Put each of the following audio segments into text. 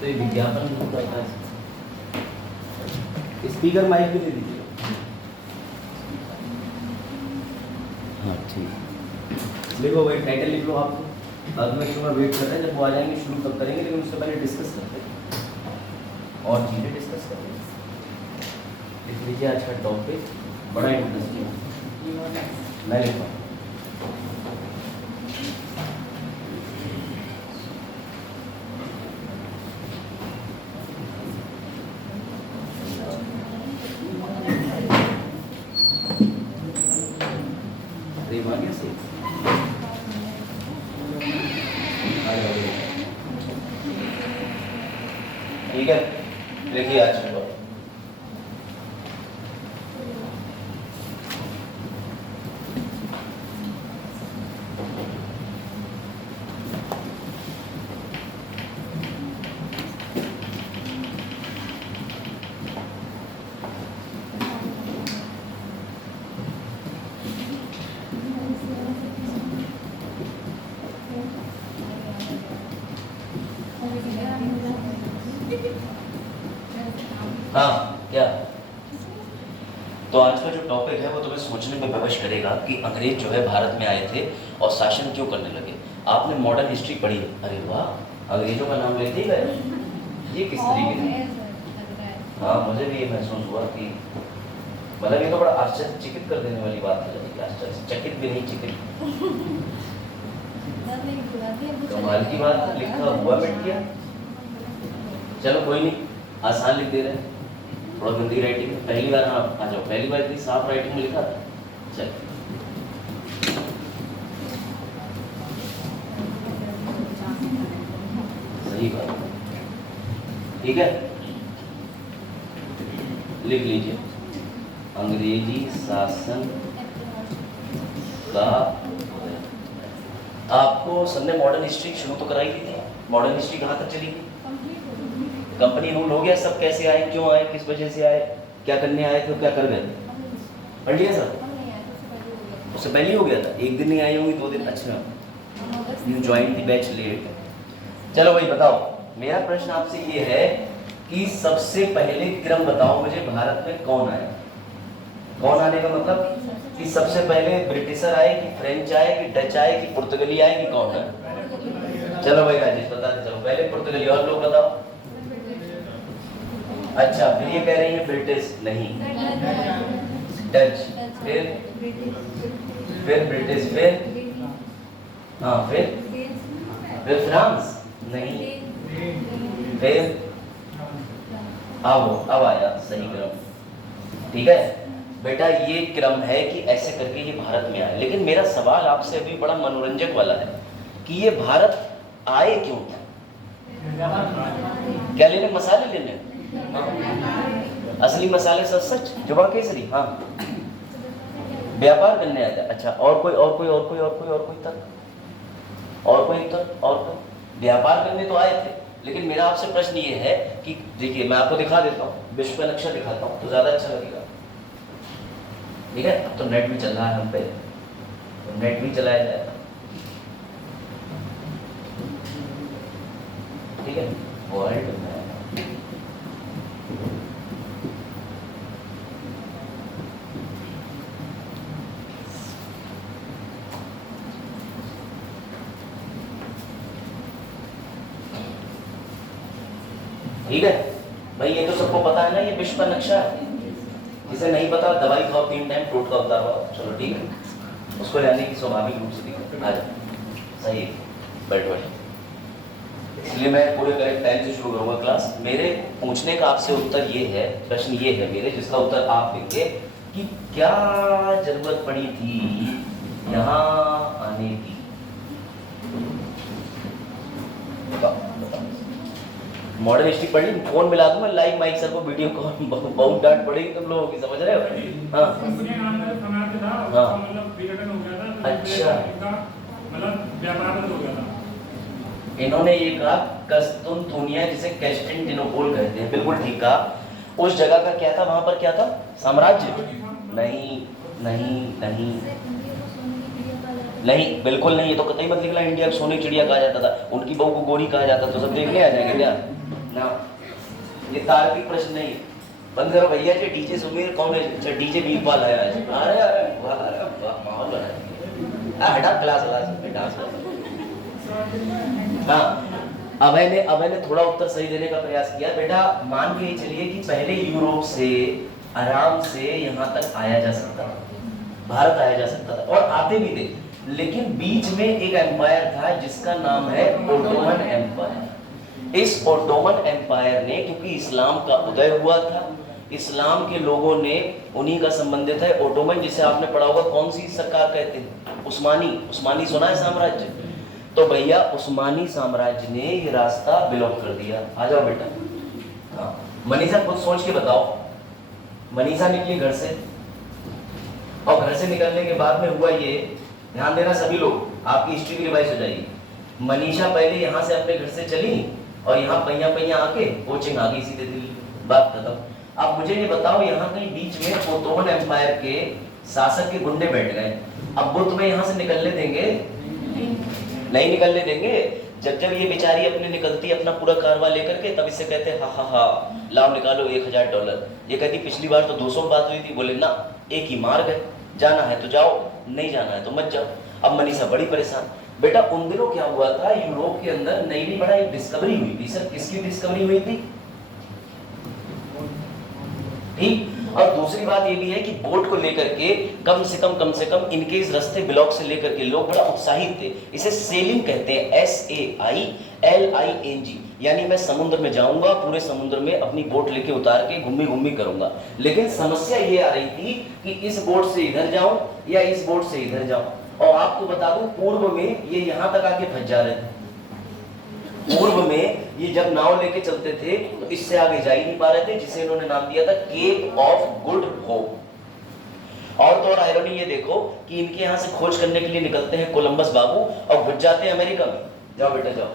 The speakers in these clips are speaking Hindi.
तो ये विज्ञापन नहीं करता है। स्पीकर माइक भी दे दीजिए। हाँ ठीक, लिखो भाई, टाइटल लिख लो आप। बाद में शुरू वेट कर रहे हैं, जब वो आ जाएंगे शुरू तब करेंगे, लेकिन उससे पहले डिस्कस करते हैं और चीज़ें डिस्कस करते हैं। लिख लीजिए आज का टॉपिक बड़ा इंटरेस्टिंग है। मैं लिखता हूँ। ठीक है, लिखिए आज का टॉपिक। हाँ क्या, तो आज का जो टॉपिक है वो तुम्हें सोचने में विवश करेगा कि अंग्रेज जो है भारत में आए थे और शासन क्यों करने लगे। आपने मॉडर्न हिस्ट्री पढ़ी है, अरे वाह, अंग्रेजों का नाम लेते ही गए, ये किस तरीके से। हाँ मुझे भी ये महसूस हुआ कि मतलब ये तो बड़ा आश्चर्यचकित कर देने वाली बात है। आश्चर्यचकित भी नहीं, चिकित कमाल की बात है। लिखा हुआ मिट गया, चलो कोई नहीं, आसान लिख दे रहे हैं, थोड़ा गंदी राइटिंग में। पहली बार, हाँ आ जाओ, पहली बार इतनी साफ राइटिंग में लिखा था। चल सही बात, ठीक है, लिख लीजिए अंग्रेजी शासन का। आपको सबने मॉडर्न हिस्ट्री शुरू तो कराई थी। मॉडर्न हिस्ट्री कहाँ तक चली गई? कंपनी रूल हो गया, सब कैसे आए, क्यों आए, किस वजह से आए, क्या करने आए थे, क्या कर गए। पढ़ लिया सर? उससे पहले ही हो गया था, एक दिन नहीं आई होंगी, 2 दिन। अच्छा, you join the batch late. चलो भाई बताओ, मेरा प्रश्न आपसे ये है कि सबसे पहले क्रम बताओ मुझे, भारत में कौन आया। कौन आने का मतलब कि सबसे पहले ब्रिटिशर आए कि फ्रेंच आए कि डच आए कि पुर्तगाली आए कि कौन है? चलो भाई राजेश बताते चलो, पहले पुर्तगाली, और लोग बताओ। अच्छा, फिर ये कह रही है ब्रिटिश, नहीं, डच, फिर ब्रिटिश, फिर हाँ, फिर फ्रांस, नहीं, फिर अब आया सही क्रम। ठीक है बेटा, ये क्रम है कि ऐसे करके ये भारत में आए। लेकिन मेरा सवाल आपसे अभी बड़ा मनोरंजक वाला है कि ये भारत आए क्यों? क्या लेने? मसाले लेने? असली मसाले सच जुबा केसरी, हाँ, व्यापार करने आया था। अच्छा, और कोई तक, और कोई व्यापार करने तो आए थे। लेकिन मेरा आपसे प्रश्न ये है कि देखिए, मैं आपको दिखा देता हूँ, विश्व का नक्शा दिखाता हूँ तो ज्यादा अच्छा लगेगा। ठीक है, अब तो नेट भी चल रहा है हम पे, तो नेट भी चलाया जाएगा। ठीक है, वर्ल्ड ठीक है भाई, ये तो सबको पता है ना, ये विश्व का नक्शा है। जिसे नहीं पता, दवाई खाओ 3 टाइम, टोट का उतार हुआ। चलो ठीक है, उसको रहने की स्वाभाविक रूप से दिक्कत आ जाए। सही, बैठो। इसलिए मैं पूरे करेक्ट टाइम से शुरू करूंगा क्लास। मेरे पूछने का आपसे उत्तर ये है, प्रश्न ये है मेरे, जिसका उत्तर आप देंगे कि क्या जरूरत पड़ी थी यहाँ आने की। मॉडर्न हिस्ट्री पढ़ी, फोन मिला दूं मैं लाइव माइक सर को, वीडियो कॉल, बहुत डांट पड़ेगी तुम लोगों की, समझ रहे हो? हाँ अच्छा, इन्होंने ये कहा कस्तुनतुनिया, जिसे कैस्टेंटिनोपोल कहते हैं, बिल्कुल ठीक कहा। उस जगह का क्या था, वहां पर क्या था? साम्राज्य? नहीं नहीं नहीं नहीं, बिल्कुल नहीं, ये तो कतई मत निकला। इंडिया सोने की चिड़िया कहा जाता था, उनकी बहू को गोरी कहा जाता था, तो सब देखने आ जाएंगे क्या? ना, ये तार्किक प्रश्न नहीं है। बंद करो भैया जी, डीजे सुमीर कौन है? अच्छा डीजे वीरपाल आया आज। अरे अरे वाह, अरे वाह, माहौल बना। हटा क्लास में डांस। हाँ, अभय ने थोड़ा उत्तर सही देने का प्रयास किया। बेटा मान के चलिए कि पहले यूरोप से आराम से यहाँ तक आया जा सकता था, भारत आया जा सकता था और आते भी थे, लेकिन बीच में एक एम्पायर था जिसका नाम है ओटोमन एम्पायर। इस ओटोमन एम्पायर ने, क्योंकि इस्लाम का उदय हुआ था, इस्लाम के लोगों ने उन्हीं का संबंधित है। ओटोमन जिसे आपने पढ़ा होगा, कौन सी सरकार कहते हैं? उस्मानी सुना है साम्राज्य? तो भैया उस्मानी साम्राज्य ने ये रास्ता ब्लॉक कर दिया। आ जाओ बेटा। हाँ, मनीषा खुद सोच के बताओ। मनीषा निकली घर से, और घर से निकलने के बाद में हुआ ये, ध्यान देना सभी लोग, आपकी हिस्ट्री की रिवाइज हो जाएगी। मनीषा पहले यहाँ से अपने घर से चली और यहाँ पैया आके कोचिंग आ गई सीधे दिल्ली, बात खत्म। अब मुझे ये बताओ, यहाँ कहीं बीच में ओटोमन एम्पायर के शासक के गुंडे बैठ गए, अब वो तुम्हें यहाँ से निकलने देंगे? नहीं निकलने देंगे। जब ये बेचारी अपने निकलती अपना पूरा कारवा लेकर के, तब इससे कहते हैं हा लाओ निकालो $1000। ये कहती पिछली बार तो 200 में बात हुई थी। बोले ना, एक ही मार्ग है, जाना है तो जाओ, नहीं जाना है तो मत जाओ। अब मनीषा बड़ी परेशान। बेटा उन दिनों क्या हुआ था, यूरोप के अंदर नई बड़ा एक डिस्कवरी हुई थी। सर किसकी डिस्कवरी हुई थी? ठीक। और दूसरी बात ये भी है कि बोट को लेकर के कम से कम इनके इस रास्ते ब्लॉक से लेकर के लोग बड़ा उत्साहित थे। इसे सेलिंग कहते हैं, SAILING, यानी मैं समुद्र में जाऊंगा, पूरे समुद्र में अपनी बोट लेके उतार के घूमी करूंगा। लेकिन समस्या ये आ रही थी कि इस बोट से इधर जाऊं या इस बोट से इधर जाऊं। और आपको बता दूं, पूर्व में ये यहां तक आके फंस जा रहे थे। पूर्व में ये जब नाव लेके चलते थे तो इससे आगे जा ही नहीं पा रहे थे, जिसे इन्होंने नाम दिया था केप ऑफ गुड होप। और तो और आयरनी ये देखो कि इनके यहाँ से खोज करने के लिए निकलते हैं कोलंबस बाबू और घुस जाते हैं अमेरिका में। जाओ बेटा जाओ।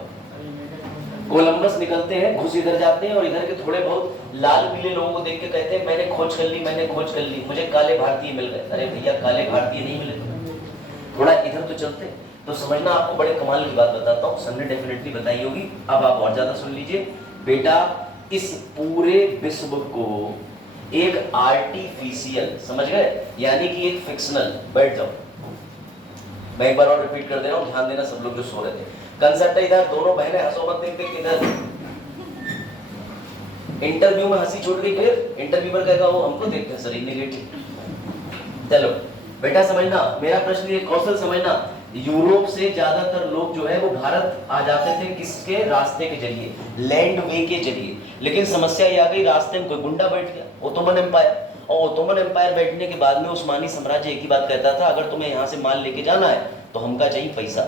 कोलंबस निकलते हैं, घुस इधर जाते हैं और इधर के थोड़े बहुत लाल पीले लोगों को देख के कहते हैं मैंने खोज कर ली, मुझे काले भारतीय मिल गए। अरे भैया काले भारतीय नहीं मिले, थोड़ा इधर तो चलते। तो समझना, आपको बड़े कमाल की बात बताता हूँ, सर ने डेफिनेटली बताई होगी, अब आप और ज्यादा सुन लीजिए। बेटा इस पूरे विश्व को एक आर्टिफिशियल, समझ गए, यानी कि एक फिक्शनल, बैठ जाओ, मैं एक बार और रिपीट कर दे रहा हूँ, ध्यान देना सब लोग जो सो रहे थे। कंसेप्ट है इधर, दोनों बहनें हंसो मत, देख किधर। इंटरव्यू में हंसी छूट गई, फिर इंटरव्यूअर कहेगा वो हमको देखते हैं सर नेगेटिव। चलो बेटा समझना, मेरा प्रश्न ये कौशल समझना, यूरोप से ज्यादातर लोग जो है वो भारत आ जाते थे किसके? रास्ते के जरिए, लैंड वे के जरिए। लेकिन समस्या ये आ गई, रास्ते में कोई गुंडा बैठ गया, ओटोमन एम्पायर। और ओटोमन एम्पायर बैठने के बाद में उस्मानी साम्राज्य एक ही बात कहता था, अगर तुम्हें यहाँ से माल लेके जाना है तो हमका चाहिए पैसा।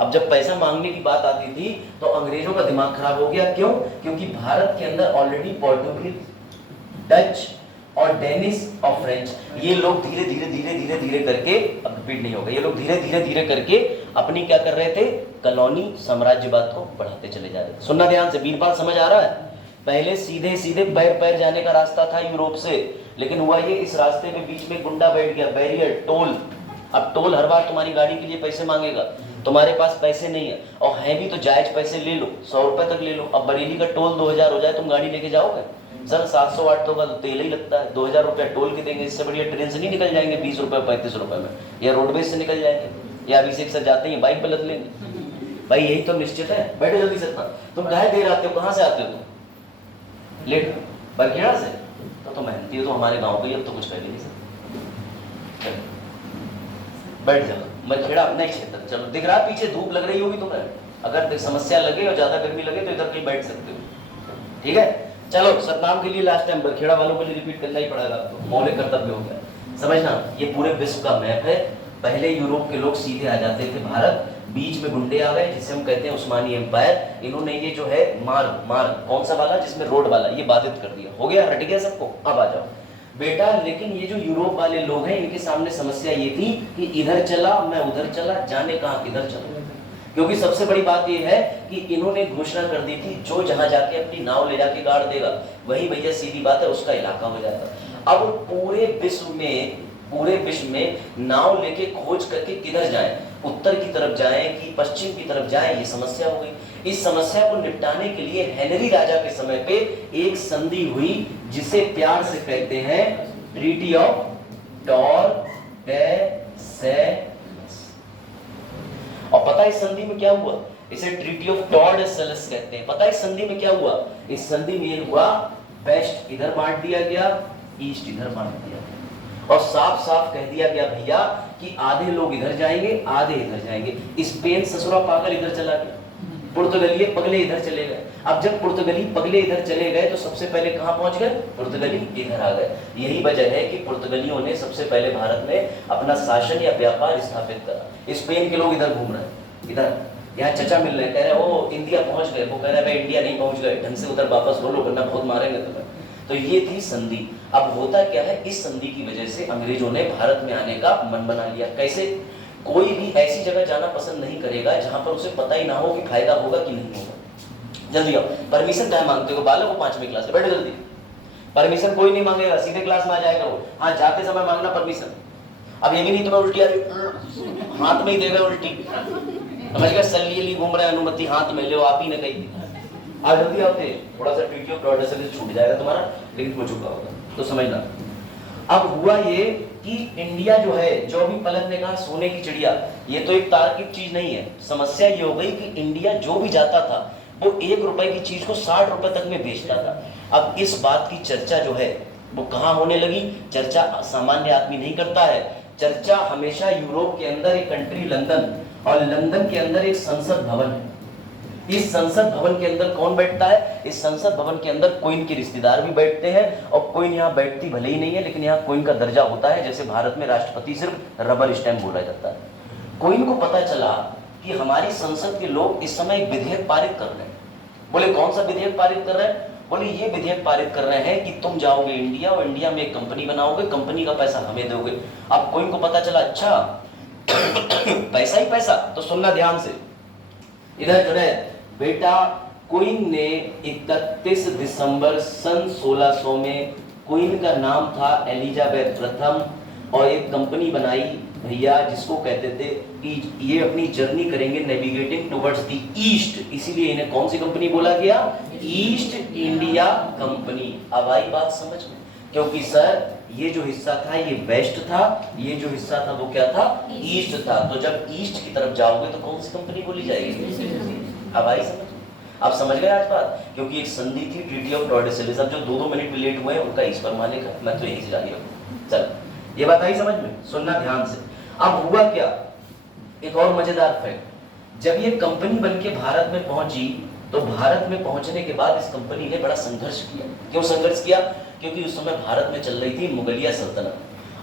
अब जब पैसा मांगने की बात आती थी तो अंग्रेजों का दिमाग खराब हो गया। क्यों? क्योंकि भारत के अंदर ऑलरेडी पोर्टुगीज, डच और डेनिश और फ्रेंच, ये लोग धीरे धीरे करके, अब रिपीट नहीं होगा, ये लोग धीरे धीरे करके अपनी क्या कर रहे थे? कॉलोनी साम्राज्यवाद को बढ़ाते चले जा रहे थे। सुनना ध्यान से, बीरपाल समझ आ रहा है? पहले सीधे पैर जाने का रास्ता था यूरोप से, लेकिन हुआ ये, इस रास्ते में बीच में गुंडा बैठ गया, बैरियर, टोल। अब टोल हर बार तुम्हारी गाड़ी के लिए पैसे मांगेगा, तुम्हारे पास पैसे नहीं है, और है भी तो जायज पैसे ले लो, 100 रुपए तक ले लो। अब बरेली का टोल 2000 हो जाए, तुम गाड़ी लेके जाओगे? सर 700-800 का तेल ही लगता है, 2000 रुपया टोल के देंगे, इससे बढ़िया ट्रेन से नहीं निकल जाएंगे 20 रुपए 35 रुपए में, या रोडवेज से निकल जाएंगे, या अभी से जाते हैं बाइक पे लद लेंगे। भाई यही तो निश्चित है। बैठो जल्दी से। तुम कहे देर आते हो, कहाँ से आते हो तुम? लेट, बरखेड़ा से? तो मेहनती हो, तो हमारे गाँव के, अब तो कुछ कह नहीं सकते। बैठ जाओ, मरखेड़ा अपना ही क्षेत्र। चलो दिख रहा पीछे धूप लग रही होगी तुम्हें, अगर समस्या लगे और ज्यादा गर्मी लगे तो इधर कहीं बैठ सकते हो, ठीक है? चलो सतनाम के लिए लास्ट टाइम, बरखेड़ा वालों के लिए रिपीट करना ही पड़ेगा, तो मौलिक कर्तव्य हो गया। समझना, ये पूरे विश्व का मैप है। पहले यूरोप के लोग सीधे आ जाते थे भारत, बीच में गुंडे आ गए जिसे हम कहते हैं उस्मानी एम्पायर। इन्होंने ये जो है मार्ग कौन सा वाला, जिसमें रोड वाला, ये बाधित कर दिया। हो गया, हट गया सबको। अब आ जाओ बेटा, लेकिन ये जो यूरोप वाले लोग हैं, इनके सामने समस्या ये थी कि इधर चला मैं उधर चला, जाने कहाँ किधर चला। क्योंकि सबसे बड़ी बात ये है कि इन्होंने घोषणा कर दी थी, जो जहां जाके अपनी नाव ले जाके गाड़ देगा, वही भैया सीधी बात है उसका इलाका हो जाता। अब पूरे विश्व में नाव लेके खोज करके किधर जाएं, उत्तर की तरफ जाएं कि पश्चिम की तरफ जाएं, ये समस्या हो गई। इस समस्या को निपटाने के लिए हेनरी राजा के समय पे एक संधि हुई जिसे प्यार से कहते हैं ट्रीटी ऑफ टॉरडेसैलस। और पता है इस संधि में क्या हुआ? इसे ट्रीटी ऑफ टॉरडेसैलस कहते हैं। पता है इस संधि में क्या हुआ? इस संधि में ये हुआ, वेस्ट इधर बांट दिया गया, ईस्ट इधर बांट दिया गया, और साफ साफ कह दिया गया भैया कि आधे लोग इधर जाएंगे, आधे इधर जाएंगे। स्पेन ससुरा पागल इधर चला गया, पुर्तगाली पगले इधर चले गए। अब जब पुर्तगाली पगले इधर चले गए तो सबसे पहले कहां पहुंच गए? पुर्तगाली इधर आ गए। यही वजह है कि पुर्तगालियों ने सबसे पहले भारत में अपना शासन या व्यापार स्थापित करा। स्पेन के लोग इधर घूम रहे हैं, इधर यहाँ चचा मिल रहे हैं, कह रहे हैं ओ इंडिया पहुंच गए, वो कह रहे हैं इंडिया नहीं पहुंच गए, ढंग से उधर वापस बोलो वरना बहुत मारेंगे तुम्हें। तो ये थी संधि। अब होता क्या है, इस संधि की वजह से अंग्रेजों ने भारत में आने का मन बना लिया। कैसे? कोई भी ऐसी जगह जाना पसंद नहीं करेगा जहां पर उसे पता ही ना हो कि फायदा होगा कि नहीं होगा। जल्दी आओ, परमिशन क्या मांगते हो? बालक को 5वीं क्लास में, बैठो जल्दी। परमिशन कोई नहीं मांगेगा, सीधे क्लास में आ जाएगा वो। हाँ, जाते समय मांगना परमिशन। अब ये भी नहीं तुम्हें उल्टी आ रही, हाथ में ही देगा उल्टी, समझ गए? सल्ली घूम रहे, अनुमति हाथ में ले, आप ही ने कही थी। आज जल्दी आते, थोड़ा सा ट्रीटी ऑफ टॉरडेसैलस छूट जाएगा तुम्हारा, लेकिन हो चुका होगा तो समझना। अब हुआ ये कि इंडिया जो है, जो भी पलक ने कहा सोने की चिड़िया, ये तो एक तार्किक चीज नहीं है। समस्या ये हो गई कि इंडिया जो भी जाता था वो 1 रुपए की चीज को 60 रुपए तक में बेचता था। अब इस बात की चर्चा जो है वो कहाँ होने लगी? चर्चा सामान्य आदमी नहीं करता है, चर्चा हमेशा यूरोप के अंदर एक कंट्री लंदन, और लंदन के अंदर एक संसद भवन है। इस संसद भवन के अंदर कौन बैठता है? इस संसद भवन के अंदर क्वीन के रिश्तेदार भी बैठते हैं, और क्वीन यहाँ बैठती भले ही नहीं है, लेकिन यहाँ क्वीन का दर्जा होता है। जैसे भारत में राष्ट्रपति सिर्फ रबर स्टैम्प बोला जाता है। क्वीन को पता चला कि हमारी संसद के लोग इस समय एक विधेयक पारित कर रहे हैं। बोले कौन सा विधेयक पारित कर रहे हैं? बोले ये विधेयक पारित कर रहे हैं कि तुम जाओगे इंडिया और इंडिया में एक कंपनी बनाओगे, कंपनी का पैसा हमें दोगे। अब क्वीन को पता चला अच्छा पैसा ही पैसा, तो सुनना ध्यान से। इधर जो है बेटा, क्वीन ने 31 दिसंबर सन 1600 में, क्वीन का नाम था एलिजाबेथ प्रथम, और एक कंपनी बनाई भैया जिसको कहते थे ये अपनी जर्नी करेंगे नेविगेटिंग टुवर्ड्स द ईस्ट, इसीलिए इन्हें कौन सी कंपनी बोला गया? East India company. अब आई बात समझ में, क्योंकि सर ये जो हिस्सा था ये वेस्ट था, ये जो हिस्सा था वो क्या था? ईस्ट था। तो जब ईस्ट की तरफ जाओगे तो कौन सी कंपनी बोली जाएगी? अब आई समझ? आप समझ गए आज बात? क्योंकि एक संधि थी ट्रीटी ऑफ टॉरडेसैलस। अब जो 2-2 मिनट में लेट हुए हैं उनका इस पर मालिक है, मैं तो यही से जानी रखूं। चल, ये बात आई समझ में? सुनना ध्यान से। अब हुआ क्या, एक और मजेदार फैक्ट, जब ये कंपनी बनके भारत में पहुंची तो भारत में पहुंचने के बाद इस कंपनी ने बड़ा संघर्ष किया। क्यों संघर्ष किया? क्योंकि उस समय भारत में चल रही थी मुगलिया सल्तनत,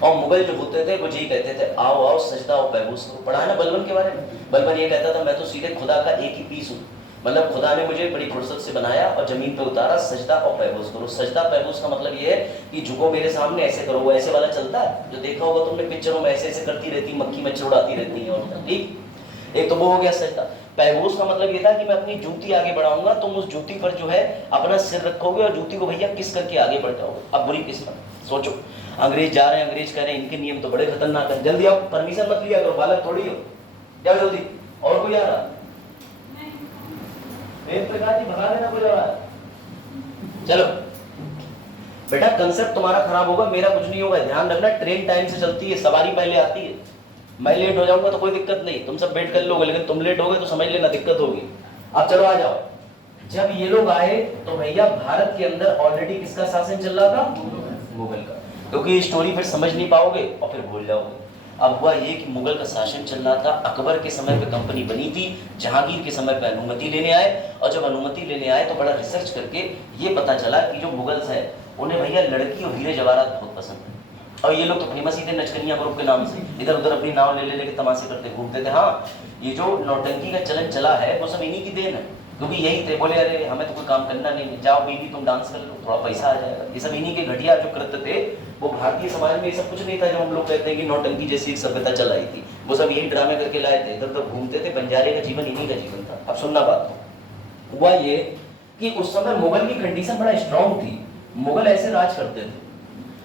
और मुगल जो होते थे वो यही कहते थे आओ आओ सजदा और पैबूस करो। पढ़ा है ना बलबन के बारे में? बलबन ये कहता था मैं तो सीधे खुदा का एक ही पीस हूँ, मतलब खुदा ने मुझे बड़ी फुर्सत से बनाया और जमीन पे उतारा, सजदा और पैबूस करो। सजदा पैबूस का मतलब ये है कि झुको मेरे सामने, ऐसे करो। वो ऐसे वाला चलता है जो देखा होगा तुमने पिक्चरों में, ऐसे ऐसे करती रहती मक्खी मच्छर उड़ाती रहती है, और ठीक। एक तो वो हो गया सजदा। पैबूस का मतलब ये था कि मैं अपनी जूती आगे बढ़ाऊंगा, तुम उस जूती पर जो है अपना सिर रखोगे और जूती को भैया किस करके आगे बढ़ जाओगे। अब बुरी किस्मत, सोचो अंग्रेज जा रहे हैं, अंग्रेज कह रहे हैं इनके नियम तो बड़े खतरनाक है, जल्दी आओ, परमिशन मत लिया करो, बालक थोड़ी हो, जाओ जल्दी। और कोई आ रहा? प्रकाश जी भगा देना कोई आ। चलो बेटा, कंसेप्ट तुम्हारा खराब होगा, मेरा कुछ नहीं होगा, ध्यान रखना। ट्रेन टाइम से चलती है, सवारी पहले आती है। मैं लेट हो जाऊंगा तो कोई दिक्कत नहीं, तुम सब वेट कर लोगे, लेकिन तुम लेट हो गए तो समझ लेना दिक्कत होगी। अब चलो आ जाओ। जब ये लोग आए तो भैया भारत के अंदर ऑलरेडी किसका शासन चल रहा था? मुगल का। क्योंकि ये स्टोरी फिर समझ नहीं पाओगे और फिर भूल जाओगे। अब हुआ ये कि मुगल का शासन चल रहा था, अकबर के समय पे कंपनी बनी थी, जहांगीर के समय पे अनुमति लेने आए, और जब अनुमति लेने आए तो बड़ा रिसर्च करके ये पता चला कि जो मुगल्स है उन्हें भैया लड़की और हीरे जवाहरात बहुत पसंद है। और ये लोग तो फेमस ही थे नचकनिया ग्रुप के नाम से, इधर उधर अपनी नाव ले लेके तमाशे करते घूमते थे। हाँ, ये जो नौटंकी का चलन चला है वो सब इन्हीं की देन है, क्योंकि यही थे, बोले अरे हमें तो कोई काम करना नहीं है, जाओ बीवी तुम डांस कर लो, थोड़ा पैसा आ जाएगा। ये सब इन्हीं के घटिया जो कृत्य थे। वो भारतीय समाज में ये सब कुछ नहीं था। जब हम लोग कहते हैं कि नौटंकी जैसी एक सभ्यता चलाई थी, वो सब यही ड्रामे करके लाए थे, इधर उधर घूमते थे। बंजारे का जीवन इन्हीं का जीवन था। अब सुनना बात, हुआ ये कि उस समय मुगल की कंडीशन बड़ा स्ट्रांग थी, मुगल ऐसे राज करते थे।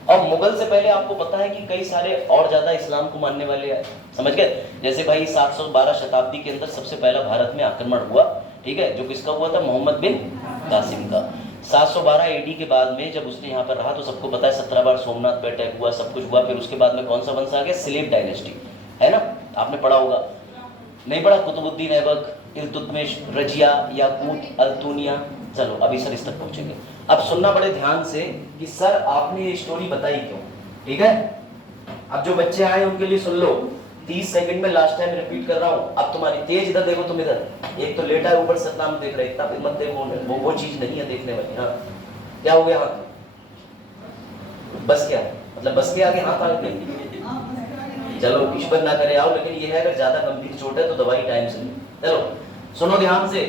और मुगल से पहले आपको पता है कि कई सारे और ज्यादा इस्लाम को मानने वाले आए, समझ गए? जैसे भाई 712 शताब्दी के अंदर सबसे पहला भारत में आक्रमण हुआ, ठीक है, जो किसका हुआ था, मोहम्मद बिन कासिम का। 712 एडी के बाद में जब उसने यहाँ पर रहा तो सबको पता है 17 बार सोमनाथ पे अटैक हुआ, सब कुछ हुआ। फिर उसके बाद में कौन सा वंश आ गया, स्लेव डायनेस्टी, है ना, आपने पढ़ा होगा, नहीं पढ़ा, कुतुबुद्दीन ऐबक, इल्तुतमिश, रजिया, याकूत, अल्तुनिया। चलो अभी सर इस तक पहुंचेंगे। अब सुनना बड़े ध्यान से कि सर आपने ये स्टोरी बताई क्यों, ठीक है। अब जो बच्चे आए उनके लिए सुन लो, 30 सेकंड में लास्ट टाइम रिपीट कर रहा हूं। अब तुम्हारी तेज, इधर देखो, तुम इधर, एक तो लेटा है ऊपर सतनाम देख रहे, इतना मत देखो, वो चीज नहीं है देखने वाली। हाँ क्या हो गया, हाथ बस, क्या मतलब बस के आगे हाथ आ गए, चलो ईश्वर ना करे आओ, लेकिन ये है अगर ज्यादा गंभीर चोट है तो दवाई टाइम से। चलो सुनो ध्यान से,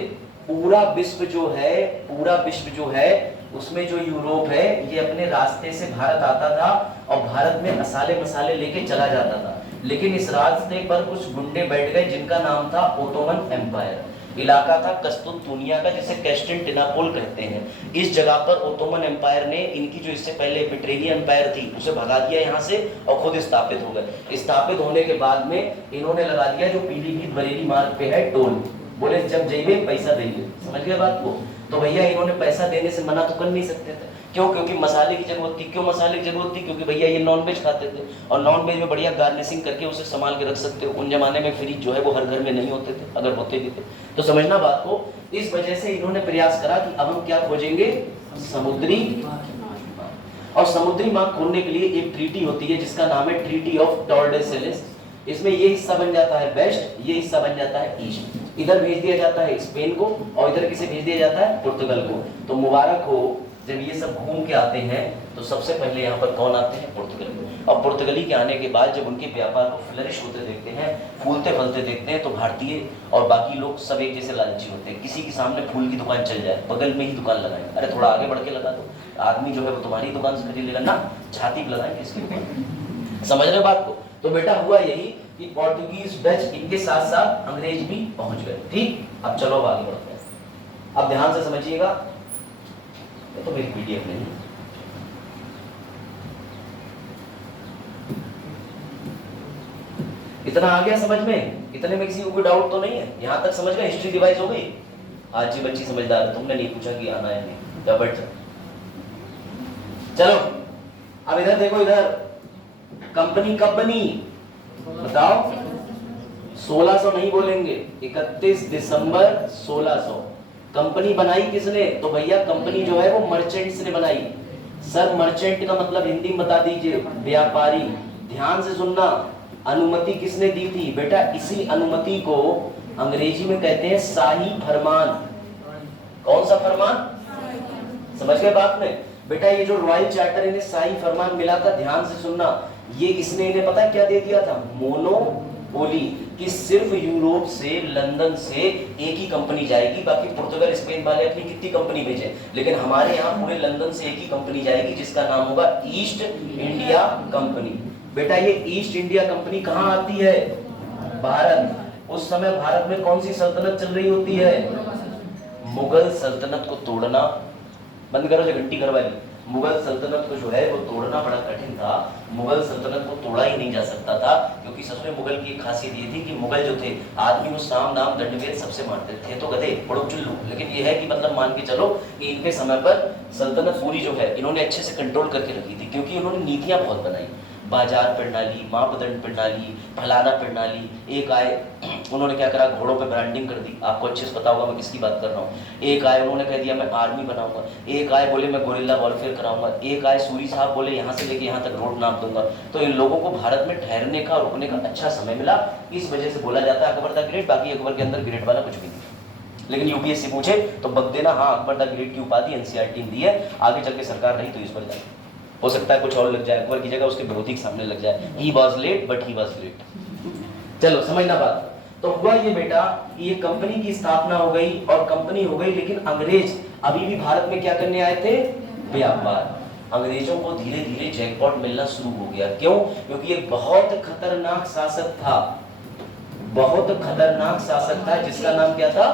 पूरा विश्व जो है उसमें जो यूरोप है ये अपने रास्ते से भारत आता था और भारत में मसाले मसाले लेके चला जाता था, लेकिन इस रास्ते पर कुछ गुंडे बैठ गए जिनका नाम था ओटोमन एम्पायर। इलाका था कस्तुनतुनिया का, जिसे कैस्टेंटिनोपल कहते हैं। इस जगह पर ओटोमन एम्पायर ने इनकी जो इससे पहले बिट्रेनियन एम्पायर थी उसे भगा दिया यहाँ से और खुद स्थापित हो गए। स्थापित होने के बाद में इन्होंने लगा दिया जो पीलीभीत बरेली मार्ग पे है टोल, बोले जब जाइए पैसा देंगे, समझ गए बात को। तो भैया इन्होंने पैसा देने से मना तो कर नहीं सकते थे, क्यों, क्योंकि मसाले की जरूरत थी। क्यों मसाले की जरूरत थी, क्योंकि भैया ये नॉनवेज खाते थे और नॉनवेज में बढ़िया गार्निशिंग करके उसे संभाल के रख सकते हो। उन जमाने में फ्रिज जो है वो हर घर में नहीं होते थे, अगर होते भी थे तो समझना बात को। इस वजह से इन्होंने प्रयास करा कि अब हम क्या खोजेंगे, समुद्री, और समुद्री मार्ग खोलने के लिए एक ट्रीटी होती है जिसका नाम है ट्रीटी ऑफ टॉर्डेसिलिस। इसमें ये हिस्सा बन जाता है वेस्ट, ये हिस्सा बन जाता है ईस्ट। इधर भेज दिया जाता है स्पेन को और इधर किसे भेज दिया जाता है, पुर्तगाल को। तो मुबारक हो, जब ये सब घूम के आते हैं तो सबसे पहले यहाँ पर कौन आते हैं, पुर्तगाली। और पुर्तगाली के आने के बाद जब उनके व्यापार को फ्लरिश होते देखते हैं, फूलते फलते देखते हैं, तो भारतीय और बाकी लोग सब एक जैसे लालची होते हैं। किसी के सामने फूल की दुकान चल जाए, बगल में ही दुकान लगाए, अरे थोड़ा आगे बढ़ के लगा दो, आदमी जो है वो तुम्हारी दुकान से खरीद लेगा ना, छाती पे लगाएंगे इसके ऊपर। समझ रहे बात को। तो बेटा हुआ यही कि पोर्तुगीज, डच, इनके साथ साथ अंग्रेज भी पहुंच गए। ठीक, अब चलो आगे बढ़ते हैं। अब ध्यान से समझिएगा, तो मेरी पीडीएफ नहीं, इतना आ गया समझ में, इतने में किसी को कोई डाउट तो नहीं है, यहां तक समझ गए, हिस्ट्री रिवाइज हो गई। आज जी बच्ची समझदार है, तुमने नहीं पूछा कि आना है नहीं, क्या बैठ जाओ। चलो अब इधर देखो, इधर कंपनी कब बनी बताओ, 1600 नहीं बोलेंगे, 31 दिसंबर 1600। कंपनी बनाई किसने, तो भैया कंपनी जो है वो मर्चेंट्स ने बनाई। सर मर्चेंट का मतलब हिंदी में बता दीजिए, व्यापारी। ध्यान से सुनना, अनुमति किसने दी थी बेटा, इसी अनुमति को अंग्रेजी में कहते हैं शाही फरमान। कौन सा फरमान, समझ गए बात में बेटा। ये जो रॉयल चार्टर इन्हें शाही फरमान मिला था, ध्यान से सुनना, ये इसने इन्हें पता है क्या दे दिया था, मोनोपोली, कि सिर्फ यूरोप से, लंदन से एक ही कंपनी जाएगी, बाकी पुर्तगाल स्पेन वाले अपनी कितनी कंपनी भेजे, लेकिन हमारे यहाँ पूरे लंदन से एक ही कंपनी जाएगी जिसका नाम होगा ईस्ट इंडिया कंपनी। बेटा ये ईस्ट इंडिया कंपनी कहाँ आती है, भारत। उस समय भारत में कौन सी सल्तनत चल रही होती है, मुगल सल्तनत को तोड़ना, बंद करो जो घंटी घर वाली, मुगल सल्तनत को जो है वो तोड़ना बड़ा कठिन था। मुगल सल्तनत को तोड़ा ही नहीं जा सकता था, क्योंकि सच में मुगल की खासियत ये थी कि मुगल जो थे आदमी वो साम दाम दंडभेद सबसे मारते थे, तो गधे पड़ो चुल्लू। लेकिन ये है कि मतलब मान के चलो कि इनके समय पर सल्तनत पूरी जो है इन्होंने अच्छे से कंट्रोल करके रखी थी, क्योंकि इन्होंने नीतियां बहुत बनाई, बाजार प्रणाली, मापदंड प्रणाली, फलाना प्रणाली। एक आए उन्होंने क्या करा, घोड़ों पे ब्रांडिंग कर दी, आपको अच्छे से पता होगा मैं किसकी बात कर रहा हूँ। एक आए उन्होंने कह दिया मैं आर्मी बनाऊंगा, एक आए बोले मैं गोरिल्ला वॉरफेयर कराऊंगा, एक आए सूरी साहब बोले यहाँ से लेके यहाँ तक रोड नाप दूंगा। तो इन लोगों को भारत में ठहरने का, रुकने का अच्छा समय मिला, इस वजह से बोला जाता है अकबर द ग्रेट। बाकी अकबर के अंदर ग्रेट वाला कुछ भी नहीं, लेकिन यूपीएससी पूछे तो बक देना, हाँ अकबर द ग्रेट की उपाधि एनसीईआरटी ने दी है, आगे चल के सरकार रही तो इस पर जाए, हो सकता है कुछ और लग जाए, अकबर की जगह उसके विरोधी के सामने लग जाए। He was late but he was great. चलो समझना बात। तो हुआ ये बेटा, ये कंपनी की स्थापना हो गई और कंपनी हो गई, लेकिन अंग्रेज अभी भी भारत में क्या करने आए थे, व्यापार। अंग्रेजों को धीरे धीरे जैकपॉट मिलना शुरू हो गया। क्यों, क्योंकि एक बहुत खतरनाक शासक था, बहुत खतरनाक शासक था, जिसका नाम क्या था,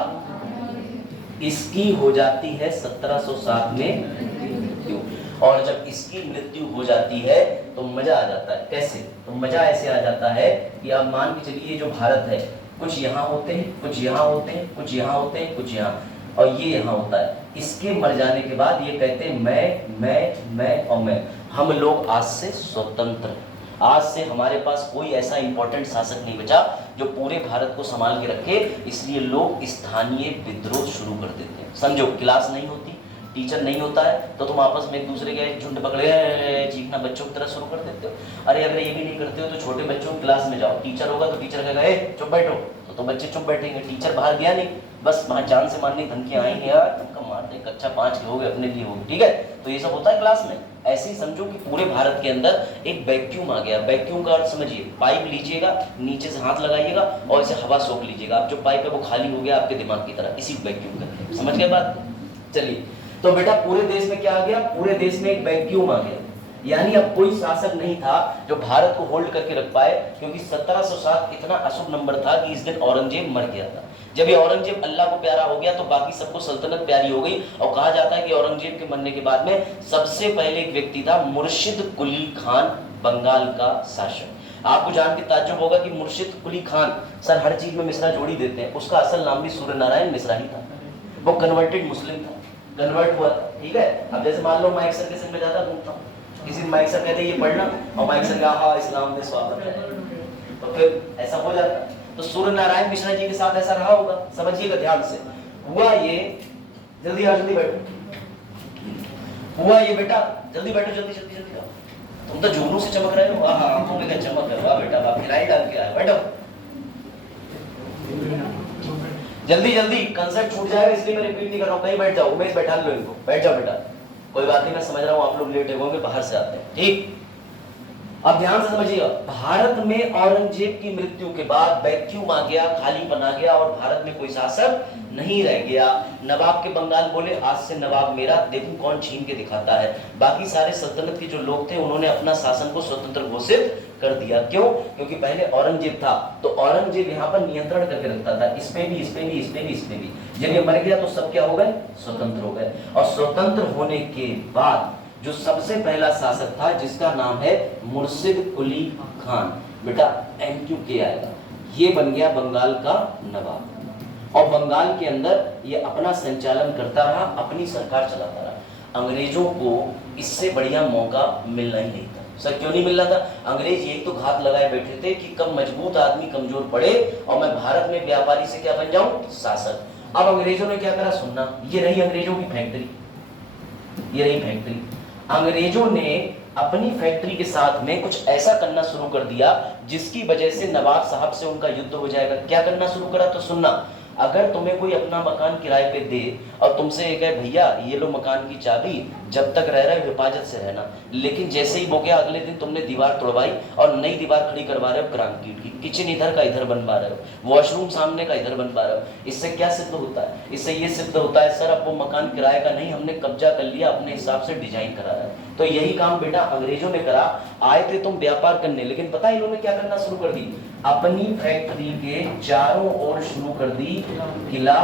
इसकी हो जाती है 1707 में मृत्यु। और जब इसकी मृत्यु हो जाती है तो मजा आ जाता है। कैसे, तो मजा ऐसे आ जाता है कि आप मान के चलिए जो भारत है कुछ यहाँ होते हैं, कुछ यहाँ होते हैं, कुछ यहाँ होते हैं, कुछ यहाँ, और ये यहाँ होता है। इसके मर जाने के बाद ये कहते हैं मैं और मैं। हम लोग आज से स्वतंत्र हैं। आज से हमारे पास कोई ऐसा इंपॉर्टेंट शासक नहीं बचा जो पूरे भारत को संभाल के रखे, इसलिए लोग स्थानीय विद्रोह शुरू कर देते हैं। समझो, क्लास नहीं होती, टीचर नहीं होता है, तो तुम आपस में एक दूसरे के झुंड पकड़े चीखना बच्चों की तरह शुरू कर देते हो। अरे अगर ये भी नहीं करते हो तो छोटे बच्चों की क्लास में जाओ, टीचर होगा तो टीचर कहेगा ए चुप बैठो, तो बच्चे चुप बैठेंगे। टीचर बाहर गया नहीं, बस वहाँ जान से मारने की धमकियां आएंगी, यार तुमका मारते कच्चा 5 के हो गए, अपने लिए हो गए, ठीक है। तो ये सब होता है क्लास में। ऐसे ही समझो कि पूरे भारत के अंदर एक वैक्यूम आ गया। वैक्यूम का अर्थ समझिए, पाइप लीजिएगा, नीचे से हाथ लगाइएगा और ऐसे हवा सोख लीजिएगा, अब जो पाइप है वो खाली हो गया आपके दिमाग की तरह, इसी वैक्यूम का। समझ गए बात? चलिए, तो बेटा पूरे देश में क्या आ गया? पूरे देश में एक वैक्यूम आ गया, यानी अब कोई शासक नहीं था जो भारत को होल्ड करके रख पाए, क्योंकि 1707 इतना अशुभ नंबर था कि इस दिन औरंगजेब मर गया था। जब ये औरंगजेब अल्लाह को प्यारा हो गया तो बाकी सबको सल्तनत प्यारी हो गई, और कहा जाता है कि औरंगजेब के मरने के बाद में सबसे पहले एक व्यक्ति था मुर्शिद कुली खान, बंगाल का शासक। आपको जान के ताज्जुब होगा कि मुर्शिद कुली खान, सर हर चीज में मिश्रा जोड़ी देते हैं, उसका असल नाम भी सूर्य नारायण मिश्रा ही था। वो कन्वर्टेड मुस्लिम था, कन्वर्ट हुआ था, ठीक है। अब जैसे मान लो माइक सर के संग में ज्यादा घूमता हूँ, किसी माइक सर कहते ये पढ़ना, और माइक सर कहा इस्लाम में स्वागत है, तो फिर ऐसा हो जाता है। तो सूर्य नारायण मिश्रा जी के साथ ऐसा रहा होगा, समझिएगा ध्यान से। हुआ ये, जल्दी आओ, जल्दी बैठो, हुआ ये बेटा, जल्दी बैठो, जल्दी जल्दी जल्दी आओ। तुम तो जुगनू से चमक रहे हो, हाँ आंखों में क्या चमक है, वाह बेटा वाह, फिराई डाल के आए, बैठो जल्दी जल्दी, कंसेप्ट छूट जाएगा इसलिए मैं रिपीट नहीं कर रहा हूँ। कहीं बैठ जाओ, उमेश बैठा लो इनको, बैठ जाओ बेटा, कोई बात नहीं, मैं समझ रहा हूँ आप लोग लेट होंगे, बाहर से आते हैं, ठीक। अब ध्यान से समझिएगा, भारत में औरंगजेब की मृत्यु के बाद वैक्यूम आ गया, खालीपन आ गया, और भारत में कोई शासक नहीं रह गया। नवाब के बंगाल बोले आज से नवाब मेरा, देखूं कौन छीन के दिखाता है। बाकी सारे सल्तनत के जो लोग थे उन्होंने अपना शासन को स्वतंत्र घोषित कर दिया। क्यों? क्योंकि पहले औरंगजेब था, तो औरंगजेब यहाँ पर नियंत्रण करके रखता था, इस पे भी, इस पे भी, इस पे भी, इस पे भी। जब ये मर गया तो सब क्या हो गए? स्वतंत्र हो गए। और स्वतंत्र होने के बाद जो सबसे पहला शासक था जिसका नाम है मुर्शिद कुली खान, बेटा MQK आएगा, ये बन गया बंगाल का नवाब, और बंगाल के अंदर ये अपना संचालन करता रहा, अपनी सरकार चलाता रहा। अंग्रेजों को इससे बढ़िया मौका मिलना ही नहीं था। सर क्यों नहीं मिल रहा था? अंग्रेज यही तो घात लगाए बैठे थे कि कब मजबूत आदमी कमजोर पड़े और मैं भारत में व्यापारी से क्या बन जाऊं? शासक। अब अंग्रेजों ने क्या करा? सुनना, ये रही अंग्रेजों की फैक्ट्री, ये रही फैक्ट्री। अंग्रेजों ने अपनी फैक्ट्री के साथ में कुछ ऐसा करना शुरू कर दिया जिसकी वजह से नवाब साहब से उनका युद्ध हो जाएगा। क्या करना शुरू करा? तो सुनना, अगर तुम्हें कोई अपना मकान किराए पे दे और तुमसे ये कहे भैया ये लो मकान की चाबी, जब तक रह रहे हो हिफाजत से रहना, लेकिन जैसे ही वो गया अगले दिन तुमने दीवार तोड़वाई और नई दीवार खड़ी करवा रहे हो कंक्रीट की, किचन इधर का इधर बनवा रहे हो, वॉशरूम सामने का इधर बनवा रहे हो, इससे क्या सिद्ध होता है? इससे ये सिद्ध होता है सर अब वो मकान किराए का नहीं, हमने कब्जा कर लिया, अपने हिसाब से डिजाइन करा रहा है। तो यही काम बेटा अंग्रेजों ने करा। आए थे तुम व्यापार करने, लेकिन पता है इन्होंने क्या करना शुरू कर दी? अपनी फैक्ट्री के चारों ओर शुरू कर दी किला,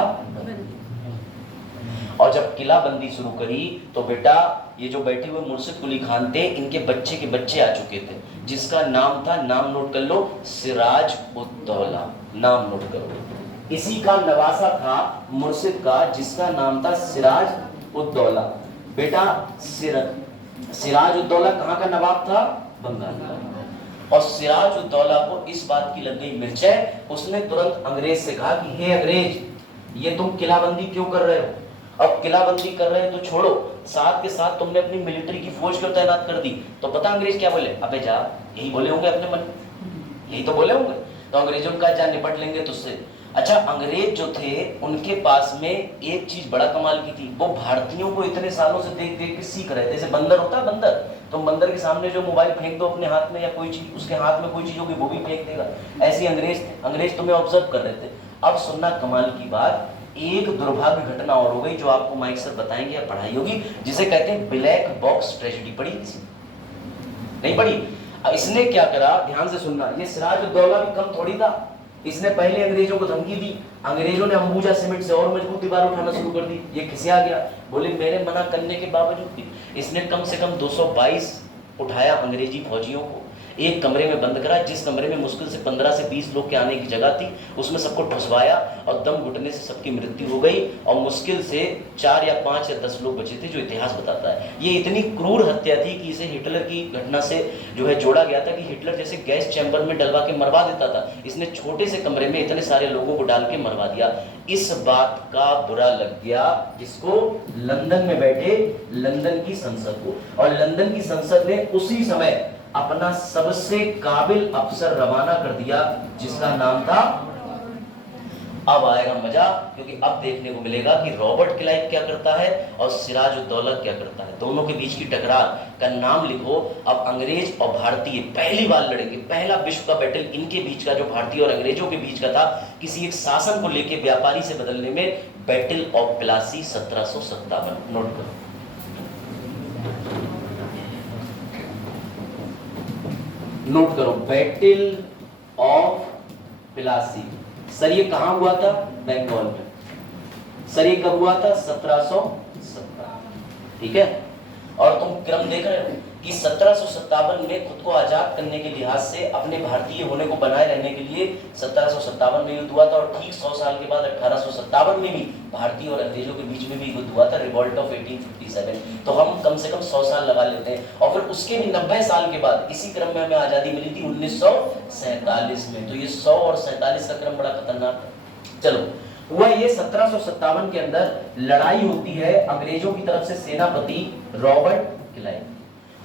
और जब किला बंदी शुरू करी तो बेटा ये जो बैठे हुए मुर्शिद कुली खान थे, इनके बच्चे के बच्चे आ चुके थे, जिसका नाम था, नाम नोट कर लो, सिराज उद दौला, नाम नोट करो। इसी का नवासा था मुर्शिद का, जिसका नाम था सिराज उद दौला। बेटा सिराज उद दौला कहाँ का नवाब था? बंगाल का। और सिराज उद दौला को इस बात की लग गई मिर्चय, उसने तुरंत अंग्रेज से कहा कि हे अंग्रेज, ये तुम किलाबंदी क्यों कर रहे हो? अब किलाबंदी कर रहे हो तो छोड़ो, साथ के साथ तुमने अपनी मिलिट्री की फौज को तैनात कर दी। तो पता अंग्रेज क्या बोले? अबे जा, यही बोले होंगे अपने मन, यही तो बोले होंगे। तो अंग्रेजों का जा निपट लेंगे तुझसे। अच्छा, अंग्रेज जो थे उनके पास में एक चीज बड़ा कमाल की थी, वो भारतीयों को इतने सालों से देख देख के सीख रहे थे। जैसे बंदर होता है, बंदर, तुम बंदर के सामने जो मोबाइल फेंक दो अपने हाथ में या कोई चीज, उसके हाथ में कोई चीज होगी वो भी फेंक देगा। ऐसे अंग्रेज थे, अंग्रेज तुम्हें ऑब्जर्व कर रहे थे। अब सुनना कमाल की बात, एक दुर्भाग्य घटना और हो गई जो आपको माइक सर बताएंगे या पढ़ाई होगी, जिसे कहते हैं ब्लैक बॉक्स ट्रेजेडी। पढ़ी नहीं पढ़ी? अब इसने क्या करा, ध्यान से सुनना, ये सिराज उद दौला भी कम थोड़ी था। इसने पहले अंग्रेजों को धमकी दी, अंग्रेजों ने अंबुजा सीमेंट से और मजबूत दीवार उठाना शुरू कर दी। ये खिसिया गया, बोले मेरे मना करने के बावजूद भी इसने कम से कम 222 उठाया अंग्रेजी फौजियों को। एक कमरे में बंद करा, जिस कमरे में मुश्किल से 15 से 20 लोग के आने की जगह थी, उसमें सबको ठुसवाया और दम घुटने से सबकी मृत्यु हो गई और मुश्किल से 4 या 5 या 10 लोग बचे थे, जो इतिहास बताता है। ये इतनी क्रूर हत्या थी कि इसे हिटलर की घटना से जो है जोड़ा गया था कि हिटलर जैसे गैस चैम्बर में डलवा के मरवा देता था, इसने छोटे से कमरे में इतने सारे लोगों को डाल के मरवा दिया। इस बात का बुरा लग गया जिसको, लंदन में बैठे लंदन की संसद को, और लंदन की संसद ने उसी समय अपना सबसे काबिल अफसर रवाना कर दिया जिसका नाम था, अब आएगा मजा, क्योंकि अब देखने को मिलेगा कि रॉबर्ट क्लाइव क्या करता है और सिराजुद्दौला क्या करता है। दोनों के बीच की टकरार का नाम लिखो। अब अंग्रेज और भारतीय पहली बार लड़ेंगे, पहला विश्व का बैटल इनके बीच का, जो भारतीय और अंग्रेजों के बीच का था किसी एक शासन को लेकर व्यापारी से बदलने में, बैटल ऑफ प्लासी 1757। नोट करो, नोट करो, बैटल ऑफ प्लासी। सर ये कहां हुआ था? बंगाल में। सर ये कब हुआ था? 1757। ठीक है, और तुम क्रम देख रहे हो कि 1757 में खुद को आजाद करने के लिहाज से, अपने भारतीय होने को बनाए रहने के लिए 1757 में युद्ध हुआ था, और ठीक 100 साल के बाद 1857 में भी भारतीय और अंग्रेजों के बीच में भी युद्ध हुआ था, रिवॉल्ट ऑफ 1857। तो हम कम से कम 100 साल लगा लेते हैं, और फिर उसके भी 90 साल के बाद इसी क्रम में हमें आजादी मिली थी 1947 में। तो ये 100 और 47 का क्रम बड़ा खतरनाक है। चलो, हुआ ये 1757 के अंदर लड़ाई होती है अंग्रेजों की तरफ से सेनापति रॉबर्ट क्लाइव,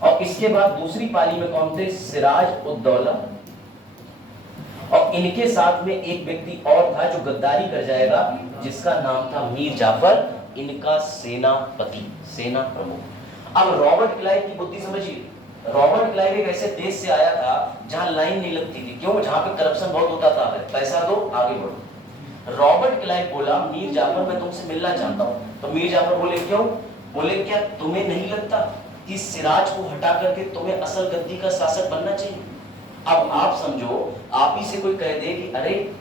और इसके बाद दूसरी पाली में कौन थे? सिराजुद्दौला, और इनके साथ में एक व्यक्ति और था जो गद्दारी कर जाएगा, जिसका नाम था मीर जाफर, इनका सेनापति, सेना प्रमुख। अब रॉबर्ट क्लाइव की बुद्धि समझिए, रॉबर्ट क्लाइव एक ऐसे देश से आया था जहां लाइन नहीं लगती थी। क्यों? जहां पे करप्शन बहुत होता था, पैसा दो आगे बढ़ो। रॉबर्ट क्लाइव बोला, मीर जाफर मैं तुमसे मिलना चाहता हूं। तो मीर जाफर बोले क्यों? बोले क्या तुम्हें नहीं लगता कि सिराज को हटा करके तुम्हें असल गद्दी का शासक बनना चाहिए? अब आप समझो, आप ही से कोई कह दे कि अरे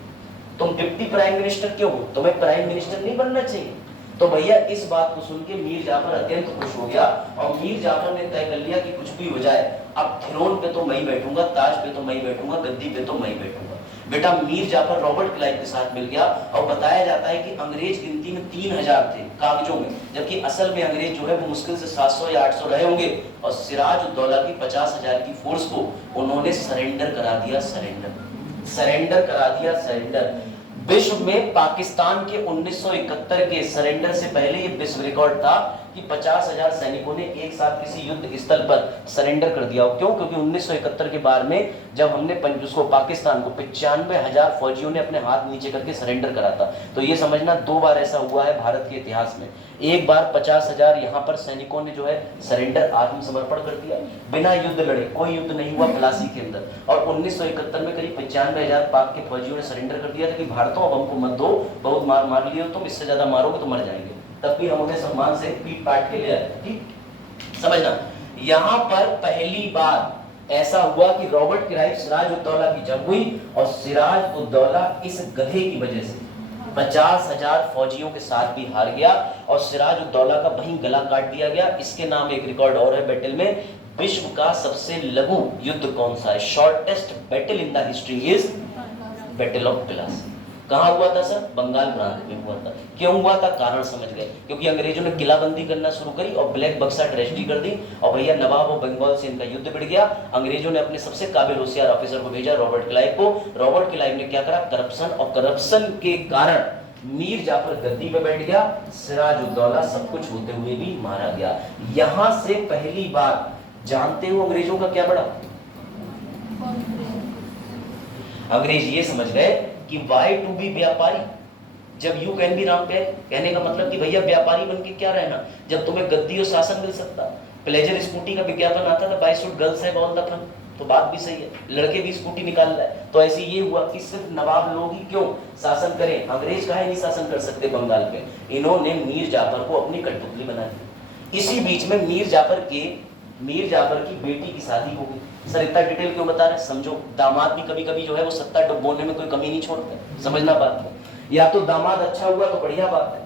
तुम डिप्टी प्राइम मिनिस्टर क्यों हो, तुम्हें प्राइम मिनिस्टर नहीं बनना चाहिए? तो भैया इस बात को सुन के मीर जाफर अत्यंत खुश हो गया, और मीर जाफर ने तय कर लिया कि कुछ भी हो जाए, अब थ्रोन पे तो मैं ही बैठूंगा, ताज पे तो मैं ही बैठूंगा, गद्दी पे तो मैं ही बैठूंगा। बेटा मीर जाफर रॉबर्ट क्लाइव के साथ मिल गया, और बताया जाता है कि अंग्रेज गिनती में 3000 थे कागजों में, जबकि असल में अंग्रेज जो है वो मुश्किल से 700 या 800 रहे होंगे, और सिराजुद्दौला की 50,000 की फोर्स को उन्होंने सरेंडर करा दिया, सरेंडर करा दिया, सरेंडर। विश्व में पाकिस्तान के 1971 के सरेंडर से पहले ये विश्व रिकॉर्ड था कि 50,000 सैनिकों ने एक साथ किसी युद्ध स्थल पर सरेंडर कर दिया। क्यों? क्योंकि 1971 के बार में जब हमने उसको पाकिस्तान को 95,000 फौजियों ने अपने हाथ नीचे करके सरेंडर करा था। तो ये समझना 2 बार ऐसा हुआ है भारत के इतिहास में। एक बार 50,000 यहाँ पर सैनिकों ने जो है सरेंडर, आत्मसमर्पण कर दिया, बिना युद्ध लड़े, कोई युद्ध नहीं हुआ प्लासी के अंदर। और 1971 में करीब 95,000 पाक के फौजियों ने सरेंडर कर दिया था कि भारतों अब हमको मत दो, बहुत मार लिए हो तुम, इससे ज्यादा मारोगे तो मर जाएंगे। तब भी हम उन्हें सम्मान से पीट पाट के ले आए। ठीक समझना, यहाँ पर पहली बार ऐसा हुआ कि रॉबर्ट क्लाइव सिराजुद्दौला की जंग हुई, और सिराजुद्दौला इस गधे की वजह से 50,000 फौजियों के साथ भी हार गया, और सिराजुद्दौला का वहीं गला काट दिया गया। इसके नाम एक रिकॉर्ड और है बैटल में, विश्व का सबसे लघु युद्ध कौन सा है? Shortest battle in the history is battle of Plassey. कहां हुआ था सर? बंगाल प्रांत में हुआ था। क्यों हुआ था? कारण समझ गए, क्योंकि अंग्रेजों ने किलाबंदी करना शुरू करी और ब्लैक बक्सा ट्रेजेडी कर दी, और भैया नवाब और बंगाल से इनका युद्ध बढ़ गया। अंग्रेजों ने अपने सबसे काबिल होशियार ऑफिसर को भेजा, रॉबर्ट क्लाइव को। रॉबर्ट क्लाइव ने क्या करा? करप्शन, और करप्शन के कारण मीर जाफर गद्दी पे बैठ गया, सिराजुद्दौला सब कुछ होते हुए भी मारा गया। यहां से पहली बार जानते हो अंग्रेजों का क्या बढ़ा? अंग्रेज ये समझ गए कि वाई टू बी व्यापारी, जब यू कैन बी राम पे, कहने का मतलब कि भैया व्यापारी बन के क्या रहना, जब तुम्हें गद्दी और शासन मिल सकता। प्लेजर स्कूटी का विज्ञापन आता था, why should girls have all the fun, तो बात भी सही है, लड़के भी स्कूटी निकाल रहा है। तो ऐसे ये हुआ कि सिर्फ नवाब लोग ही क्यों शासन करें, अंग्रेज काहे नहीं शासन कर सकते बंगाल पे। इन्होंने मीर जाफर को अपनी कठपुतली बना दी। इसी बीच में मीर जाफर की बेटी की शादी हो गई। सर इतना डिटेल क्यों बता रहे? समझो, दामाद भी कभी कभी जो है वो सत्ता डुबोने में कोई कमी नहीं छोड़ते, समझना बात है। या तो दामाद अच्छा हुआ तो बढ़िया बात है।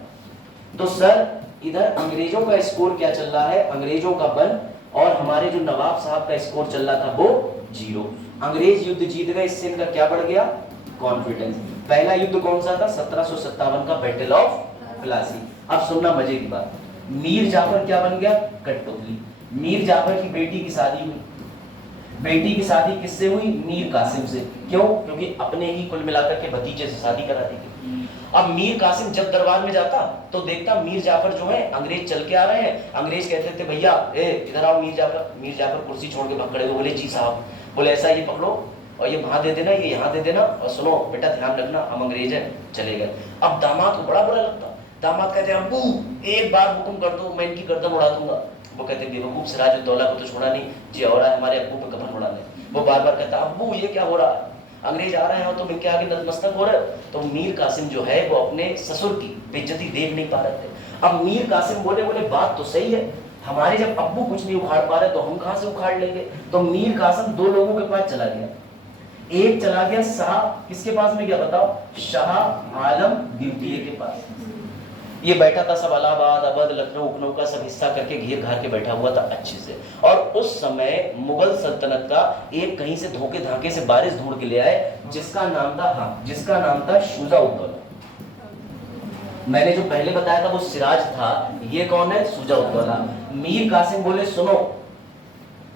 तो सर इधर अंग्रेजों का स्कोर क्या चल रहा है? अंग्रेजों का बन और हमारे जो नवाब साहब का स्कोर चल रहा था वो 0। अंग्रेज युद्ध जीत गए, इससे इनका क्या बढ़ गया? कॉन्फिडेंस। पहला युद्ध कौन सा था? 1757 का बैटल ऑफ प्लासी। अब सुनना मजे की बात, मीर जाफर क्या बन गया? कठपुतली। मीर जाफर की बेटी की शादी हुई। बेटी की शादी किससे हुई? मीर कासिम से। क्यों? क्योंकि अपने ही कुल मिलाकर के भतीजे से शादी करा दी थी। अब मीर कासिम जब दरबार में जाता तो देखता मीर जाफर जो है अंग्रेज चल के आ रहे हैं। अंग्रेज कहते थे भैया इधर आओ मीर जाफर। मीर जाफर कुर्सी छोड़ के भाग खड़े हो, बोले जी साहब। बोले ऐसा ये पकड़ो और ये वहां दे देना, ये यहाँ दे देना, और सुनो बेटा ध्यान रखना हम अंग्रेज हैं। चले गए। अब दामाद को बड़ा बुरा लगता। दामाद कहते हैं अब्बू एक बार हुक्म कर दो, मैं इनकी गर्दन उड़ा दूंगा। वो कहते बेवकूफ, सिराजुद्दौला को तो छोड़ा नहीं, जी और हमारे अब्बू पे कफन उड़ाने। वो बार बार कहता अब्बू ये क्या हो रहा है, अंग्रेज आ रहे हैं और तुम इनके आगे नतमस्तक हो रहे हो। तो मीर कासिम जो है वो अपने ससुर की बेइज्जती देख नहीं पा रहे थे। अब मीर कासिम बोले बात तो सही है, हमारे जब अब्बू कुछ नहीं उखाड़ पा रहे तो हम कहां से उखाड़ लेंगे। तो मीर कासिम दो लोगों के पास चला गया। एक चला गया शाह, किसके पास में गया बताओ? शाह आलम द्वितीय के पास। ये बैठा था सब इलाहाबाद, अवध, लखनऊ, उखनऊ का सब हिस्सा करके घेर घार के बैठा हुआ था अच्छे से। और उस समय मुगल सल्तनत का एक कहीं से धोखे धाके से बारिश ढूंढ के ले आए जिसका नाम था शुजा-उद-दौला। मैंने जो पहले बताया था वो सिराज था, ये कौन है? शुजा-उद-दौला। मीर कासिम बोले सुनो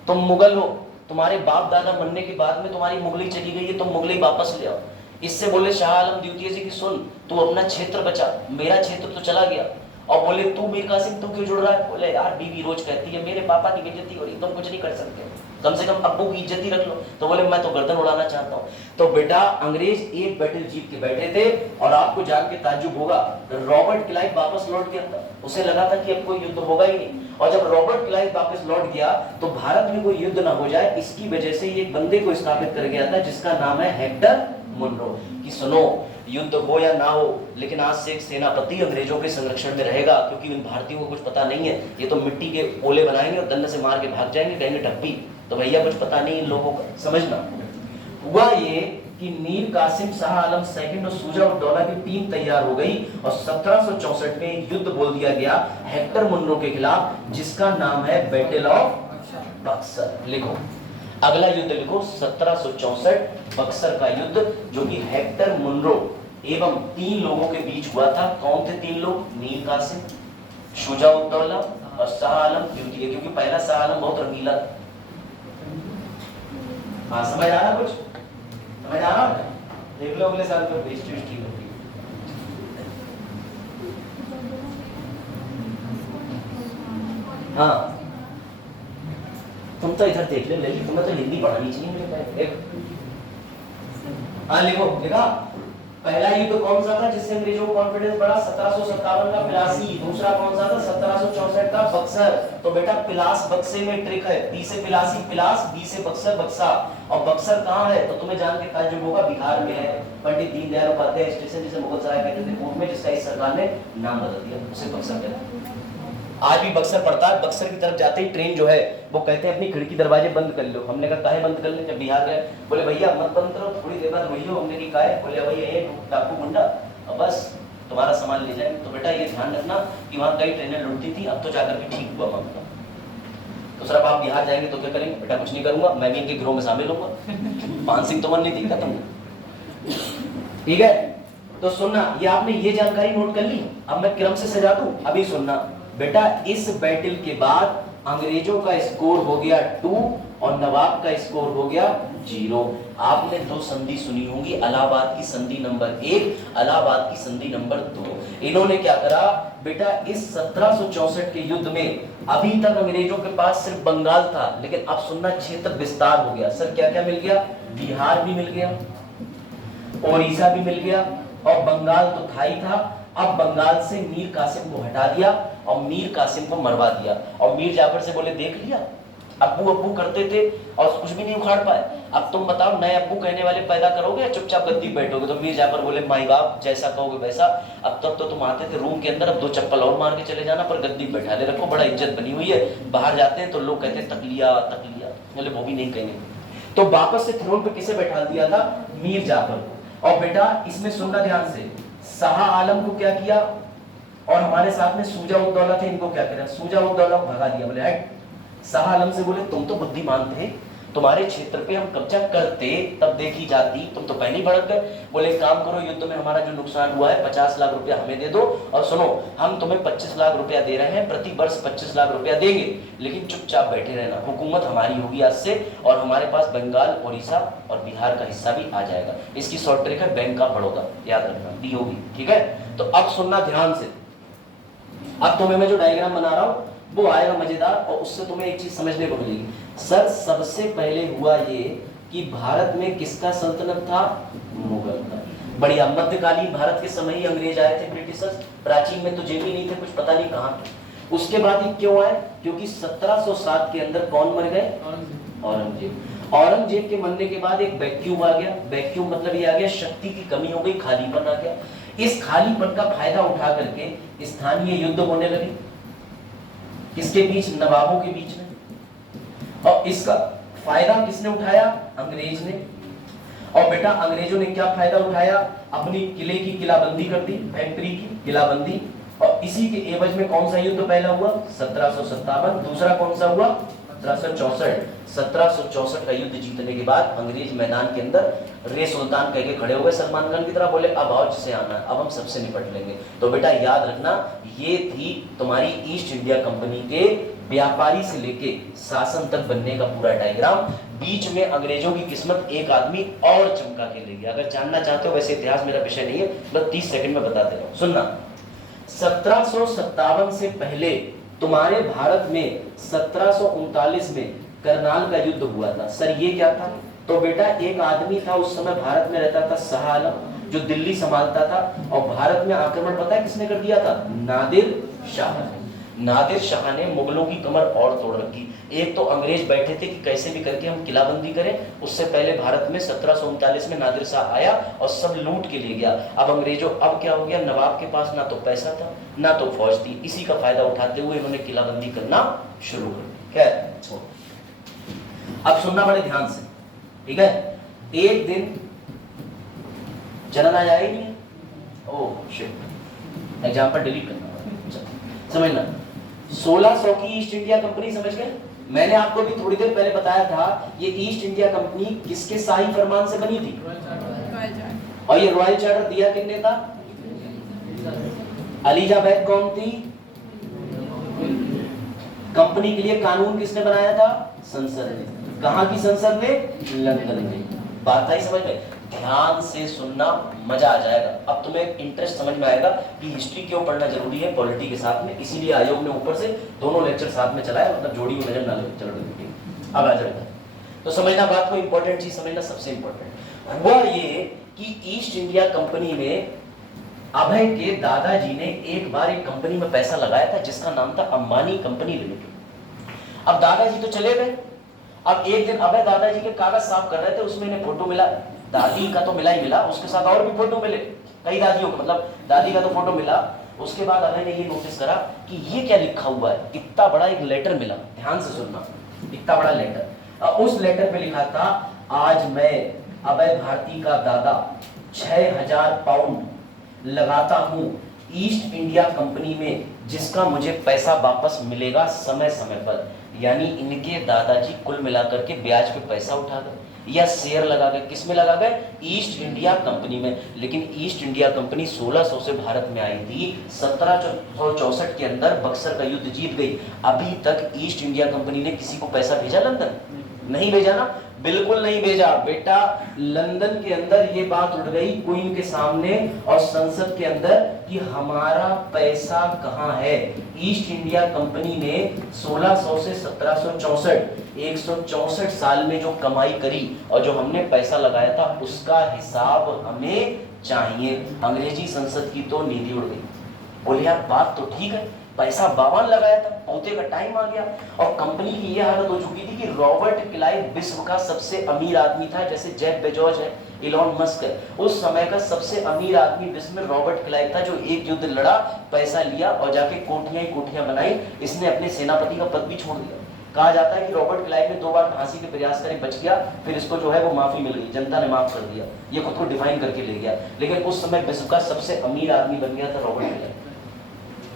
तुम मुगल हो, तुम्हारे बाप दादा मरने के बाद में तुम्हारी मुगली चली गई है, तुम मुगली वापस ले आओ। इससे बोले शाह आलम द्वितीय जी की सुन, तू अपना क्षेत्र बचा, मेरा क्षेत्र तो चला गया। और बोले तू मीर कासिम तू क्यों जुड़ रहा है? बोले यार बीवी रोज कहती है मेरे पापा की बेइज्जती हो रही, तुम कुछ नहीं कर सकते, कम से कम अब्बू की इज्जत ही रख लो। तो बोले मैं तो गर्दन उड़ाना चाहता हूँ। तो बेटा अंग्रेज एक बैटल जीत के बैठे थे और आपको जान के ताज्जुब होगा, रॉबर्ट क्लाइव वापस लौट गया था। उसे लगा था कि अब कोई युद्ध होगा ही नहीं। और जब रॉबर्ट क्लाइव वापस लौट गया तो भारत में कोई युद्ध ना हो जाए इसकी वजह से ये एक बंदे को स्थापित कर गया था जिसका नाम है हेक्टर मुनरो। कि सुनो युद्ध हो या ना हो लेकिन आज से एक सेनापति अंग्रेजों के संरक्षण में रहेगा, क्योंकि उन भारतीयों को कुछ पता नहीं है, ये तो मिट्टी के ओले बनाएंगे और दंड से मार के भाग जाएंगे, कहेंगे ढप्पी। तो भैया कुछ पता नहीं इन लोगों का, समझना। हुआ ये कि मीर कासिम, शाह आलम सेकंड और शुजा-उद-दौला की टीम तैयार हो गई और 1764 में एक युद्ध बोल दिया गया हेक्टर मुनरो के खिलाफ जिसका नाम है बैटल ऑफ बक्सर। लिखो अगला युद्ध लिखो 1764 बक्सर का युद्ध, जो कि हेक्टर मुनरो एवं 3 लोगों के बीच हुआ था। कौन थे 3 लोग? मीर कासिम, शुजा-उद-दौला और शाह आलम द्वितीय, क्योंकि पहला शाह आलम बहुत रंगीला था। हाँ समझ आ रहा? कुछ समझ आ रहा? देख लो अगले साल पर बेइज्जती ठीक होगी। हाँ तुम तो इधर देख ले, तुम्हें तो हिंदी पढ़ानी चाहिए मुझे। हाँ लिखो, लिखा पहला युद्ध कौन सा था जिससे अंग्रेजों को कॉन्फिडेंस बढ़ा? 1757 का प्लासी। दूसरा कौन सा था? 1764 का बक्सर। तो बेटा पिलास बक्से में ट्रिक है, पी से पिलासी पिलास, बी से बक्सर बक्सा। और बक्सर कहाँ है? तो तुम्हें जान के ताज्जुब होगा, बिहार में है। पंडित दीनदयाल उपाध्याय स्टेशन जिसे मुगलसराय कहते थे पूर्व में, जिसका इस सरकार ने नाम बदल दिया, उसे बक्सर कहते हैं। आज भी बक्सर पड़ता है। बक्सर की तरफ जाते ही ट्रेन जो है वो कहते हैं अपनी खिड़की दरवाजे बंद कर लो। हमने कहा काहे बंद कर लें? जब बिहार गए बोले भैया मत बंद करो, थोड़ी देर बाद वही हो। हमने कहा काहे? बोले भैया ये डाकू गुंडा और बस तुम्हारा सामान ले जाएंगे। तो बेटा ये ध्यान रखना कि वहाँ कई ट्रेनें लुटती थी, अब तो जाकर के ठीक हुआ मामला। तो सर अब आप बिहार जाएंगे तो क्या करेंगे? बेटा कुछ नहीं करूंगा, मैं भी इनके गिरोह में शामिल होऊंगा। मानसिंह तोमर नहीं दिखता तुमको, ठीक है? तो सुनना, ये आपने ये जानकारी नोट कर ली। अब मैं क्रम से सजा दूं, अभी सुनना बेटा। इस बैटल के बाद अंग्रेजों का स्कोर हो गया 2 और नवाब का स्कोर हो गया 0। आपने 2 संधि सुनी होंगी, इलाहाबाद की संधि नंबर 1, इलाहाबाद की संधि नंबर 2। इन्होंने क्या करा बेटा, इस 1764 के युद्ध में अभी तक अंग्रेजों के पास सिर्फ बंगाल था, लेकिन अब सुनना क्षेत्र विस्तार हो गया। सर क्या क्या मिल गया? बिहार भी मिल गया, ओडिशा भी मिल गया और बंगाल तो था ही था। अब बंगाल से मीर कासिम को हटा दिया और मीर कासिम को मरवा दिया। और मीर जाफर से बोले देख लिया, अब्बू अब्बू करते थे और कुछ भी नहीं उखाड़ पाए, अब तुम बताओ नए अब्बू कहने वाले पैदा करोगे या चुपचाप गद्दी बैठोगे? तो मीर जाफर बोले माई बाप जैसा कहोगे वैसा। अब तब तो तुम आते थे रूम के अंदर, अब 2 चप्पल और मार के चले जाना, पर गद्दी बैठा ले रखो, बड़ा इज्जत बनी हुई है। बाहर जाते हैं तो लोग कहते हैं तकलिया तकलिया, बोले वो भी नहीं कहेंगे। तो वापस से थ्रोन पे किसे बैठा दिया था? मीर जाफर को। और बेटा इसमें सुनना ध्यान से, शाह आलम को क्या किया और हमारे साथ में शुजा-उद-दौला थे, इनको क्या किया? शुजा-उद-दौला को भगा दिया, बोले हट शाह आलम से बोले तुम तो बुद्धिमान थे, तुम्हारे क्षेत्र पे हम कब्जा करते तब देखी जाती, तुम तो पहले ही भड़क गए। बोले काम करो, युद्ध में हमारा जो नुकसान हुआ है 50 लाख रुपया हमें दे दो, और सुनो हम तुम्हें 25 लाख रुपया दे रहे हैं, प्रति वर्ष 25 लाख रुपया देंगे, लेकिन चुपचाप बैठे रहना, हुकूमत हमारी होगी आज से, और हमारे पास बंगाल, उड़ीसा और बिहार का हिस्सा भी आ जाएगा। इसकी शॉर्ट ट्रिक है बैंक ऑफ बड़ौदा, याद रखना, दी होगी, ठीक है। तो अब सुनना ध्यान से, अब तुम्हें मैं जो डायग्राम बना रहा हूं वो आएगा मजेदार, और उससे तुम्हें एक चीज समझने को मिलेगी। सर सबसे पहले हुआ ये कि भारत में किसका सल्तनत था? मुगल का। बढ़िया, मध्यकालीन भारत के समय ही अंग्रेज आए थे, ब्रिटिशर्स। प्राचीन में तो जेबी नहीं थे, कुछ पता नहीं कहां थे। उसके बाद ये क्यों आए? क्योंकि 1707 के अंदर कौन मर गए? औरंगजेब। औरंगजेब के मरने के बाद एक वैक्यूम आ गया। वैक्यूम मतलब ये आ गया शक्ति की कमी हो गई, खालीपन आ गया। इस खालीपन का फायदा उठा करके स्थानीय युद्ध होने लगे, किसके बीच? नवाबों के बीच में। और इसका फायदा किसने उठाया? अंग्रेज ने। और बेटा अंग्रेजों ने क्या फायदा उठाया? अपनी किले की किलाबंदी कर दी, फैक्ट्री की किलाबंदी। और इसी के एवज में कौन सा युद्ध पहला हुआ? 1757। दूसरा कौन सा हुआ? 1764। 1764 का युद्ध जीतने के बाद अंग्रेज मैदान के अंदर रे सुल्तान कह के खड़े हो गए सलमान खान की तरह, बोले अब आओ जिसे आना है, अब हम सबसे निपट लेंगे। तो बेटा याद रखना, ये थी तुम्हारी ईस्ट इंडिया कंपनी के व्यापारी से लेके शासन तक बनने का पूरा डायग्राम। बीच में अंग्रेजों की किस्मत एक आदमी और चमका के ले गया। अगर जानना चाहते हो, वैसे इतिहास मेरा विषय नहीं है, बस 30 सेकंड में बता दे रहा हूं, सुनना। 1757 से पहले तुम्हारे भारत में 1739 में करनाल का युद्ध हुआ था। सर ये क्या था? तो बेटा एक आदमी था उस समय भारत में रहता था, शाह आलम, जो दिल्ली संभालता था, और भारत में आक्रमण पता है किसने कर दिया था? नादिर शाह ने। नादिर शाह ने मुगलों की कमर और तोड़ रखी। एक तो अंग्रेज बैठे थे कि कैसे भी करके हम किलाबंदी करें, उससे पहले भारत में 1739 में नादिर शाह आया और सब लूट के ले गया। अब अंग्रेजों, अब क्या हो गया, नवाब के पास ना तो पैसा था ना तो फौज थी। इसी का फायदा उठाते हुए इन्होंने किलाबंदी करना शुरू कर दी। खैर अब सुनना बड़े ध्यान से, ठीक है। एक दिन जनन आया ही नहीं, ओह शिट, एग्जाम्पल डिलीट करना, समझना। 1600 की ईस्ट इंडिया कंपनी, समझ गए? मैंने आपको भी थोड़ी देर पहले बताया था, ये ईस्ट इंडिया कंपनी किसके शाही फरमान से बनी थी? और ये रॉयल चार्टर दिया किसने था? एलिजाबेथ कौन थी? कंपनी के लिए कानून किसने बनाया था? संसद ने। कहां की संसद ने? लंदन में। बात आई समझ में? ध्यान से सुनना, मजा आ जाएगा। अब तुम्हें इंटरेस्ट समझ में आएगा कि हिस्ट्री क्यों पढ़ना जरूरी है पॉलिटी के साथ में। इसीलिए आयोग ने ऊपर से दोनों लेक्चर साथ में चलाया, मतलब जोड़ी में नजर ना लगे। चलो अब आ जाएगा तो समझना बात को, इंपॉर्टेंट चीज समझना, सबसे इंपॉर्टेंट हुआ ये कि ईस्ट इंडिया कंपनी में अभय के दादाजी ने एक बार एक कंपनी में पैसा लगाया था जिसका नाम था अंबानी कंपनी लिमिटेड। अब दादाजी तो चले गए। अब एक दिन अभय दादाजी के कागज साफ कर रहे थे, उसमें इन्हें फोटो मिला। दादी का तो मिला ही मिला, उसके साथ और भी फोटो मिले, कई दादियों का, मतलब दादी का तो फोटो मिला। उसके बाद अभय ने ये नोटिस करा कि ये क्या लिखा हुआ है, इतना बड़ा एक लेटर मिला। ध्यान से सुनना, इतना बड़ा लेटर। उस लेटर पे लिखा था, आज मैं अभय भारती का दादा 6000 पाउंड लगाता हूं ईस्ट इंडिया कंपनी में, जिसका मुझे पैसा वापस मिलेगा समय समय पर। यानी इनके दादाजी कुल मिलाकर के ब्याज पे पैसा उठा गए या शेयर लगा गए। किस में लगा गए? ईस्ट इंडिया कंपनी में। लेकिन ईस्ट इंडिया कंपनी 1600 से भारत में आई थी, 1764 के अंदर बक्सर का युद्ध जीत गई। अभी तक ईस्ट इंडिया कंपनी ने किसी को पैसा भेजा लंदन? नहीं भेजा ना, बिल्कुल नहीं भेजा। बेटा लंदन के अंदर ये बात उठ गई क्वीन के सामने और संसद के अंदर कि हमारा पैसा कहां है। ईस्ट इंडिया कंपनी ने 1600 से 1764 164 साल में जो कमाई करी और जो हमने पैसा लगाया था उसका हिसाब हमें चाहिए। अंग्रेजी संसद की तो नींद उड़ गई। बोले यार बात तो ठीक है, पैसा 52 लगाया था, पौधे का टाइम आ गया। और कंपनी की यह हालत हो चुकी थी कि रॉबर्ट क्लाइव विश्व का सबसे अमीर आदमी था, जैसे जेफ बेजोस है, इलॉन मस्क है। उस समय का सबसे अमीर आदमी विश्व में रॉबर्ट क्लाइव था, जो एक युद्ध लड़ा, पैसा लिया और जाके कोठियां ही कोठियां बनाई। इसने अपने सेनापति का पद भी छोड़ दिया। कहा जाता है कि रॉबर्ट क्लाइव ने 2 बार फांसी के प्रयास करे, बच गया, फिर इसको जो है वो माफी मिल गई, जनता ने माफ कर दिया, ये खुद को डिफाइन करके ले गया। लेकिन उस समय विश्व का सबसे अमीर आदमी बन गया था रॉबर्ट क्लाइव।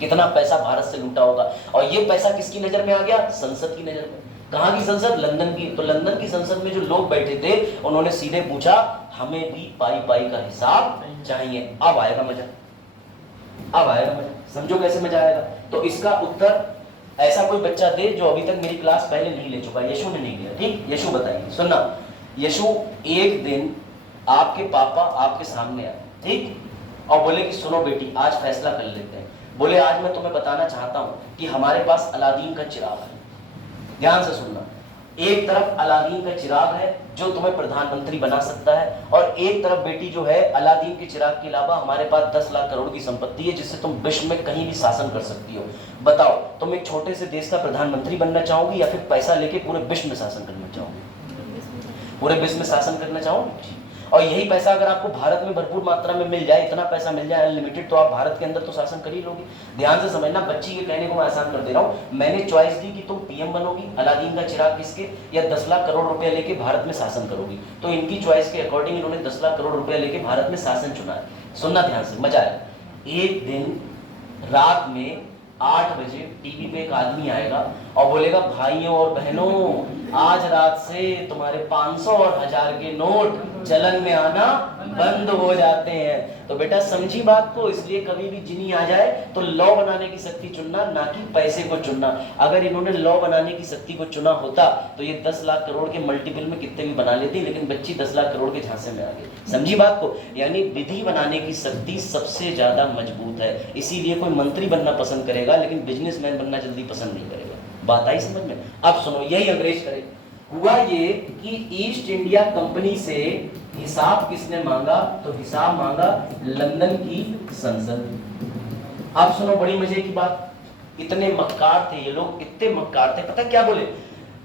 कितना पैसा भारत से लूटा होगा। और ये पैसा किसकी नजर में आ गया? संसद की नजर में। कहाँ की संसद? लंदन की। तो लंदन की संसद में जो लोग बैठे थे उन्होंने सीधे पूछा हमें भी पाई पाई का हिसाब चाहिए। अब आएगा मजा, अब आएगा मजा। समझो कैसे मजा आएगा। तो इसका उत्तर ऐसा कोई बच्चा दे जो अभी तक मेरी क्लास पहले नहीं ले चुका। यशु ने नहीं लिया, ठीक? यशु बताइए, सुनना। यशु एक दिन आपके पापा आपके सामने आए, ठीक, और बोले कि सुनो बेटी आज फैसला कर लेते हैं। बोले आज मैं तुम्हें बताना चाहता हूं कि हमारे पास अलादीन का चिराग है। ध्यान से सुनना, एक तरफ अलादीन का चिराग है जो तुम्हें प्रधानमंत्री बना सकता है, और एक तरफ बेटी जो है अलादीन के चिराग के अलावा हमारे पास 10 लाख करोड़ की संपत्ति है जिससे तुम विश्व में कहीं भी शासन कर सकती हो। बताओ तुम एक छोटे से देश का प्रधानमंत्री बनना चाहोगी या फिर पैसा लेके पूरे विश्व में शासन करना चाहोगी? पूरे विश्व में शासन करना चाहोगी। और यही पैसा अगर आपको भारत में भरपूर मात्रा में मिल जाए, इतना पैसा मिल जाए अनलिमिटेड, तो आप भारत के अंदर तो शासन कर ही लोगे। ध्यान से समझना, बच्ची के कहने को मैं आसान कर दे रहा हूं। मैंने चॉइस दी कि तुम पीएम बनोगी, अलादीन का चिराग किसके, या 10 लाख करोड़ रुपया लेके भारत में शासन करोगी। तो इनकी चॉइस के अकॉर्डिंग इन्होंने 10 लाख करोड़ रुपया लेके भारत में शासन चुना है। सुनना ध्यान से, मजा आए। एक दिन रात में 8 बजे टीवी पे एक आदमी आएगा और बोलेगा भाइयों और बहनों आज रात से तुम्हारे 500 और 1000 के नोट चलन में आना बंद हो जाते हैं। तो बेटा समझी बात को, इसलिए कभी भी जिनी आ जाए तो लॉ बनाने की शक्ति चुनना, ना कि पैसे को चुनना। अगर इन्होंने लॉ बनाने की शक्ति को चुना होता तो ये 10 लाख करोड़ के मल्टीपल में कितने भी बना लेती, लेकिन बच्ची 10 लाख करोड़ के झांसे में आ गई। समझी बात को? यानी विधि बनाने की शक्ति सबसे ज्यादा मजबूत है। इसीलिए कोई मंत्री बनना पसंद करेगा लेकिन बिजनेसमैन बनना जल्दी पसंद नहीं करेगा। बात आई समझ में? अब सुनो, यही अंग्रेज करे। हुआ ये कि ईस्ट इंडिया कंपनी से हिसाब किसने मांगा? तो हिसाब मांगा लंदन की संसद। अब सुनो बड़ी मजे की बात, इतने मक्कार थे ये लोग, इतने मक्कार थे, पता क्या बोले?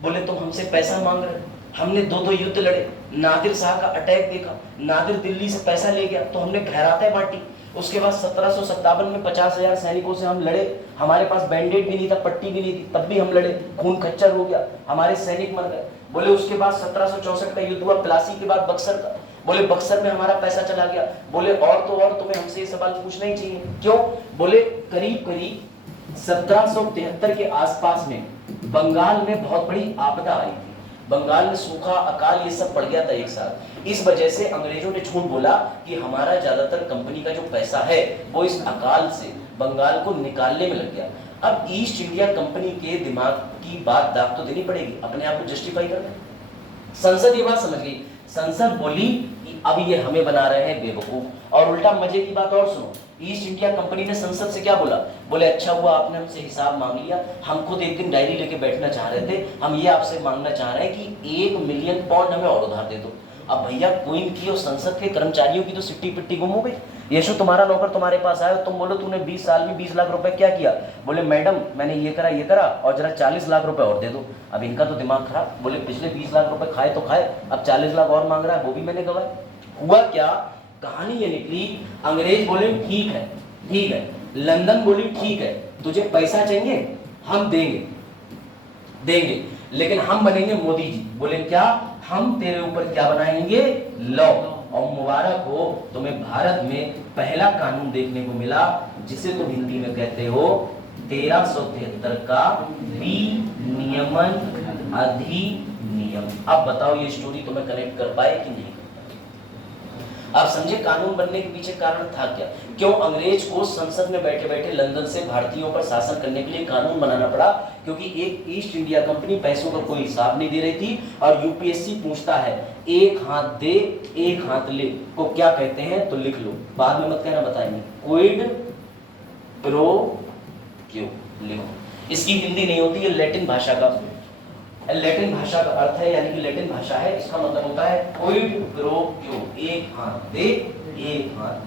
बोले तुम हमसे पैसा मांग रहे, हमने 2 युद्ध लड़े, नादिर शाह का अटैक देखा, नादिर दिल्ली से पैसा ले गया तो हमने खैरातें बांटी। उसके बाद 1757 में 50,000 सैनिकों से हम लड़े, हमारे पास बैंडेड भी नहीं था, पट्टी भी नहीं थी, तब भी हम लड़े, खून खच्चर हो गया, हमारे सैनिक मर गए। बोले उसके बाद 1764 का युद्ध हुआ, प्लासी के बाद बक्सर का। बोले बक्सर में हमारा पैसा चला गया। बोले और तो और तुम्हें हमसे ये सवाल पूछना ही चाहिए, क्यों? बोले करीब करीब 1773 के आसपास में बंगाल में बहुत बड़ी आपदा आई थी। बंगाल में सूखा, अकाल, ये सब पड़ गया था एक साथ। इस वजह से अंग्रेजों ने झूठ बोला कि हमारा ज्यादातर कंपनी का जो पैसा है वो इस अकाल से बंगाल को निकालने में लग गया। अब ईस्ट इंडिया कंपनी के दिमाग की बात दाग तो देनी पड़ेगी, अपने आप को जस्टिफाई करना। संसद ये बात समझ गई। संसद बोली कि अब ये हमें बना रहे हैं बेवकूफ। और उल्टा मजे की बात और सुनो, ईस्ट इंडिया कंपनी ने संसद से क्या बोला? बोले अच्छा हुआ आपने हमसे हिसाब मांग लिया, हम खुद एक दिन डायरी लेके बैठना चाह रहे थे, हम ये आपसे मांगना चाह रहे हैं कि 1 मिलियन पाउंड हमें और उधार दे दो। अब भैया क्वीन की और संसद के कर्मचारियों की तो सिट्टी पिट्टी गुम हो गई। यशु तुम्हारा नौकर तुम्हारे पास आया, तुम बोलो तूने 20 साल में 20 लाख रुपए क्या किया? बोले मैडम मैंने ये करा और जरा 40 लाख रुपए और दे दो। अब इनका तो दिमाग खराब, बोले पिछले 20 लाख रुपए खाए तो खाए, अब 40 लाख और मांग रहा है, वो भी मैंने गवाए। हुआ क्या? कहानी ये निकली, अंग्रेज बोले ठीक है, ठीक है, लंदन बोली ठीक है, तुझे पैसा चाहिए हम देंगे, लेकिन हम बनेंगे मोदी जी। बोले क्या? हम तेरे ऊपर क्या बनाएंगे? लॉ। और मुबारक हो, तुम्हें भारत में पहला कानून देखने को मिला जिसे तुम हिंदी में कहते हो 1373 का विनियमन अधिनियम। अब बताओ ये स्टोरी तुम्हें कनेक्ट कर पाए कि नहीं? आप समझे कानून बनने के पीछे कारण था क्या? क्यों अंग्रेज को संसद में बैठे बैठे लंदन से भारतीयों पर शासन करने के लिए कानून बनाना पड़ा? क्योंकि एक ईस्ट इंडिया कंपनी पैसों का कोई हिसाब नहीं दे रही थी। और यूपीएससी पूछता है एक हाथ दे एक हाथ ले को क्या कहते हैं? तो लिख लो, बाद में मत कहना बताएंगे। क्विड प्रो क्यो लिखो। इसकी हिंदी नहीं होती, ये लैटिन भाषा का अर्थ है, यानी कि लैटिन भाषा है। इसका मतलब होता है क्विड प्रो क्यो, एक हाथ दे एक हाथ।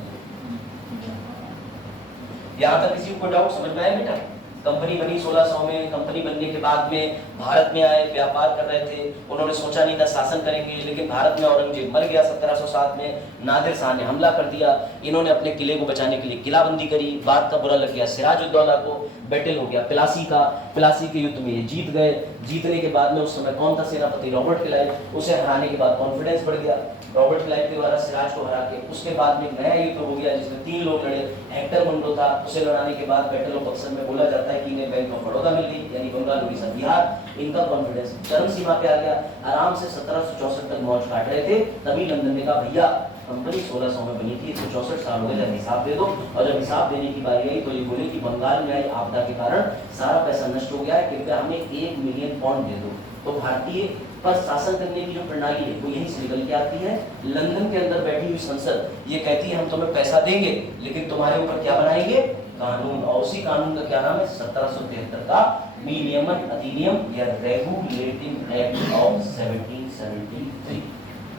यहां तक किसी को डाउट समझ में आया बेटा? कंपनी बनी 1600 में, कंपनी बनने के बाद में भारत में आए, व्यापार कर रहे थे, उन्होंने सोचा नहीं था शासन करेंगे, लेकिन भारत में औरंगजेब मर गया 1707 में, नादिर शाह ने हमला कर दिया, इन्होंने अपने किले को बचाने के लिए किलाबंदी करी, बात का बुरा लग गया सिराजुद्दौला को, बैटल हो गया प्लासी का। प्लासी के युद्ध में ये जीत गए। जीतने के बाद में उस समय कौन था सेनापति? Robert Clive. उसे हराने के बाद कॉन्फिडेंस बढ़ गया रॉबर्ट क्लाइव के द्वारा सिराज को हरा के। उसके बाद में एक नया युद्ध हो गया जिसमें 3 लोग लड़े। हेक्टर मंडो था, उसे लड़ाने के बाद बैटल ऑफ बक्सर में बोला जाता है कि इन्हें बैंक ऑफ बड़ौदा मिल गई, यानी बंगाल उड़ीसा बिहार। इनका कॉन्फिडेंस चरम सीमा पे आ गया। आराम से 1764 तक मौज काट रहे थे। तभी लंदन ने कहा भैया कंपनी 1600 में बनी थी, 164 साल हो गए, जब हिसाब दे दो। और जब हिसाब देने की बारी आई तो ये बोले कि बंगाल में आई आपदा के कारण सारा पैसा नष्ट हो गया है, कृपया हमें 1 मिलियन पाउंड दे दो। तो भारतीय पर शासन करने की जो प्रणाली है वो यहीं से निकल के आती है। लंदन के अंदर बैठी हुई संसद ये कहती है हम तुम्हें पैसा देंगे लेकिन तुम्हारे ऊपर क्या बनाएंगे? कानून। और उसी कानून का क्या नाम है? 1773 का विनियमन अधिनियम या रेगुलेटिंग एक्ट ऑफ 1773।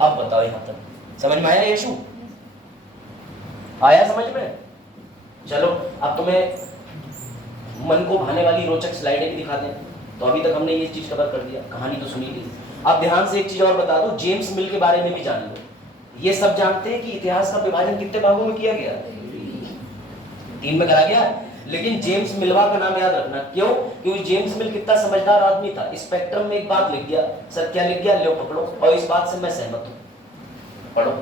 अब बताओ यहाँ तक समझ में आया यशु? आया समझ में? चलो अब तुम्हें मन को भाने वाली रोचक स्लाइडें भी दिखाते हैं। तो अभी तक हमने ये चीज कवर कर दिया, कहानी तो सुनी थी। अब ध्यान से एक चीज और बता दो, जेम्स मिल के बारे में भी जान लो। ये सब जानते हैं कि इतिहास का विभाजन कितने भागों में किया गया? 3 में करा गया। लेकिन जेम्स मिल्वा का नाम याद रखना। क्यों? क्योंकि जेम्स मिल कितना समझदार आदमी था। स्पेक्ट्रम में एक बात लिख दिया। सर क्या लिख दिया? लो पकड़ो। और इस बात से मैं सहमत हूं, पढ़ो।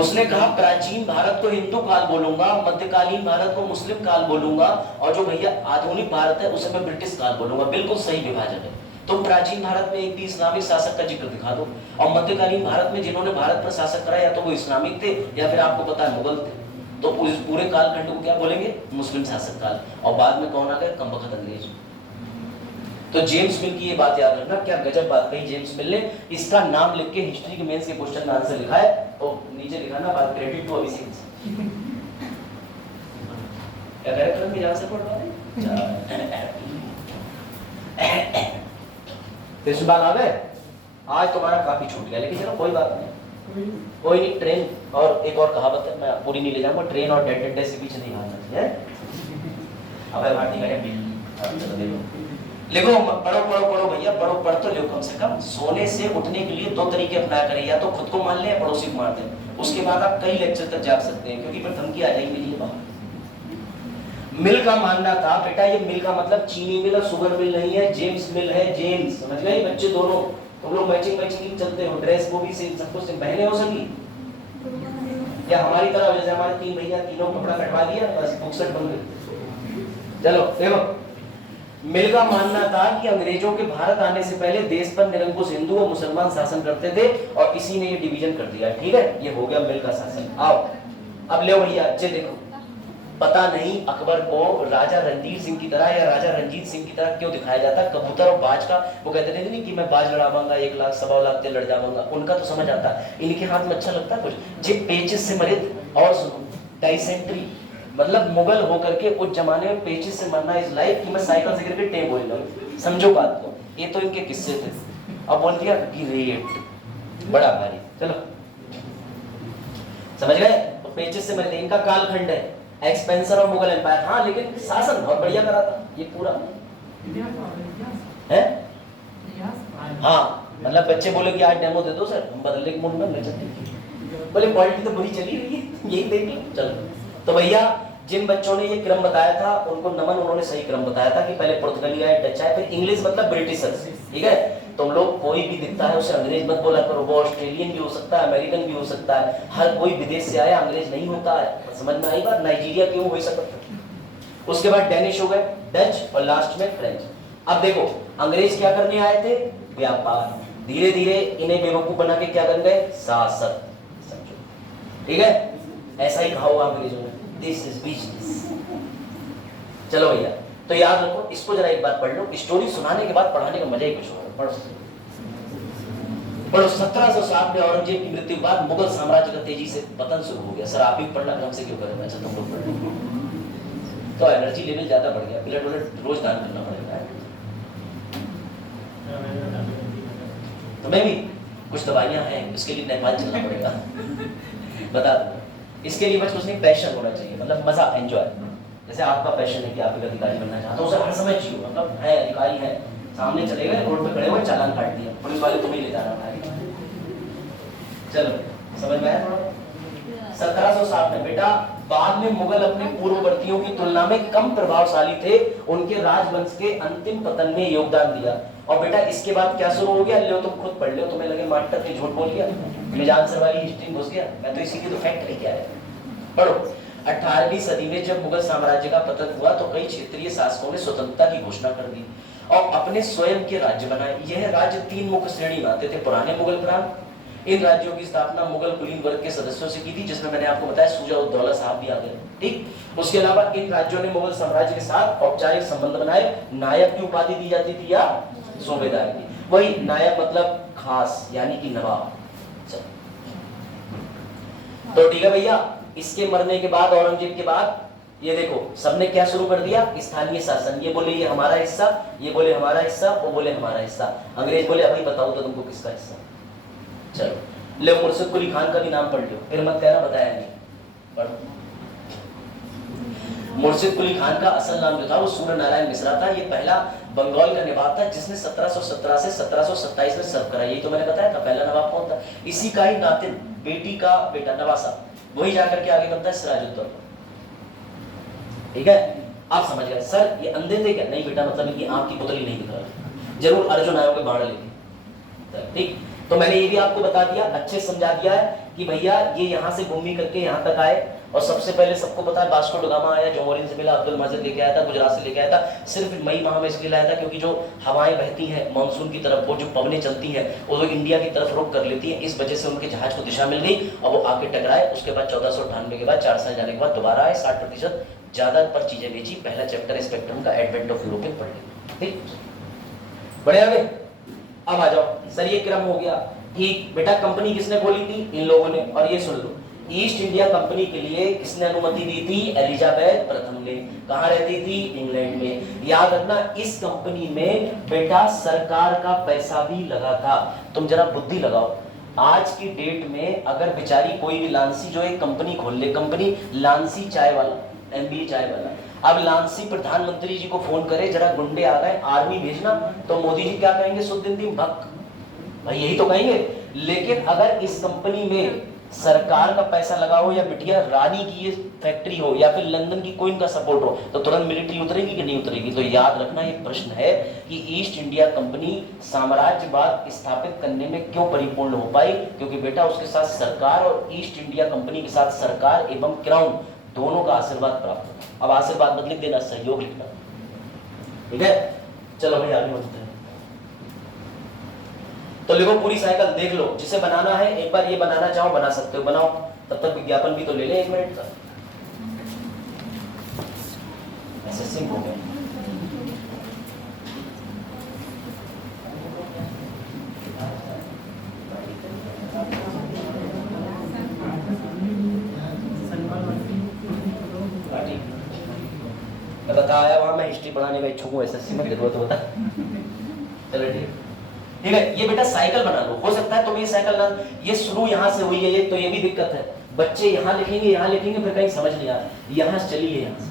उसने कहा प्राचीन भारत को हिंदू काल बोलूंगा, मध्यकालीन भारत को मुस्लिम काल बोलूंगा, और जो भैया आधुनिक भारत है उसे मैं ब्रिटिश काल बोलूंगा। बिल्कुल सही विभाजन है। तुम प्राचीन भारत में एक भी इस्लामिक शासक का जिक्र दिखा दो, और मध्यकालीन भारत में जिन्होंने भारत पर शासक करा या तो वो इस्लामिक थे या फिर आपको पता है मुगल थे। तो इस पूरे कालखंड को क्या बोलेंगे? मुस्लिम शासक काल। और बाद में कौन आ गए? कमबख्त अंग्रेज। तो जेम्स मिल की ये बात याद रखना। क्या गजब बात कही जेम्स मिल ने। इसका नाम लिख के हिस्ट्री के मेंस के क्वेश्चन में आंसर लिखा है, तो नीचे लिखा ना बात क्रेडिट टू अभिषेक। क्या कैरेक्टर में आंसर पढ़ पा रहे? फिर सुबह आ गए। आज तुम्हारा काफी छूट गया, लेकिन चलो कोई बात नहीं, कोई नहीं। ट्रेन और एक और कहावत है, मैं पूरी नहीं ले जाऊंगा। ट्रेन और डेड डंडे से पीछे नहीं भागना चाहिए। अब भारती का बिल्ली लिखो, पढ़ो पढ़ो पढ़ो भैया, पढ़ो। पढ़ तो लो कम से कम। सोने से उठने के लिए 2 तरीके अपनाया करें, या तो खुद को मान ले या पड़ोसी को मार दें। उसके बाद आप कई लेक्चर तक जाग सकते हैं, क्योंकि फिर धमकी आ जाएगी मिल बाहर। मिल का मानना था बेटा, ये मिल का मतलब चीनी मिल और शुगर मिल नहीं है, जेम्स मिल है। जेम्स समझ गए बच्चे दोनों? तुम लोग मैचिंग चलते हो, ड्रेस वो भी सेम, सब कुछ बहने हो सकी या हमारी तरह? जैसे हमारे 3 भैया तीनों कपड़ा कटवा दिया बस बुकसट बन गई। चलो देखो, मिल का मानना था कि अंग्रेजों के भारत आने से पहले देश पर निरंकुश हिंदू और मुसलमान शासन करते थे, और इसी ने ये डिवीजन कर दिया। ठीक है, ये हो गया मिल का शासन। आओ अब ले भैया, अच्छे देखो। पता नहीं अकबर को राजा रणजीत सिंह की तरह या राजा रंजीत सिंह की तरह क्यों दिखाया जाता? कबूतर और बाज का वो कहते थे नहीं कि मैं बाज लड़ाऊंगा 1 लाख 1.25 लाख ते लड़ जाऊंगा। उनका तो समझ आता, इनके हाथ में अच्छा लगता कुछ जे पेचिस से मरे। और सुनो, डाइसेंट्री मतलब मुगल होकर के उस जमाने में पेचिस से मरना इज लाइक कि मैं साइकिल से गिर के टेप बोल रहा। समझो बात को, ये तो इनके किस्से थे। अब बोल दिया ग्रेट, बड़ा भारी। चलो समझ गए? तो पेचिस से मरे, इनका कालखंड है एक्सपेंशन ऑफ मुगल एम्पायर। हाँ, लेकिन शासन बहुत बढ़िया करा था ये पूरा है। हाँ, मतलब बच्चे बोले कि आज डेमो दे दो सर, हम बदलने के मूड में ले चलते हैं। बोले क्वालिटी तो बुरी चली रही है, यही देख लो। चलो तो भैया जिन बच्चों ने ये क्रम बताया था उनको नमन, उन्होंने सही क्रम बताया था कि पहले पुर्तगाली आए, डच आए, फिर इंग्लिश मतलब ब्रिटिशर्स। ठीक है, तुम लोग कोई भी दिखता है उसे अंग्रेज मत बोला करो। वो ऑस्ट्रेलियन भी हो सकता है, अमेरिकन भी हो सकता है। हर कोई विदेश से आया अंग्रेज नहीं होता है। समझ में आई बात? नाइजीरिया क्यों हो सकता। उसके बाद डेनिश हो गए, डच, और लास्ट में फ्रेंच। अब देखो अंग्रेज क्या करने आए थे? व्यापार। धीरे धीरे इन्हें बेवकूफ बना के क्या कर गए? शासक। समझो, ठीक है, ऐसा ही कहा होगा अंग्रेजों ने, दिस इज बिजनेस। चलो भैया, तो याद रखो, इसको जरा एक बार पढ़ लो। स्टोरी सुनाने के बाद पढ़ाने का मजा ही कुछ होगा। पढ़ो पढ़ो। 1707 में औरंगजेब की मृत्यु के बाद मुगल साम्राज्य का तेजी से पतन शुरू हो गया। सर आप ही पढ़ना क्रम से क्यों करें? अच्छा तुम लोग पढ़, तो एनर्जी लेवल ज्यादा बढ़ गया। ब्लड ब्लड रोज दान करना पड़ेगा। तुम्हें भी कुछ दवाइयां हैं, इसके लिए नेपाल चलना पड़ेगा। बता दो, इसके लिए बस कुछ नहीं, पैशन होना चाहिए, मतलब मजा, एंजॉय। जैसे आपका पैशन है कि आप एक अधिकारी बनना चाहते हो, उसे हर समय चाहिए, मतलब है अधिकारी है, सामने चले गए, रोड पे खड़े हुए, चालान काट दिया, पुलिस वाले तुम्हें ले जाना है। चलो समझ में आया? 1707 में बेटा बाद में मुगल अपने पूर्ववर्तियों की तुलना में कम प्रभावशाली थे, उनके राजवंश के अंतिम पतन में योगदान दिया। और बेटा इसके बाद क्या शुरू हो गया, लो तुम खुद पढ़ लो, तुम्हें लगे मास्टर ने झूठ बोल गया, मिजान सर वाली हिस्ट्री घुस गया, मैं तो इसी की तो फैक्ट लेके आया। पढ़ो, 18वीं सदी में जब मुगल साम्राज्य का पतन हुआ तो कई क्षेत्रीय शासकों ने स्वतंत्रता की घोषणा कर दी और अपने स्वयं के राज्य बनाए। यह राज्य 3 मुख्य श्रेणी में आते थे। पुराने मुगल प्रांत, इन राज्यों की स्थापना मुगल कुलीन वर्ग के सदस्यों से की थी, जिसमें मैंने आपको बताया शुजा-उद-दौला साहब भी आ गए। ठीक, उसके अलावा इन राज्यों ने मुगल साम्राज्य के साथ औपचारिक संबंध बनाए। नायब की उपाधि दी जाती थी या सूबेदार की। वही नायब मतलब खास, यानी कि नवाब। तो ठीक है भैया, इसके मरने के बाद, औरंगजेब के बाद, ये देखो सबने क्या शुरू कर दिया, स्थानीय शासन। ये बोले ये हमारा हिस्सा, ये बोले हमारा हिस्सा, वो बोले हमारा हिस्सा। अंग्रेज बोले अभी बताओ तो तुमको किसका हिस्सा। चलो ले, मुर्शिद कुली खान का भी नाम पढ़ लो, फिर मत कहना बताया नहीं। पढ़ो, मुर्शिद कुली खान का असल नाम जो था वो सूर्य नारायण मिश्रा था। ये पहला बंगाल का नवाब था जिसने 1717 से 1727 में सर्व करा। यही तो मैंने बताया था, पहला नवाब कौन था। इसी का ही नातिन, बेटी का बेटा नवासा, वही जाकर के आगे बनता है सिराजुद्दौला। ठीक है, आप समझ गए। सर ये अंधे थे क्या? नहीं बेटा, मतलब इनकी आंख की पुतली नहीं दिख रहा, जरूर अर्जुन आयो के बाण लेके। ठीक, तो मैंने ये भी आपको बता दिया, अच्छे समझा दिया है कि भैया ये यहाँ से घूमी करके यहाँ तक आए। और सबसे पहले सबको पता है वास्को ड गामा आया, जोमोरिन से मिला, अब्दुल मजीद लेके आया था, गुजरात से लेके आया था। सिर्फ मई माह में इसलिए लाया था क्योंकि जो हवाएं बहती हैं मानसून की तरफ, वो जो पवनें चलती हैं वो तो इंडिया की तरफ रुख कर लेती हैं, इस वजह से उनके जहाज को दिशा मिल गई और वो आके टकराए। उसके बाद 1498 के बाद 4 साल जाने के बाद दोबारा आए, 60% ज्यादा पर चीजें बेची। पहला चैप्टर स्पेक्ट्रम का, एडवेंट ऑफ यूरोपियन पढ़ लिया। ठीक, बढ़िया आगे। अब आ जाओ सर, ये क्रम हो गया। ठीक बेटा, कंपनी किसने खोली थी? इन लोगों ने। और ये सुन लो, ईस्ट इंडिया कंपनी के लिए किसने अनुमति दी थी? एलिजाबेथ प्रथम ने। कहाँ रहती थी? इंग्लैंड में। याद रखना, इस कंपनी में बेटा सरकार का पैसा भी लगा था। तुम जरा बुद्धि लगाओ, आज की डेट में अगर बेचारी कोई भी लांसी जो एक कंपनी खोल ले, कंपनी लांसी चाय वाला, एमबी चाय वाला, अब लांसी प्रधानमंत्री जी को फोन करे जरा गुंडे आ गए, आर्मी भेजना, तो मोदी जी क्या कहेंगे? शुद्ध हिंदी भक, भाई यही तो कहेंगे। लेकिन अगर इस कंपनी में सरकार का पैसा लगा हो या बिटिया रानी की ये फैक्ट्री हो या फिर लंदन की कोई इनका सपोर्ट हो, तो तुरंत मिलिट्री उतरेगी कि नहीं उतरेगी? तो याद रखना, ये प्रश्न है कि ईस्ट इंडिया कंपनी साम्राज्यवाद स्थापित करने में क्यों परिपूर्ण हो पाई? क्योंकि बेटा उसके साथ सरकार, और ईस्ट इंडिया कंपनी के साथ सरकार एवं क्राउन दोनों का आशीर्वाद प्राप्त हो। अब आशीर्वाद मत लिख देना, सहयोग लिखना। ठीक है, चलो भाई आगे बढ़ते हैं। तो लिखो पूरी साइकिल देख लो, जिसे बनाना है एक बार ये बनाना चाहो बना सकते हो, बनाओ। तब तक विज्ञापन भी तो ले ले 1 मिनट का। ऐसे सिंक हो गया। मैं बताया वहां, मैं हिस्ट्री पढ़ाने का इच्छुक हूँ, एसएससी में जरूरत होता है। चलो ठीक है, ये बेटा साइकिल बना लो। हो सकता है तुम ये साइकिल ना, ये शुरू यहाँ से हुई है, ये तो ये भी दिक्कत है, बच्चे यहाँ लिखेंगे फिर कहीं समझ नहीं आ रहा, यहाँ से चली है यहाँ से।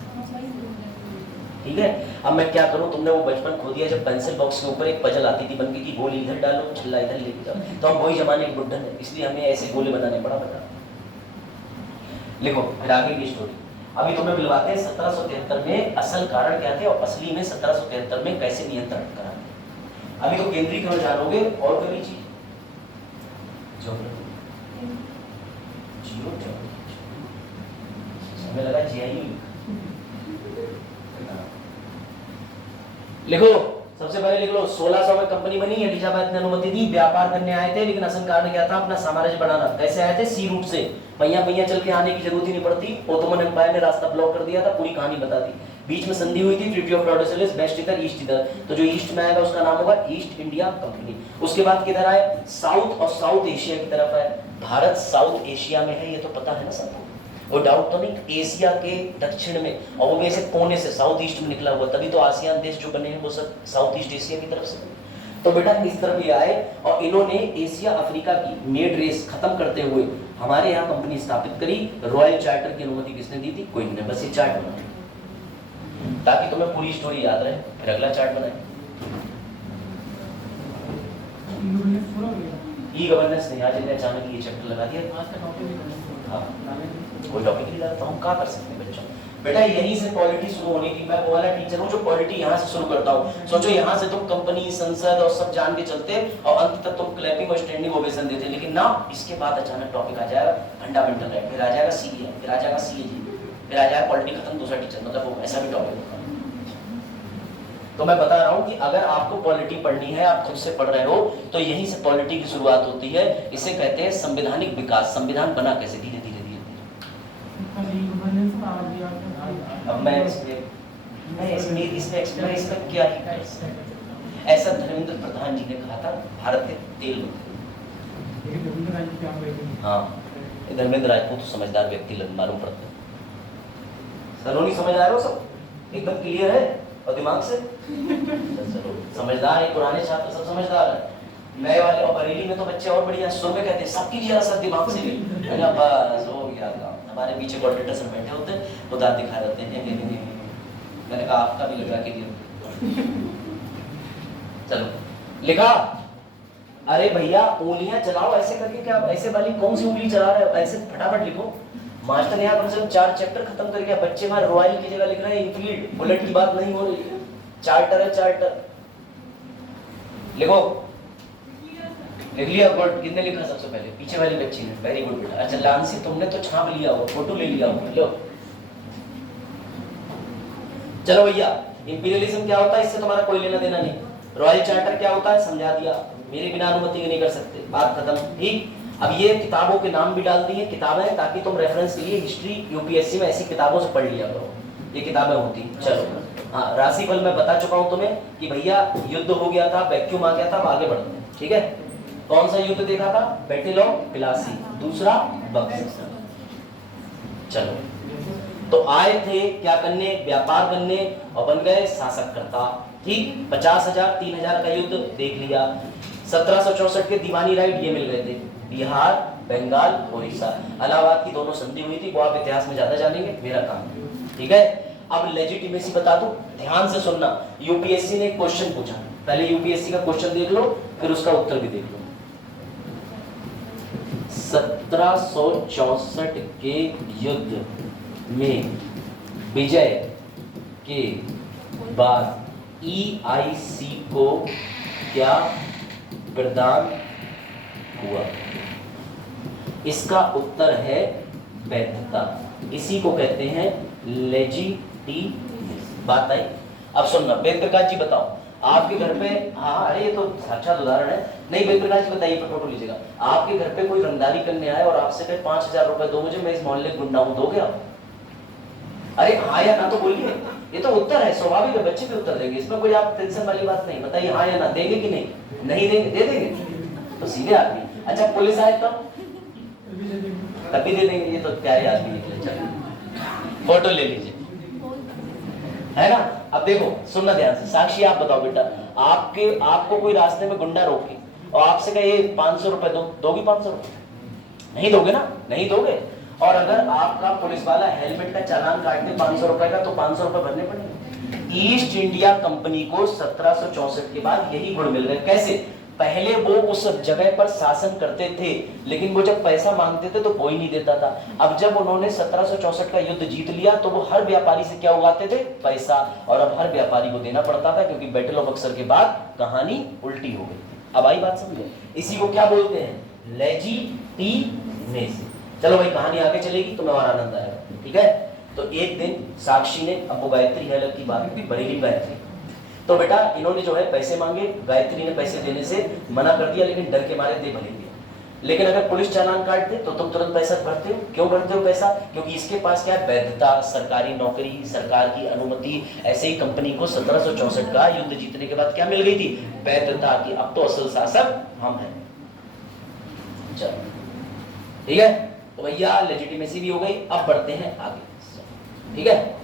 ठीक है, अब मैं क्या करूँ, तुमने वो बचपन खो दिया जब पेंसिल बॉक्स के ऊपर एक पजल आती थी बनके की गोली इधर डालो छल्ला इधर लेके जाओ। तो हम वही जमाने के बुड्ढन है, इसलिए हमें ऐसे गोले बनाने पड़ा। बता लिखो फिर आगे की स्टोरी। अभी तुम्हें मिलवाते हैं 1773 में असल कारण क्या थे और असली में 1773 में कैसे नियंत्रण करा। अभी तो केंद्रीकरण जानोगे और कभी चीज समय लगा जीआई। लिखो, सबसे पहले लिख लो 1600 में कंपनी बनी, एलिजाबेथ ने अनुमति दी, व्यापार करने आए थे, लेकिन असल कारण क्या था? अपना साम्राज्य बढ़ाना। कैसे आए थे? सी रूट से, पहिया चल के आने की जरूरत ही नहीं पड़ती, ओटोमन एम्पायर ने रास्ता ब्लॉक कर दिया था, पूरी कहानी बता दी। बीच में संधि हुई थी, ट्रीटी ऑफ टॉर्डेसिलिस, वेस्ट इधर ईस्ट इधर, तो जो ईस्ट में आएगा उसका नाम होगा ईस्ट इंडिया कंपनी। उसके बाद किधर आए? साउथ और साउथ एशिया की तरफ आए। भारत साउथ एशिया में है, ये तो पता है ना सबको, वो डाउट तो नहीं। एशिया के दक्षिण में, और वो भी ऐसे कोने से साउथ ईस्ट में निकला हुआ, तभी तो आसियान देश जो बने हैं वो सब साउथ ईस्ट एशिया की तरफ से। तो बेटा इस तरफ ये आए और इन्होंने एशिया अफ्रीका की मेड रेस खत्म करते हुए हमारे यहाँ कंपनी स्थापित करी। रॉयल चार्टर की अनुमति किसने दी थी? कोई नहीं, बस ये चार्ट बनाए ताकि तुम्हें पूरी स्टोरी याद रहे। फिर अगला चार्ट बनाए। ई गवर्नेंस नहीं, आज इन्हें अचानक ये चैप्टर लगा दिया। हाँ कोई टॉपिक नहीं डालता, हम क्या कर सकते हैं बच्चों। बेटा यहीं से पॉलिटी शुरू होनी थी। मैं वो वाला टीचर हूँ जो पॉलिटी यहाँ से शुरू करता हूँ। सोचो यहाँ से तुम कंपनी, संसद और सब जान के चलते और अंत तक तुम क्लैपिंग और स्टैंडिंग ओवेशन देते, लेकिन ना इसके बाद अचानक टॉपिक आ जाएगा फंडामेंटल राइट, फिर आ जाएगा सीए, फिर आ जाएगा सीएजी, फिर आ जाएगा पॉलिटी खत्म, दूसरा टीचर, मतलब वो ऐसा भी टॉपिक होगा। तो मैं बता रहा हूँ कि अगर आपको पॉलिटी पढ़नी है, आप खुद से पढ़ रहे हो, तो यहीं से पॉलिटी की शुरुआत होती है। इसे कहते हैं संवैधानिक विकास। संविधान बना कैसे? धीरे धीरे धीरे धीरे। अब मैं इसमें क्या ही कर सकता हूं? ऐसा धर्मेंद्र प्रधान जी ने कहा था, भारत के तेल मंत्री। हाँ धर्मेंद्र राजपूत तो समझदार व्यक्ति मालूम पड़ता है। सलोनी समझ आ रहे हो सब? एकदम क्लियर है और दिमाग से? चलो समझदार है, पुराने छात्र सब समझदार है, नए वाले और बरेली में तो बच्चे और बढ़िया सुर में कहते हैं सबकी जरा सा दिमाग से भी। बस हो गया काम। हमारे पीछे कोऑर्डिनेटर सर बैठे होते हैं, वो दांत दिखा रहते हैं। मैंने कहा आपका भी लगा के दिया। चलो लिखा। अरे भैया उंगलियां चलाओ ऐसे करके, क्या ऐसे वाली कौन सी उंगली चला रहे हो? ऐसे फटाफट लिखो। मास्टर ने यहाँ कम से कम 4 चैप्टर खत्म कर गया। बच्चे वहां रॉयल की जगह लिख रहे हैं इनफील्ड। बुलेट की बात नहीं हो रही, चार्टर है चार्टर। लिखो। लिख लिया? गुड। किसने लिखा सबसे पहले? पीछे वाली बच्ची ने। वेरी गुड बेटा। अच्छा लांसी तुमने तो छाप लिया हो, फोटो ले लिया हो। लो चलो भैया, इंपीरियलिज्म क्या होता है इससे तुम्हारा कोई लेना देना नहीं। रॉयल चार्टर क्या होता है समझा दिया, मेरे बिना अनुमति नहीं कर सकते, बात खत्म। ठीक। अब ये किताबों के नाम भी डाल दिए, किताबें, ताकि तुम रेफरेंस के लिए हिस्ट्री यूपीएससी में ऐसी किताबों से पढ़ लिया करो, ये किताबें होती। चलो हाँ, राशिफल मैं बता चुका हूं तुम्हें कि भैया युद्ध हो गया था, वैक्यूम आ गया था। अब आगे बढ़ते हैं, ठीक है। कौन सा युद्ध देखा था? Battle of Plassey. दूसरा बक्सर। चलो तो आए थे क्या करने? व्यापार करने, और बन गए शासककर्ता। ठीक। 50,000 3,000 का युद्ध देख लिया। 1764 के दीवानी राइट ये मिल गए थे, बिहार, बंगाल, उड़ीसा। इलाहाबाद की दोनों संधि हुई थी, वो आप इतिहास में ज्यादा जानेंगे, मेरा काम। ठीक है। अब लेजिटिमेसी बता दूं, ध्यान से सुनना। यूपीएससी ने एक क्वेश्चन पूछा, पहले यूपीएससी का क्वेश्चन देख लो, फिर उसका उत्तर भी देख लो। 1764 के युद्ध में विजय के बाद ईआईसी को क्या प्रदान हुआ? इसका उत्तर है वैधता। इसी को कहते हैं लेजिटिमेसी। बात आई? अब सुनना। वेद प्रकाश जी बताओ, आपके घर पे, हाँ अरे ये तो साक्षात उदाहरण है। नहीं वेद प्रकाश जी बताइए, फोटो लीजिएगा। आपके घर पे कोई रंगदारी करने आए और आपसे कहे 5,000 रुपए दो मुझे, मैं इस मोहल्ले गुंडा हूं, दोगे आप? अरे हाँ या ना तो बोलिए, ये तो उत्तर है, स्वाभाविक है, बच्चे भी उत्तर देंगे, इसमें कोई आप टेंशन वाली बात नहीं। बताइए हाँ या ना, देंगे कि नहीं? नहीं देंगे? दे देंगे तो सीधे आदमी। अच्छा पुलिस आए तब भी दे देंगे, ये तो प्यारे आदमी निकले। चलो फोटो ले लीजिए, है ना। अब देखो सुनना ध्यान से। साक्षी आप बताओ बेटा, आपको कोई रास्ते में गुंडा रोके और आपसे कहे 500 रुपए दो, दोगी 500 रुपए? नहीं दोगे ना, नहीं दोगे। और अगर आपका पुलिस वाला हेलमेट का चालान काट दे 500 रुपए का, तो 500 रुपए भरने पड़ेंगे। ईस्ट इंडिया कंपनी को 1764 के बाद यही गुण मिल गए। कैसे? पहले वो उस जगह पर शासन करते थे, लेकिन वो जब पैसा मांगते थे तो कोई नहीं देता था। अब जब उन्होंने 1764 का युद्ध जीत लिया तो वो हर व्यापारी से क्या उगाते थे? पैसा। और अब हर व्यापारी को देना पड़ता था, क्योंकि बैटल ऑफ बक्सर के बाद कहानी उल्टी हो गई। अब आई बात समझे? इसी को क्या बोलते हैं? लेजिटिमेसी। चलो भाई कहानी आगे चलेगी, तुम्हें और आनंद आएगा। ठीक है। तो एक दिन साक्षी ने, अब वो गायत्री है अलग की बात, बरेली गायत्री, तो बेटा इन्होंने जो है पैसे मांगे, गायत्री ने पैसे देने से मना कर दिया, लेकिन डर के मारे दे भले दिया। लेकिन अगर पुलिस चालान काट दे तो तुम तुरंत पैसा भरते हो। क्यों भरते हो पैसा? क्योंकि इसके पास क्या है? वैधता, सरकारी नौकरी, सरकार की अनुमति। ऐसे ही कंपनी को 1764 का युद्ध जीतने के बाद क्या मिल गई थी? वैधता की। अब तो असल शासक हम हैं। चलो ठीक है, तो भैया लेजिटिमेसी भी हो गई। अब बढ़ते हैं आगे। ठीक है।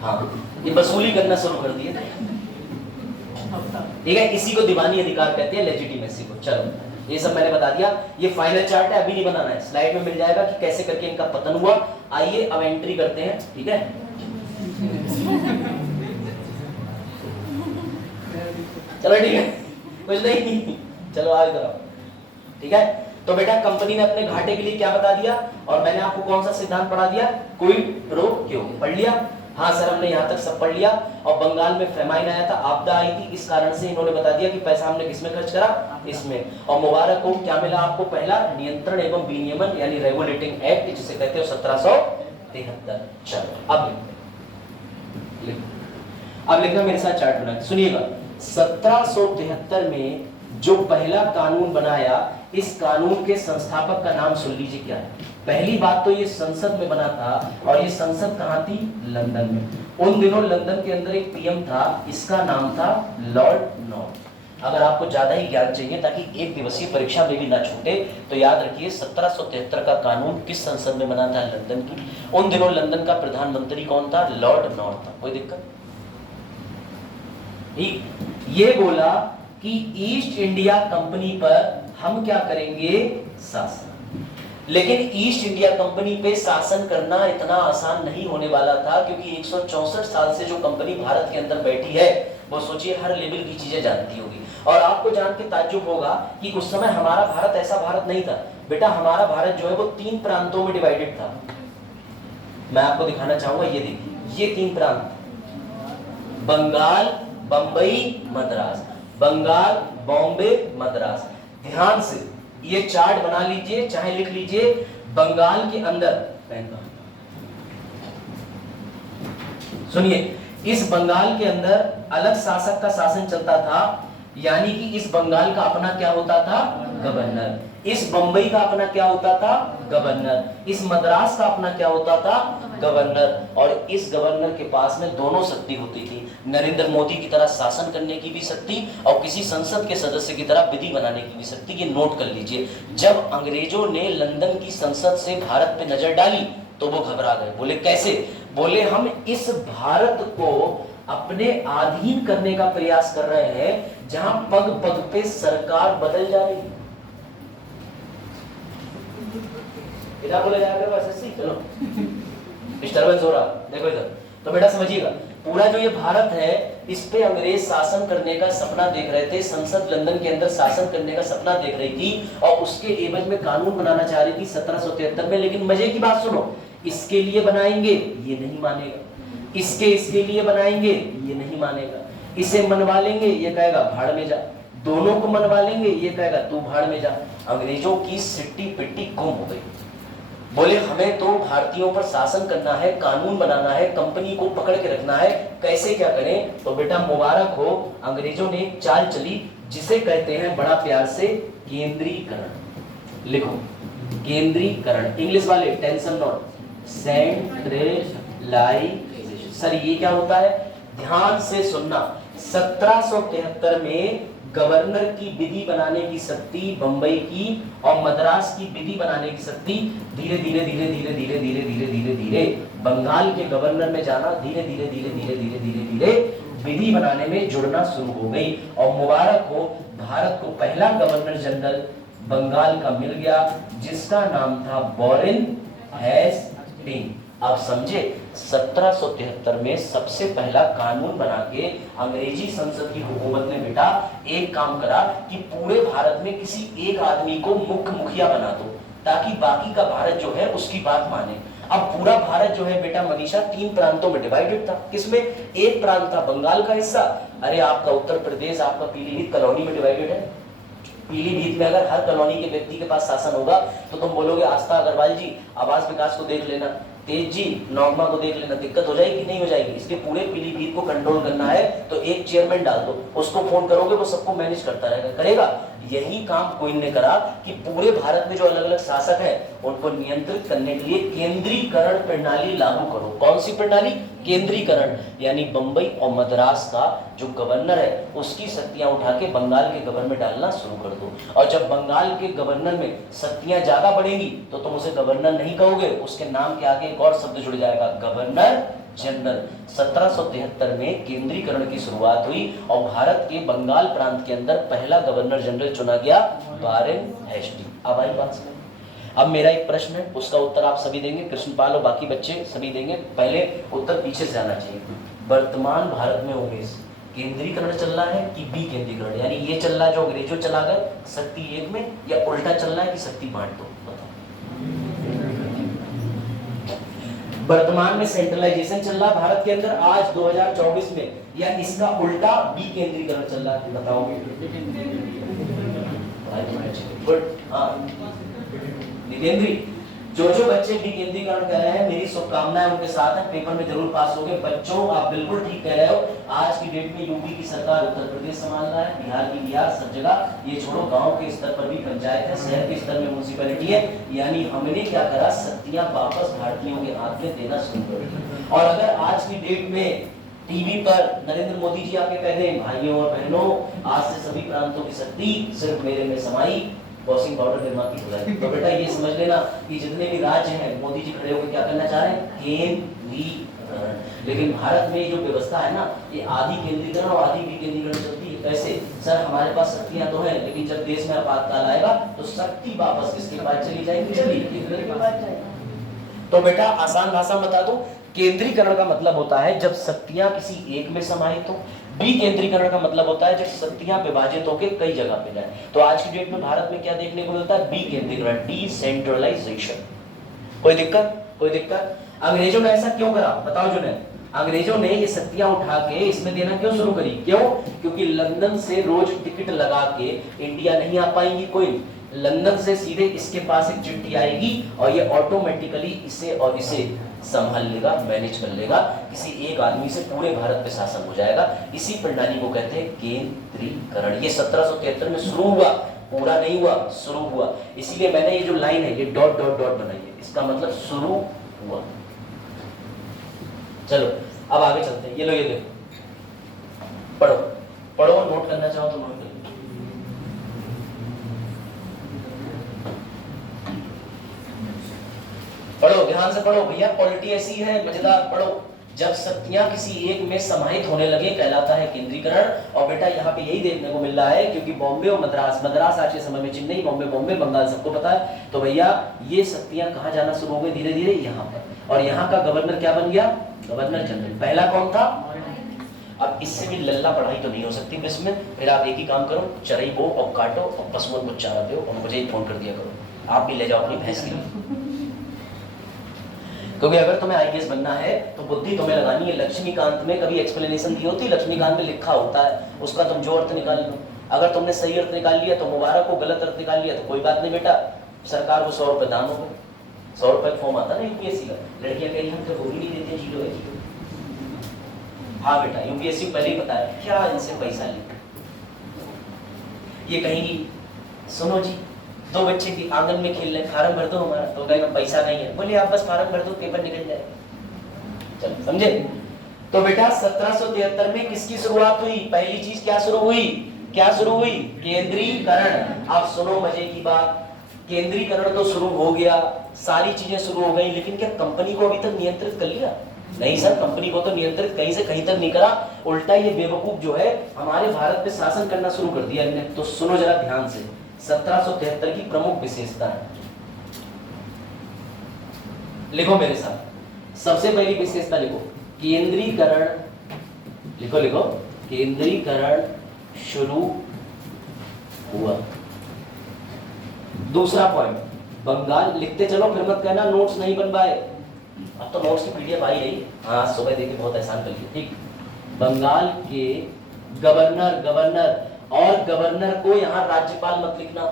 हाँ ये वसूली करना शुरू कर दिए। ठीक है, इसी को दीवानी अधिकार कहते हैं, लेजिटिमेसी को। चलो ये सब मैंने बता दिया। ये फाइनल चार्ट है, अभी नहीं बनाना है, स्लाइड में मिल जाएगा कि कैसे करके इनका पतन हुआ। आइए अब एंट्री करते हैं। ठीक है। चलो ठीक है, कुछ नहीं, चलो आओ इधर आओ। ठीक है, तो बेटा कंपनी ने अपने घाटे के लिए क्या बता दिया, और मैंने आपको कौन सा सिद्धांत पढ़ा दिया, क्विड प्रो क्यो, पढ़ लिया? हाँ सर हमने यहाँ तक सब पढ़ लिया। और बंगाल में फेमाइन आया था, आपदा आई थी, इस कारण से इन्होंने बता दिया कि पैसा हमने किसमें खर्च करा, इसमें। और मुबारक हो, क्या मिला आपको, पहला नियंत्रण एवं विनियमन यानी रेगुलेटिंग एक्ट जिसे कहते हो 1773। चलो अब लिखना मेरे साथ चार्ट बना, सुनिएगा। 1773 में जो पहला कानून बनाया, इस कानून के संस्थापक का नाम सुन लीजिए क्या है। पहली बात तो ये संसद में बना था, और ये संसद कहां थी, लंदन में। उन दिनों लंदन के अंदर एक पीएम था, इसका नाम था लॉर्ड नॉर्थ। अगर आपको ज्यादा ही ज्ञान चाहिए ताकि एक दिवसीय परीक्षा में भी ना छूटे, तो याद रखिए 1773 का कानून किस संसद में बना था, लंदन की। उन दिनों लंदन का प्रधानमंत्री कौन था, लॉर्ड नॉर्थ था। कोई दिक्कत? ये बोला कि ईस्ट इंडिया कंपनी पर हम क्या करेंगे, शासन। लेकिन ईस्ट इंडिया कंपनी पे शासन करना इतना आसान नहीं होने वाला था, क्योंकि 164 साल से जो कंपनी भारत के अंदर बैठी है, वो सोचिए हर लेवल की चीजें जानती होगी। और आपको जान के ताज्जुब होगा कि उस समय हमारा भारत ऐसा भारत नहीं था बेटा। हमारा भारत जो है वो 3 प्रांतों में डिवाइडेड था। मैं आपको दिखाना चाहूंगा, ये देखिए, ये 3 प्रांत, बंगाल, बंबई, मद्रास। बंगाल, बॉम्बे, मद्रास। ध्यान से ये चार्ट बना लीजिए, चाहे लिख लीजिए। बंगाल के अंदर, सुनिए, इस बंगाल के अंदर अलग शासक का शासन चलता था, यानी कि इस बंगाल का अपना क्या होता था, गवर्नर। इस बंबई का अपना क्या होता था, गवर्नर। इस मद्रास का अपना क्या होता था, गवर्नर। और इस गवर्नर के पास में दोनों शक्ति होती थी, नरेंद्र मोदी की तरह शासन करने की भी शक्ति, और किसी संसद के सदस्य की तरह विधि बनाने की भी शक्ति। ये नोट कर लीजिए। जब अंग्रेजों ने लंदन की संसद से भारत पे नजर डाली तो वो घबरा गए। बोले कैसे? बोले हम इस भारत को अपने अधीन करने का प्रयास कर रहे हैं, जहां पग पग पे सरकार बदल जा रही है। इधर बोला जाएगा बस ऐसे ही, चलो डिस्टर्बेंस हो रहा, देखो इधर। तो बेटा समझिएगा, पूरा जो ये भारत है, इस पे अंग्रेज शासन करने का सपना देख रहे थे। संसद लंदन के अंदर शासन करने का सपना देख रही थी, और उसके एवज में कानून बनाना चाह रही थी 1773 में। लेकिन मजे की बात सुनो, इसके लिए बनाएंगे ये नहीं मानेगा, इसके लिए बनाएंगे ये नहीं मानेगा, इसे मनवा लेंगे ये कहेगा भाड़ में जा, दोनों को मनवा लेंगे ये कहेगा तू भाड़ में जा। अंग्रेजों की सिट्टी पिट्टी गुम हो गई। बोले हमें तो भारतीयों पर शासन करना है, कानून बनाना है, कंपनी को पकड़ के रखना है, कैसे क्या करें? तो बेटा मुबारक हो, अंग्रेजों ने एक चाल चली जिसे कहते हैं बड़ा प्यार से केंद्रीकरण। लिखो, केंद्रीकरण। इंग्लिश वाले टेंशन नॉट, सेंट्रलाइजेशन। सर ये क्या होता है? ध्यान से सुनना। 1773 में गवर्नर की विधि बनाने की शक्ति बंबई की, और मद्रास की विधि बनाने की शक्ति धीरे धीरे धीरे धीरे धीरे धीरे धीरे धीरे धीरे बंगाल के गवर्नर में जाना, धीरे धीरे धीरे धीरे धीरे धीरे धीरे विधि बनाने में जुड़ना शुरू हो गई। और मुबारक हो, भारत को पहला गवर्नर जनरल बंगाल का मिल गया, जिसका नाम था वॉरेन हेस्टिंग। आप समझे, 1773 में सबसे पहला कानून बना के अंग्रेजी संसद की हुकूमत ने बेटा एक काम करा कि पूरे भारत में किसी एक आदमी को मुख्य मुखिया बना दो, ताकि बाकी का भारत जो है उसकी बात माने। अब पूरा भारत जो है बेटा मनीषा 3 प्रांतों में डिवाइडेड था। किसमें? एक प्रांत था बंगाल का हिस्सा। अरे आपका उत्तर प्रदेश, आपका पीलीभीत कॉलोनी में डिवाइडेड है। पीलीभीत में अगर हर कॉलोनी के व्यक्ति के पास शासन होगा तो तुम बोलोगे आस्था अग्रवाल जी आवास विकास को देख लेना, तेज जी नॉर्मा को देख लेना, दिक्कत हो जाएगी नहीं हो जाएगी? इसलिए पूरे पीलीभीत को कंट्रोल करना है तो एक चेयरमैन डाल दो, उसको फोन करोगे वो सबको मैनेज करता रहेगा, करेगा। यही काम क्वीन ने करा कि पूरे भारत में जो अलग अलग शासक हैं उनको नियंत्रित करने के लिए केंद्रीकरण प्रणाली लागू करो। कौन सी प्रणाली? केंद्रीकरण, यानी बंबई और मद्रास का जो गवर्नर है उसकी शक्तियां उठा के बंगाल के गवर्नर में डालना शुरू कर दो। और जब बंगाल के गवर्नर में शक्तियां ज्यादा बढ़ेंगी तो तुम उसे गवर्नर नहीं कहोगे, उसके नाम के आगे एक और शब्द जुड़ जाएगा, गवर्नर जनरल। 1773 में केंद्रीकरण की शुरुआत हुई और भारत के बंगाल प्रांत के अंदर पहला गवर्नर जनरल चुना गया, वॉरेन हेस्टिंग। अब आई बात समझ। अब मेरा एक प्रश्न है, उसका उत्तर आप सभी देंगे, कृष्णपाल और बाकी बच्चे सभी देंगे। पहले उत्तर पीछे से आना चाहिए। वर्तमान भारत में उमेश केंद्रीकरण चल रहा है कि विकेंद्रीकरण, यानी ये चल रहा है जो अंग्रेजों चला गए शक्ति एक में, या उल्टा चल रहा है कि शक्ति बांट दो? बताओ। वर्तमान में सेंट्रलाइजेशन चल रहा है भारत के अंदर आज 2024 में, या इसका उल्टा विकेंद्रीकरण चल रहा है? बताओ। गुड। हाँ विकेंद्री, जो बच्चे विकेंद्रीकरण कर रहे हैं मेरी शुभकामनाएं उनके साथ हैं, पेपर में जरूर पास होंगे। बच्चों आप बिल्कुल ठीक कह रहे हो, आज की डेट में यूपी की सरकार उत्तर प्रदेश संभाल रहा है, बिहार की बिहार, सब जगह ये छोड़ो गांव के स्तर पर भी पंचायत है, शहर के स्तर में म्युनिसिपैलिटी है, यानी हमने क्या करा, शक्तियां वापस भारतीयों के हाथ में देना शुरू कर दी। और अगर आज की डेट में टीवी पर नरेंद्र मोदी जी आके कह दें भाइयों और बहनों आज से सभी प्रांतों की शक्ति सिर्फ मेरे में समाई, वॉशिंग पाउडर निर्माण की हो जाएगी, तो बेटा ये समझ लेना कि जितने भी राज्य हैं मोदी जी खड़े होकर क्या करना चाह रहे हैं, केंद्रीकरण। लेकिन भारत में जो व्यवस्था है ना, ये आधी केंद्रीकरण और आधी विकेंद्रीकरण चलती है। कैसे? सर हमारे पास शक्तियां तो हैं, लेकिन जब देश में आपातकाल आएगा तो शक्ति वापस किसके पास चली जाएगी? तो बेटा आसान भाषा में बता दूं, केंद्रीकरण का मतलब होता है जब शक्तियां किसी एक में समाहित हो, विकेंद्रीकरण का मतलब होता है जब शक्तियां विभाजित होकर कई जगह पे जाए। तो आज की डेट में भारत में क्या देखने को मिलता है? विकेंद्रीकरण, डिसेंट्रलाइजेशन। कोई दिक्कत? कोई दिक्कत? अंग्रेजों ने ऐसा क्यों करा? बताओ जुनैद। अंग्रेजों ने ये शक्तियां उठा के इसमें देना क्यों शुरू करी? क्यों? क्योंकि लंदन से रोज टिकट लगा के इंडिया नहीं आ पाएंगी कोई, लंदन से सीधे इसके पास एक चिट्ठी आएगी और ये ऑटोमेटिकली इसे और इसे संभाल लेगा, मैनेज कर लेगा, किसी एक आदमी से पूरे भारत पे शासन हो जाएगा। इसी प्रणाली को कहते हैं केंद्रीकरण। ये 1773 में शुरू हुआ, पूरा नहीं हुआ, शुरू हुआ। इसीलिए मैंने ये जो लाइन है ये डॉट डॉट डॉट बनाई है, इसका मतलब शुरू हुआ। चलो अब आगे चलते हैं। ये लो, ये देखो, पढ़ो पढ़ो, नोट करना चाहो तो नोट करो। पढ़ो, ध्यान से पढ़ो भैया, पॉलिटी ऐसी है मजेदार, पढ़ो। जब शक्तियां किसी एक में समाहित होने लगे कहलाता है केंद्रीकरण। और बेटा यहाँ पे यही देखने को मिल रहा है, क्योंकि बॉम्बे और मद्रास आज के समय में चेन्नई, बॉम्बे बंगाल सबको पता है, तो भैया ये शक्तियां कहाँ जाना शुरू हो गई धीरे धीरे? यहाँ पर। और यहाँ का गवर्नर क्या बन गया? Governor general. पहला कौन था? अब इससे भी लल्ला पढ़ाई तो नहीं हो सकती इसमें, फिर आप एक ही काम करो, चरई बो और काटो और पशुओं को चारा दो और मुझे ही फोन कर दिया करो, आप भी ले जाओ अपनी भैंस के लिए। क्योंकि अगर तुम्हें आईएएस बनना है तो बुद्धि तुम्हें लगानी है। लक्ष्मीकांत में कभी एक्सप्लेनेशन दी होती, लक्ष्मीकांत में लिखा होता है, उसका तुम जो अर्थ निकाल लो। अगर तुमने सही अर्थ निकाल लिया तो मुबारक हो, गलत अर्थ निकाल लिया तो कोई बात नहीं बेटा, सरकार को 100 रुपए दान हो गए। 100 रुपए फॉर्म आता ना यूपीएससी का, लड़कियां कह रही हम तो वो भी नहीं देते, जीरो है जीरो। हाँ बेटा, यूपीएससी पहले ही पता है क्या इनसे पैसा ले। ये कहेंगी सुनो जी, 2 बच्चे की आंगन में खेल रहे, फार्म भर दो हमारा, तो कहेगा पैसा नहीं है। बोले आप बस फार्म भर दो, पेपर निकल जाए। चलो समझे? तो बेटा 1773 में किसकी शुरुआत हुई? पहली चीज क्या शुरू हुई? क्या शुरू हुई? केंद्रीकरण। आप सुनो मजे की बात, केंद्रीकरण तो शुरू हो गया, सारी चीजें शुरू हो गई, लेकिन क्या कंपनी को अभी तक नियंत्रित कर लिया? नहीं सर, कंपनी को तो नियंत्रित कहीं से कहीं तक नहीं करा, उल्टा ये बेवकूफ जो है हमारे भारत पे शासन करना शुरू कर दिया इन्होंने। तो सुनो जरा ध्यान से, 1773 की प्रमुख विशेषता है, लिखो मेरे साथ। सबसे पहली विशेषता लिखो, केंद्रीकरण, लिखो लिखो, केंद्रीकरण शुरू हुआ। दूसरा पॉइंट, बंगाल, लिखते चलो फिर मत कहना नोट्स नहीं बन पाए। अब तो नोट्स की पीडीएफ आई रही, हाँ सुबह देखे बहुत आसान कर लिया, ठीक। बंगाल के गवर्नर, और गवर्नर को यहाँ राज्यपाल मत लिखना।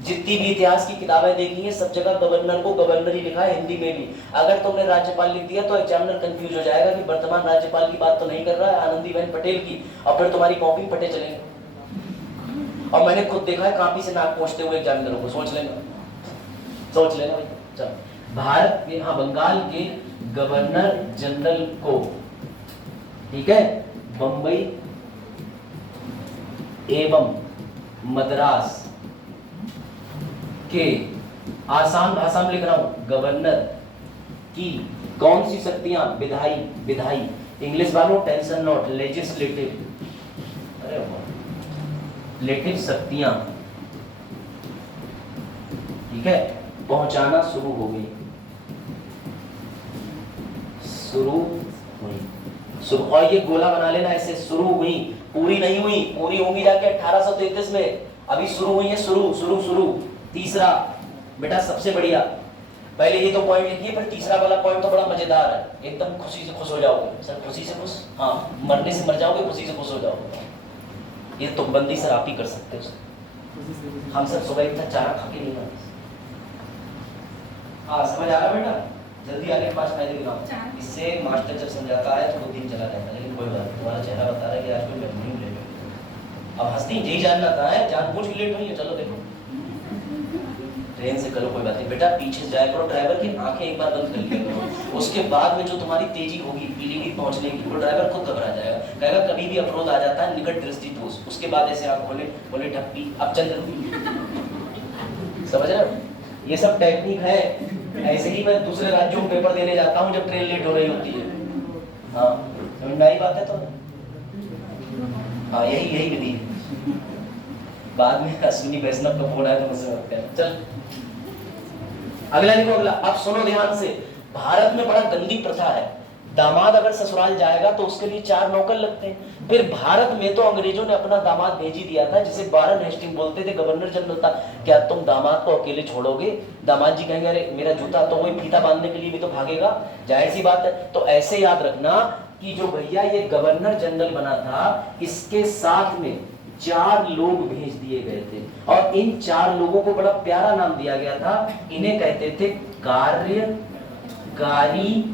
जितनी भी इतिहास की किताबें देखी हैं सब जगह गवर्नर को गवर्नर ही लिखा है, हिंदी में भी। अगर तुमने राज्यपाल लिख दिया तो एग्जामिनर कंफ्यूज हो जाएगा कि वर्तमान राज्यपाल की बात तो नहीं कर रहा है, आनंदीबेन पटेल की, और फिर तुम्हारी कॉपी फटे चलेंगे। और मैंने खुद देखा है कॉपी से नाक पोंछते हुए एग्जामिनरों को, सोच लेना भाई। चलो, भारत के, हाँ, बंगाल के गवर्नर जनरल को, ठीक है, बंबई एवं मद्रास के, आसान भाषा में लिख रहा हूं, गवर्नर की कौन सी शक्तियां? विधायी, इंग्लिश वालों टेंशन नॉट, लेजिस्लेटिव, अरे लेटिव शक्तियां, ठीक है, पहुंचाना शुरू हो गई, शुरू हुई। शुरू, और ये गोला बना लेना ऐसे, शुरू हुई, पूरी नहीं हुई, पूरी होंगी जाके 1833 में, अभी शुरू हुई है, शुरू शुरू शुरू। तीसरा बेटा सबसे बढ़िया, पहले ये तो पॉइंट लिखिए, पर तीसरा वाला पॉइंट तो बड़ा मजेदार है, एकदम खुशी से खुश हो जाओगे सर, खुशी से खुश, हाँ मरने से मर जाओगे, खुशी से खुश हो जाओगे। ये तुकबंदी सर आप ही कर सकते हो, हम सब सुबह इतना चारा खा के नहीं आते। हाँ समझ आ रहा बेटा, जल्दी आगे 5 फायदे दिखाओ। इससे मास्टर जब समझाता है तो वो दिन चला जाता है, लेकिन कोई बात नहीं, तुम्हारा चेहरा बता रहा है कि आज कोई नहीं लेट हुई। अब हंसती यही जानना था है, जानबूझ के लेट हुई है, चलो देखो ट्रेन से करो, कोई बात नहीं बेटा, पीछे से जाया करो, ड्राइवर की आंखें एक बार बंद कर लिया करो, उसके बाद में जो तुम्हारी तेजी होगी पीलीभीत पहुंचने की, वो ड्राइवर खुद घबरा जाएगा, कहेगा कभी भी अवरोध आ जाता है निकट दृष्टि दोष, उसके बाद ऐसे आंख खोले, बोले ठप्पी अब चल जल्दी। समझ रहे हो, ये सब टेक्निक है। ऐसे ही मैं दूसरे राज्यों में पेपर देने जाता हूँ जब ट्रेन लेट हो रही होती है। हाँ नई बात है तो, हाँ यही विधि है। बाद में अश्विनी वैष्णव का फोन आया तो मुझसे मत कहना। चल अगला लिखो, अगला अब सुनो ध्यान से। भारत में बड़ा गंदी प्रथा है, दामाद अगर ससुराल जाएगा तो उसके लिए 4 नौकर लगते हैं। फिर भारत में तो अंग्रेजों ने अपना दामाद भेज ही दिया था, जिसे वारन हेस्टिंग बोलते थे, गवर्नर जनरल था। क्या तुम दामाद को अकेले छोड़ोगे? दामाद जी कहेंगे अरे मेरा जूता तो वही फीता बांधने के लिए भी तो भागेगा, जाहिर सी बात है। तो ऐसे याद रखना कि जो भैया ये गवर्नर जनरल बना था, इसके साथ में 4 लोग भेज दिए गए थे, और इन 4 लोगों को बड़ा प्यारा नाम दिया गया था, इन्हें कहते थे कार्यकारी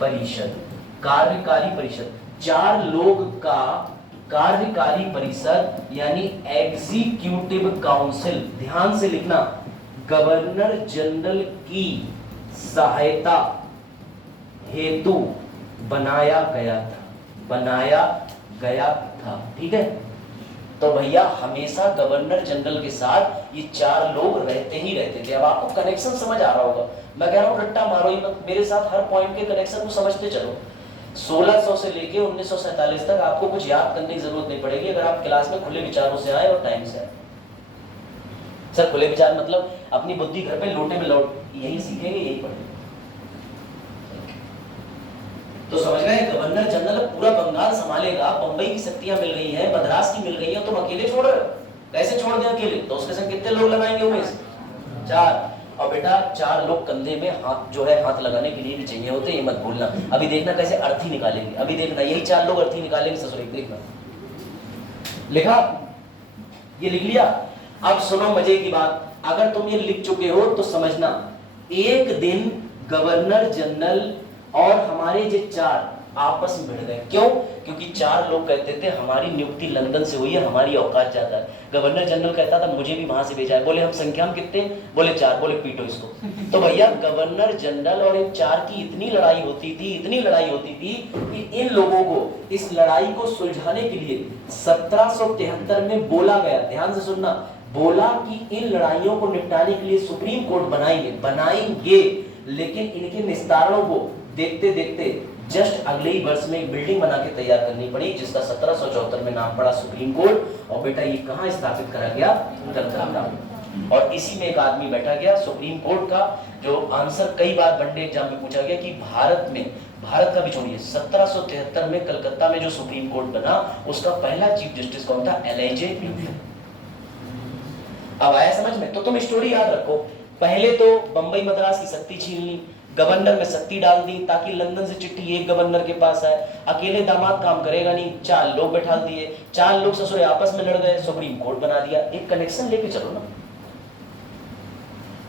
परिषद। कार्यकारी परिषद, 4 लोग का कार्यकारी परिषद यानी एग्जीक्यूटिव काउंसिल। ध्यान से लिखना, गवर्नर जनरल की सहायता हेतु बनाया गया था, ठीक है। तो भैया हमेशा गवर्नर जनरल के साथ ये 4 लोग रहते ही रहते थे। अब आपको कनेक्शन समझ आ रहा होगा, मैं कह रहा हूँ रट्टा मारो ही मत, मेरे साथ हर पॉइंट के कनेक्शन को समझते चलो। 1600 से लेके 1947 तक आपको कुछ याद करने की जरूरत नहीं पड़ेगी, अगर आप क्लास में खुले विचारों से आए और टाइम से आए। सर खुले विचार मतलब अपनी बुद्धि घर पे लोटे में लौट, यही सीखेंगे, यही पढ़ेंगे। तो समझ गए, गवर्नर जनरल पूरा बंगाल संभालेगा, बंबई की शक्तियां मिल गई हैं, मद्रास की मिल गई है, तुम अकेले छोड़ रहे हो, कैसे छोड़ दें अकेले? तो उसके संग कितने लोग लगाएंगे उमेश? 4। और बेटा 4 लोग कंधे में हाथ जो है हाथ लगाने के लिए भी चाहिए होते, ये मत भूलना। अभी देखना कैसे अर्थी निकालेंगे, अभी देखना यही 4 लोग अर्थी निकालेंगे ससुर, देखना। लिखा, ये लिख लिया। अब सुनो मजे की बात, अगर तुम ये लिख चुके हो तो समझना, एक दिन गवर्नर जनरल और हमारे जो 4 आपस में भिड़ गए। क्यों? क्योंकि 4 लोग कहते थे हमारी नियुक्ति लंदन से हुई है, हमारी औकात ज्यादा है। गवर्नर जनरल कहता था मुझे भी वहां से भेजा है। बोले हम संख्या में कितने? बोले 4। बोले पीटो इसको। तो भैया गवर्नर जनरल और इन 4 की इतनी लड़ाई होती थी कि इन लोगों को इस लड़ाई को सुलझाने के लिए 1773 में बोला गया, ध्यान से सुनना, बोला कि इन लड़ाइयों को निपटाने के लिए सुप्रीम कोर्ट बनाएंगे, लेकिन इनके निस्तारणों को देखते देखते जस्ट अगले ही वर्ष में एक बिल्डिंग बना के तैयार करनी पड़ी, जिसका 1774 में नाम पड़ा सुप्रीम कोर्ट। और बेटा ये कहां स्थापित करा गया? कलकत्ता। और इसी में एक आदमी बैठा गया सुप्रीम कोर्ट का, जो आंसर कई बार वनडे एग्जाम में पूछा गया कि भारत का भी छोड़िए, 1773 में कलकत्ता में जो सुप्रीम कोर्ट बना उसका पहला चीफ जस्टिस कौन था? एलआईजे प्यूफिन। अब आया समझ में? तो तुम स्टोरी याद रखो, पहले तो बंबई मद्रास की शक्ति छीन ली, गवर्नर में शक्ति डाल दी ताकि लंदन से चिट्ठी एक गवर्नर के पास आए, अकेले दामाद काम करेगा नहीं, 4 लोग बैठा दिए, 4 लोग ससुरे आपस में लड़ गए, सुप्रीम कोर्ट बना दिया। एक कनेक्शन लेके चलो ना,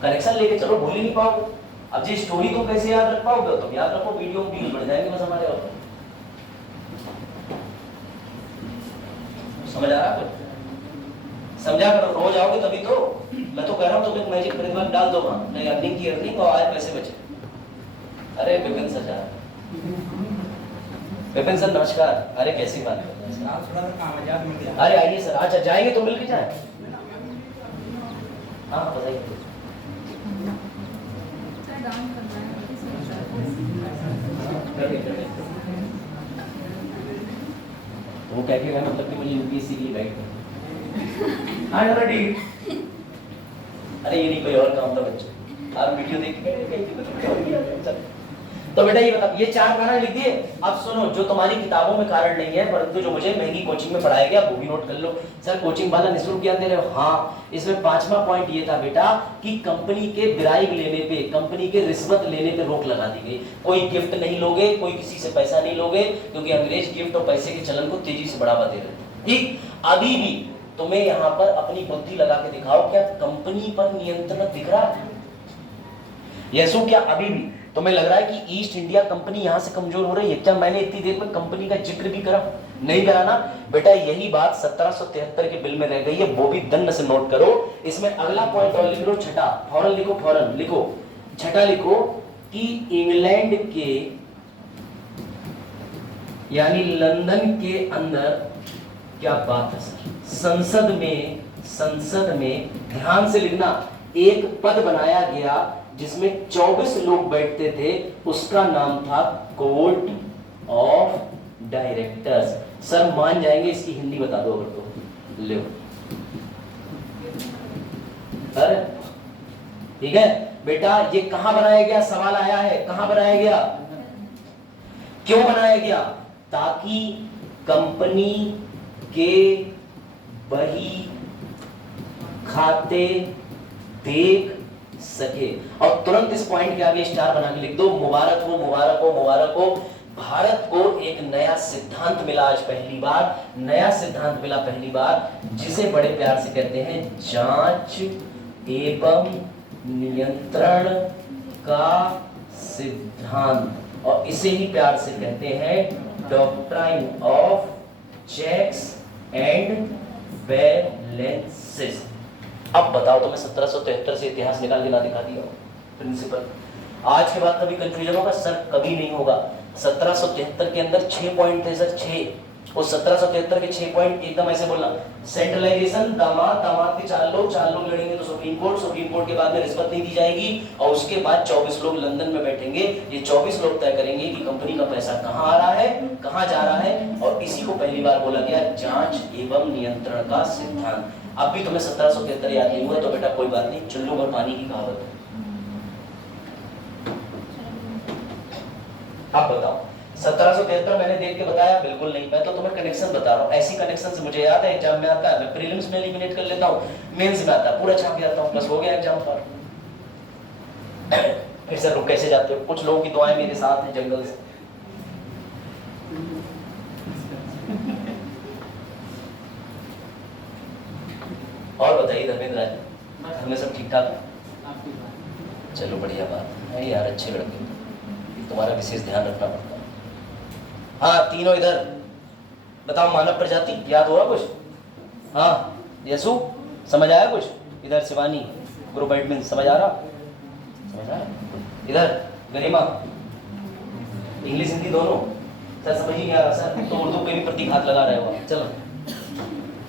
कनेक्शन लेके चलो, भूल ही नहीं पाओगे। अब ये स्टोरी तुम कैसे याद रख पाओगे? तुम याद रखो, वीडियो में व्यूज बढ़ जाएंगे बस हमारे। और समझ आ रहा है? समझा करो, रोज आओगे तभी तो। मैं तो कह रहा हूँ तुम एक मैजिक फ्रेमवर्क डाल दो वहां, नहीं अर्निंग की अर्निंग और आए पैसे बचे। अरे विपिन सर, विपिन सर नमस्कार। अरे कैसी बात कर रहे हैं? अरे आइए सर, अच्छा जाएंगे तो मिल के जाए। हाँ बताइए। वो क्या कह मतलब कि मुझे यूपीएससी के लिए गाइड कर। हाँ ठीक। अरे ये नहीं, कोई और काम था बच्चों, आप वीडियो देख के तो बेटा ये बता, ये 4 कारण लिख दिए। अब सुनो, जो तुम्हारी किताबों में कारण नहीं है परंतु जो मुझे महंगी कोचिंग में पढ़ाया गया वो भी नोट कर लो। सर कोचिंग वाला निःशुल्क ज्ञान दे रहे हो? हाँ, इसमें 5वां पॉइंट ये था बेटा कि कंपनी के ब्राइब लेने पे, कंपनी के रिश्वत लेने पे रोक लगा दी गई। कोई गिफ्ट नहीं लोगे, कोई किसी से पैसा नहीं लोगे, क्योंकि अंग्रेज गिफ्ट और पैसे के चलन को तेजी से बढ़ावा दे रहे थे। ठीक, अभी भी तुम्हें यहाँ पर अपनी बुद्धि लगा के दिखाओ, क्या कंपनी पर नियंत्रण दिख रहा है? यीशु, क्या अभी भी तुम्हें लग रहा है कि ईस्ट इंडिया कंपनी यहां से कमजोर हो रही है? क्या मैंने इतनी देर में कंपनी का जिक्र भी करा? नहीं करा ना बेटा। यही बात 1773 के बिल में रह गई है, वो भी दंड से नोट करो। इसमें अगला पॉइंट और लिख लो, छठा, फौरन लिखो, फौरन लिखो, छठा लिखो कि इंग्लैंड के यानी लंदन के अंदर, क्या बात है सर, संसद में ध्यान से लिखना, एक पद बनाया गया जिसमें 24 लोग बैठते थे, उसका नाम था कोर्ट ऑफ डायरेक्टर्स। सर मान जाएंगे, इसकी हिंदी बता दो अगर तो ले। सर ठीक है बेटा, ये कहां बनाया गया? सवाल आया है, कहां बनाया गया? क्यों बनाया गया? ताकि कंपनी के बही खाते देख सके। और तुरंत इस पॉइंट के आगे स्टार बना के लिख दो, मुबारक हो, मुबारक हो, मुबारक हो। भारत को एक नया सिद्धांत मिला आज पहली बार, नया सिद्धांत मिला पहली बार, जिसे बड़े प्यार से कहते हैं जांच एवं नियंत्रण का सिद्धांत, और इसे ही प्यार से कहते हैं doctrine of checks and balances. अब बताओ, तो मैं 1773 से इतिहास निकाल के ना दिखा दिया प्रिंसिपल? आज के बाद कभी कंफ्यूजन होगा? सर कभी नहीं होगा। 1773 के अंदर 6 पॉइंट थे सर, 6। और 1773 के 6 पॉइंट एकदम ऐसे बोलना, सेंट्रलाइजेशन, दामाद के 4 लोग लड़ेंगे तो सुप्रीम कोर्ट के बाद में रिश्वत नहीं दी जाएगी, और उसके बाद 24 लोग लंदन में बैठेंगे। ये 24 लोग तय करेंगे कि कंपनी का पैसा कहाँ आ रहा है, कहाँ जा रहा है, और इसी को पहली बार बोला गया जांच एवं नियंत्रण का सिद्धांत। अब भी तुम्हें 1773 याद नहीं हुआ तो बेटा कोई बात नहीं, चुल्लू भर पानी की कहावत है। अब बताओ, 1773 मैंने देख के बताया? बिल्कुल नहीं, मैं तो तुम्हें कनेक्शन बता रहा हूँ। ऐसी कनेक्शन से मुझे याद है, एग्जाम में आता है, मैं प्रीलिम्स में एलिमिनेट कर लेता हूँ, मेंस में आता है पूरा छाप के आता हूँ, बस हो गया एग्जाम पर। फिर सर रुक कैसे जाते हो? कुछ लोगों की दुआएं मेरे साथ हैं जंगल से। और बताइए धर्मेंद्र राज, घर में सब ठीक ठाक है? चलो बढ़िया बात है यार, अच्छे लड़के, तुम्हारा विशेष ध्यान रखना पड़ता है। हाँ तीनों इधर बताओ, मानव प्रजाति याद हुआ कुछ? हाँ यशु समझ आया कुछ? इधर शिवानी ग्रुप एडमिन समझ आ रहा? समझ आया? इधर गरिमा इंग्लिश हिंदी दोनों सर समझ ही नहीं आ रहा सर, तो उर्दू पे भी प्रतीक हाथ लगा रहे हो। चलो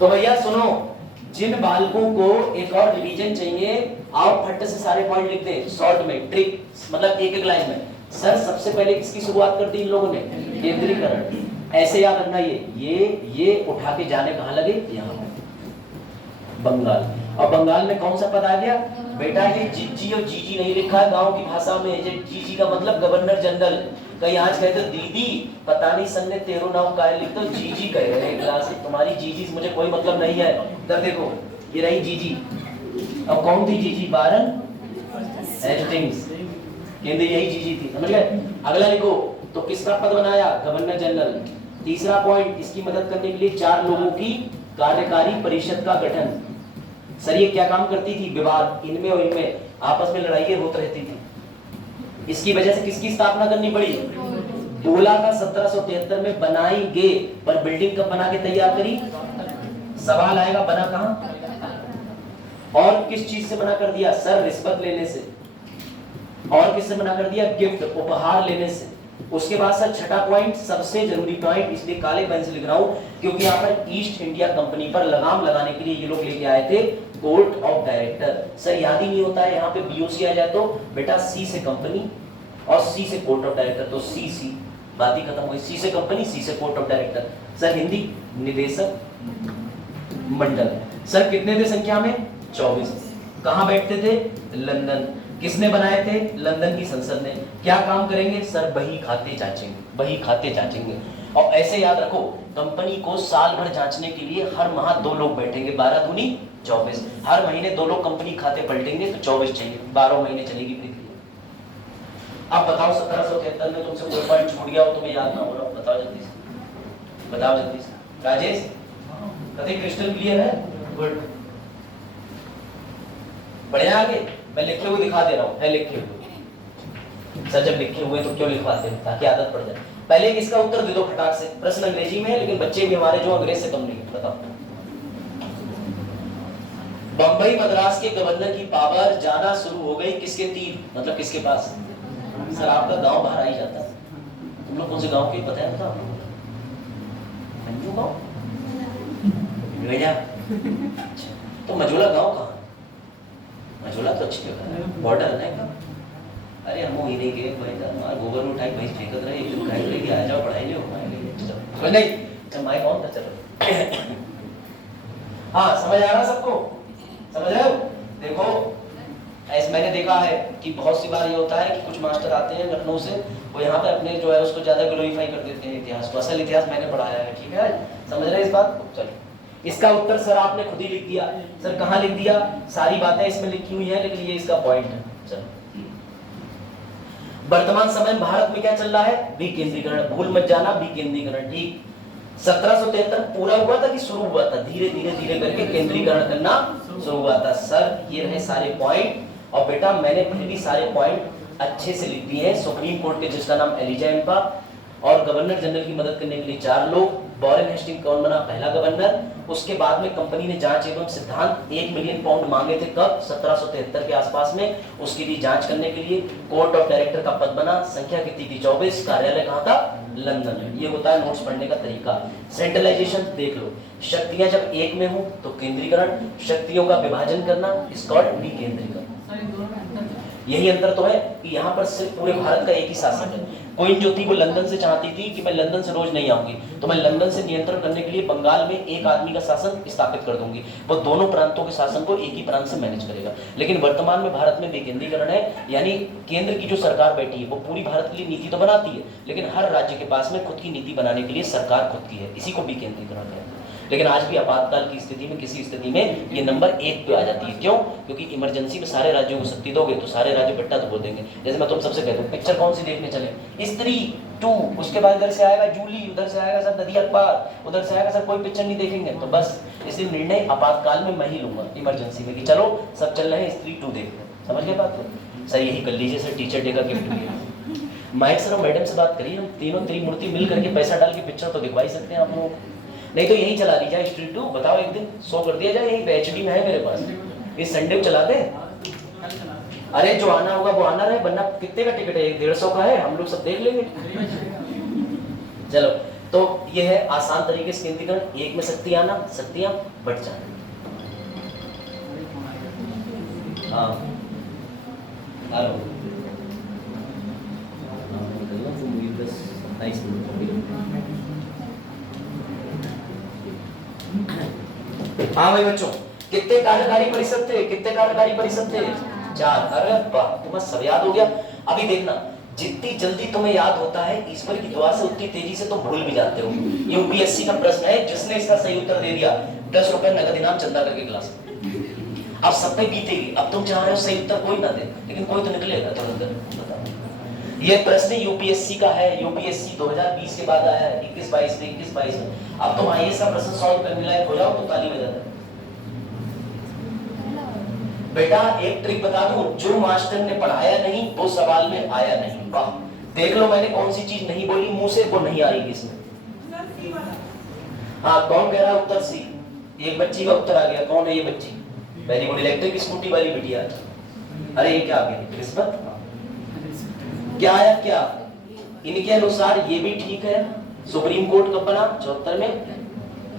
तो भैया सुनो, जिन बालकों को एक और रिवीजन चाहिए, आओ फट से सारे पॉइंट लिख दें शॉर्ट में, ट्रिक मतलब एक लाइन में। सर सबसे पहले किसकी शुरुआत कर दी इन लोगों ने? केंद्रीकरण। ऐसे याद रखना, ये उठा के जाने कहां लगे? यहाँ बंगाल। और बंगाल में कौन सा पद आ गया बेटा? ये जीजी और जीजी नहीं लिखा है गांव की भाषा में, ये जीजी का मतलब गवर्नर जनरल। कहीं आज कहते दीदी पता नहीं सन ने तेरो नाम का लिख दो, जीजी कह रहे हैं क्लास से। तुम्हारी जीजी से मुझे कोई मतलब नहीं है। इधर देखो, ये रही जीजी। अब कौन थी जीजी? बारन हेस्टिंग्स, केंद्रीय यही जीजी थी, समझ गए? अगला लिखो, तो किसका पद बनाया? Governor general. तीसरा पॉइंट, इसकी मदद करने के लिए 4 लोगों की कार्यकारी परिषद का गठन। सर ये क्या काम करती थी? विवाद इनमें और इनमें आपस में लड़ाइयां होती रहती थी, इसकी वजह से किसकी स्थापना करनी पड़ी? बोला था 1773 में बनाएंगे, पर बिल्डिंग कब बना के तैयार करी? सवाल आएगा बना कहां और किस चीज से मना कर दिया? सर रिश्वत लेने से। और किससे मना कर दिया? गिफ्ट, उपहार लेने से। उसके बाद सर छठा पॉइंट, सबसे जरूरी पॉइंट, इसलिए काले पेन से लिख रहा हूं क्योंकि यहाँ पर ईस्ट इंडिया कंपनी पर लगाम लगाने के लिए ये लोग लेके आए थे कोर्ट ऑफ डायरेक्टर। सर याद ही नहीं होता है, यहाँ पे बीओसी आ जाए तो बेटा सी से कंपनी और सी से कोर्ट ऑफ डायरेक्टर, तो सी बात ही खत्म हो गई। सी से कंपनी, सी से court of director. Sir Hindi निदेशक मंडल। सर कितने थे संख्या में? 24। कहां बैठते थे? लंदन। किसने बनाए थे? लंदन की संसद ने। क्या काम करेंगे सर? बही खाते जांचेंगे, बही खाते जांचेंगे। और ऐसे याद रखो, कंपनी को साल भर जांचने के लिए हर माह 2 लोग बैठेंगे, 12 दूनी 24। हर महीने 2 लोग कंपनी खाते पलटेंगे तो 24 चाहिए, 12 महीने चलेगी प्रक्रिया। अब बताओ 1773 में तुमसे कोई पॉइंट छूट गया हो, तुम्हें याद ना हो रहा, बताओ जल्दी से, बताओ जल्दी से। राजेश, कभी क्रिस्टल क्लियर है? गुड, बढ़िया। आगे मैं लिखे हुए दिखा दे रहा हूँ, है लिखे हुए। सर जब लिखे हुए तो क्यों लिखवाते हैं? ताकि आदत पड़ जाए। पहले इसका उत्तर दे दो फटाक से। प्रश्न अंग्रेजी में है लेकिन बच्चे भी हमारे जो अंग्रेज से कम नहीं है। बताओ। बंबई मद्रास के गवर्नर की पावर जाना शुरू हो गई किसके तीर, मतलब किसके पास? सर आपका गांव बाहर ही जाता है। तुम लोग कौन से गांव के पता है? बताओ। गांव तो मझोला गांव कहाँ? मझोला तो अच्छी जगह है, बॉर्डर है ना। अरे हम ही नहीं गए भाई, हमारा गोबर उठाई भाई फेंकत रहे, एक उठाई लेके आ जाओ, पढ़ाई लो हमारे नहीं। अच्छा माइक ऑन कर, चलो। हाँ समझ आ रहा सबको? समझ रहे हो? देखो ऐसे मैंने देखा है कि बहुत सी बार ये होता है कि कुछ मास्टर आते हैं लखनऊ से, वो यहाँ पे अपने जो है उसको ज्यादा ग्लोरीफाई कर देते हैं इतिहास को। असल इतिहास मैंने पढ़ाया है, ठीक है? समझ रहे इस बात को? चलो, इसका उत्तर सर आपने खुद ही लिख दिया। सर कहाँ लिख दिया? सारी बातें इसमें लिखी हुई है लेकिन ये इसका पॉइंट है। चलो, वर्तमान समय में भारत में क्या चल रहा है? विकेंद्रीकरण। भूल मत जाना, विकेंद्रीकरण। ठीक, 1773 पूरा हुआ था कि शुरू हुआ था? धीरे धीरे धीरे करके केंद्रीकरण करना शुरू हुआ था। सर ये रहे सारे पॉइंट, और बेटा मैंने फिर भी सारे पॉइंट अच्छे से लिख दिए हैं। सुप्रीम कोर्ट के जिसका नाम एलिजा एम्पा, और गवर्नर जनरल की मदद करने के लिए 4 लोग। वॉरेन हेस्टिंग कौन बना? पहला गवर्नर। उसके बाद में कंपनी ने जांच एवं सिद्धांत 1 मिलियन पाउंड मांगे थे, कब? 1773 के आसपास में। उसकी भी जांच करने के लिए कोर्ट ऑफ डायरेक्टर का पद बना। संख्या कितनी थी? 24। कार्यालय कहाँ था? लंदन में। ये होता है नोट्स पढ़ने का तरीका। सेंट्रलाइजेशन देख लो, शक्तियां जब एक में हो तो केंद्रीकरण, शक्तियों का विभाजन करना इज कॉल्ड विकेंद्रीकरण। यही अंतर तो है कि यहाँ पर सिर्फ पूरे भारत का एक ही शासक है। क्वीन जो थी वो लंदन से चाहती थी कि मैं लंदन से रोज नहीं आऊंगी, तो मैं लंदन से नियंत्रण करने के लिए बंगाल में एक आदमी का शासन स्थापित कर दूंगी। वो दोनों प्रांतों के शासन को एक ही प्रांत से मैनेज करेगा। लेकिन वर्तमान में भारत में विकेंद्रीकरण है, यानी केंद्र की जो सरकार बैठी है वो पूरी भारत के लिए नीति तो बनाती है, लेकिन हर राज्य के पास में खुद की नीति बनाने के लिए सरकार खुद की है। इसी को विकेंद्रीकरण कहते हैं। लेकिन आज भी आपातकाल की स्थिति में, किसी स्थिति में ये नंबर 1 पे आ जाती है। क्यों? क्योंकि इमरजेंसी में सारे राज्यों को शक्ति दोगे तो सारे राज्य बेटा तो बोल देंगे। जैसे मैं तुम सबसे कहता हूँ पिक्चर कौन सी देखने चले? स्त्री 2, उसके बाद इधर से आएगा जूली, उधर से आएगा सर नदी अखबार, उधर से आएगा सर कोई पिक्चर नहीं देखेंगे। तो बस इसलिए निर्णय आपातकाल में मैं ही लूंगा, इमरजेंसी में, कि चलो सब चल रहे हैं स्त्री 2 देखते हैं। समझ गए बात को? सर यही कर लीजिए सर, टीचर डे का गिफ्ट भी। माइक सर मैडम से बात करिए, हम तीनों त्रिमूर्ति मिल करके पैसा डाल के पिक्चर तो दिखवा ही सकते हैं आप लोगों को। नहीं तो यही चला लीजिए स्ट्रीट 2। बताओ एक दिन शो कर दिया जाए, यही एचडी में है मेरे पास, इस संडे को चला दे। अरे जो आना होगा वो आना रहे, वरना कितने का टिकट है? 150 का है, हम लोग सब देख लेंगे। चलो, तो ये है आसान तरीके से केंद्रीकरण। एक में शक्ति आना, शक्तियां बढ़ जाना। हाँ हेलो, हाँ भाई बच्चों, कितने कार्यकारी परिषद थे? कितने कार्यकारी परिषद थे? 4। अरे वाह, तुम्हें सब याद हो गया। अभी देखना, जितनी जल्दी तुम्हें याद होता है ईश्वर की दुआ से, उतनी तेजी से तुम भूल भी जाते हो। यूपीएससी का प्रश्न है, जिसने इसका सही उत्तर दे दिया 10 रुपए नगद इनाम चंदा करके क्लास में। अब सब पे बीतेगी। अब तुम चाह रहे हो सही उत्तर कोई ना दे, लेकिन कोई तो निकलेगा तुरंत। ये प्रश्न यूपीएससी का है। यूपीएससी 2020 के बाद आया है, 21-22 में, 21-22 में। अब तुम आईएएस का प्रश्न सॉल्व करने लायक हो जाओ तो ताली बजाते। बेटा एक ट्रिक बता दूं, जो मास्टर ने पढ़ाया नहीं वो सवाल में आया नहीं। वाह, देख लो मैंने कौन सी चीज नहीं बोली, मुंह से वो नहीं आएगी इसमें। हाँ, कौन कह रहा है उत्तर सी? एक बच्ची का उत्तर आ गया। कौन है ये बच्ची? वेरी गुड, इलेक्ट्रिक स्कूटी वाली बिटिया। अरे ये क्या आ गया? किस्मत। क्या आया? क्या इनके अनुसार ये भी ठीक है। सुप्रीम कोर्ट कब बना? 74 में।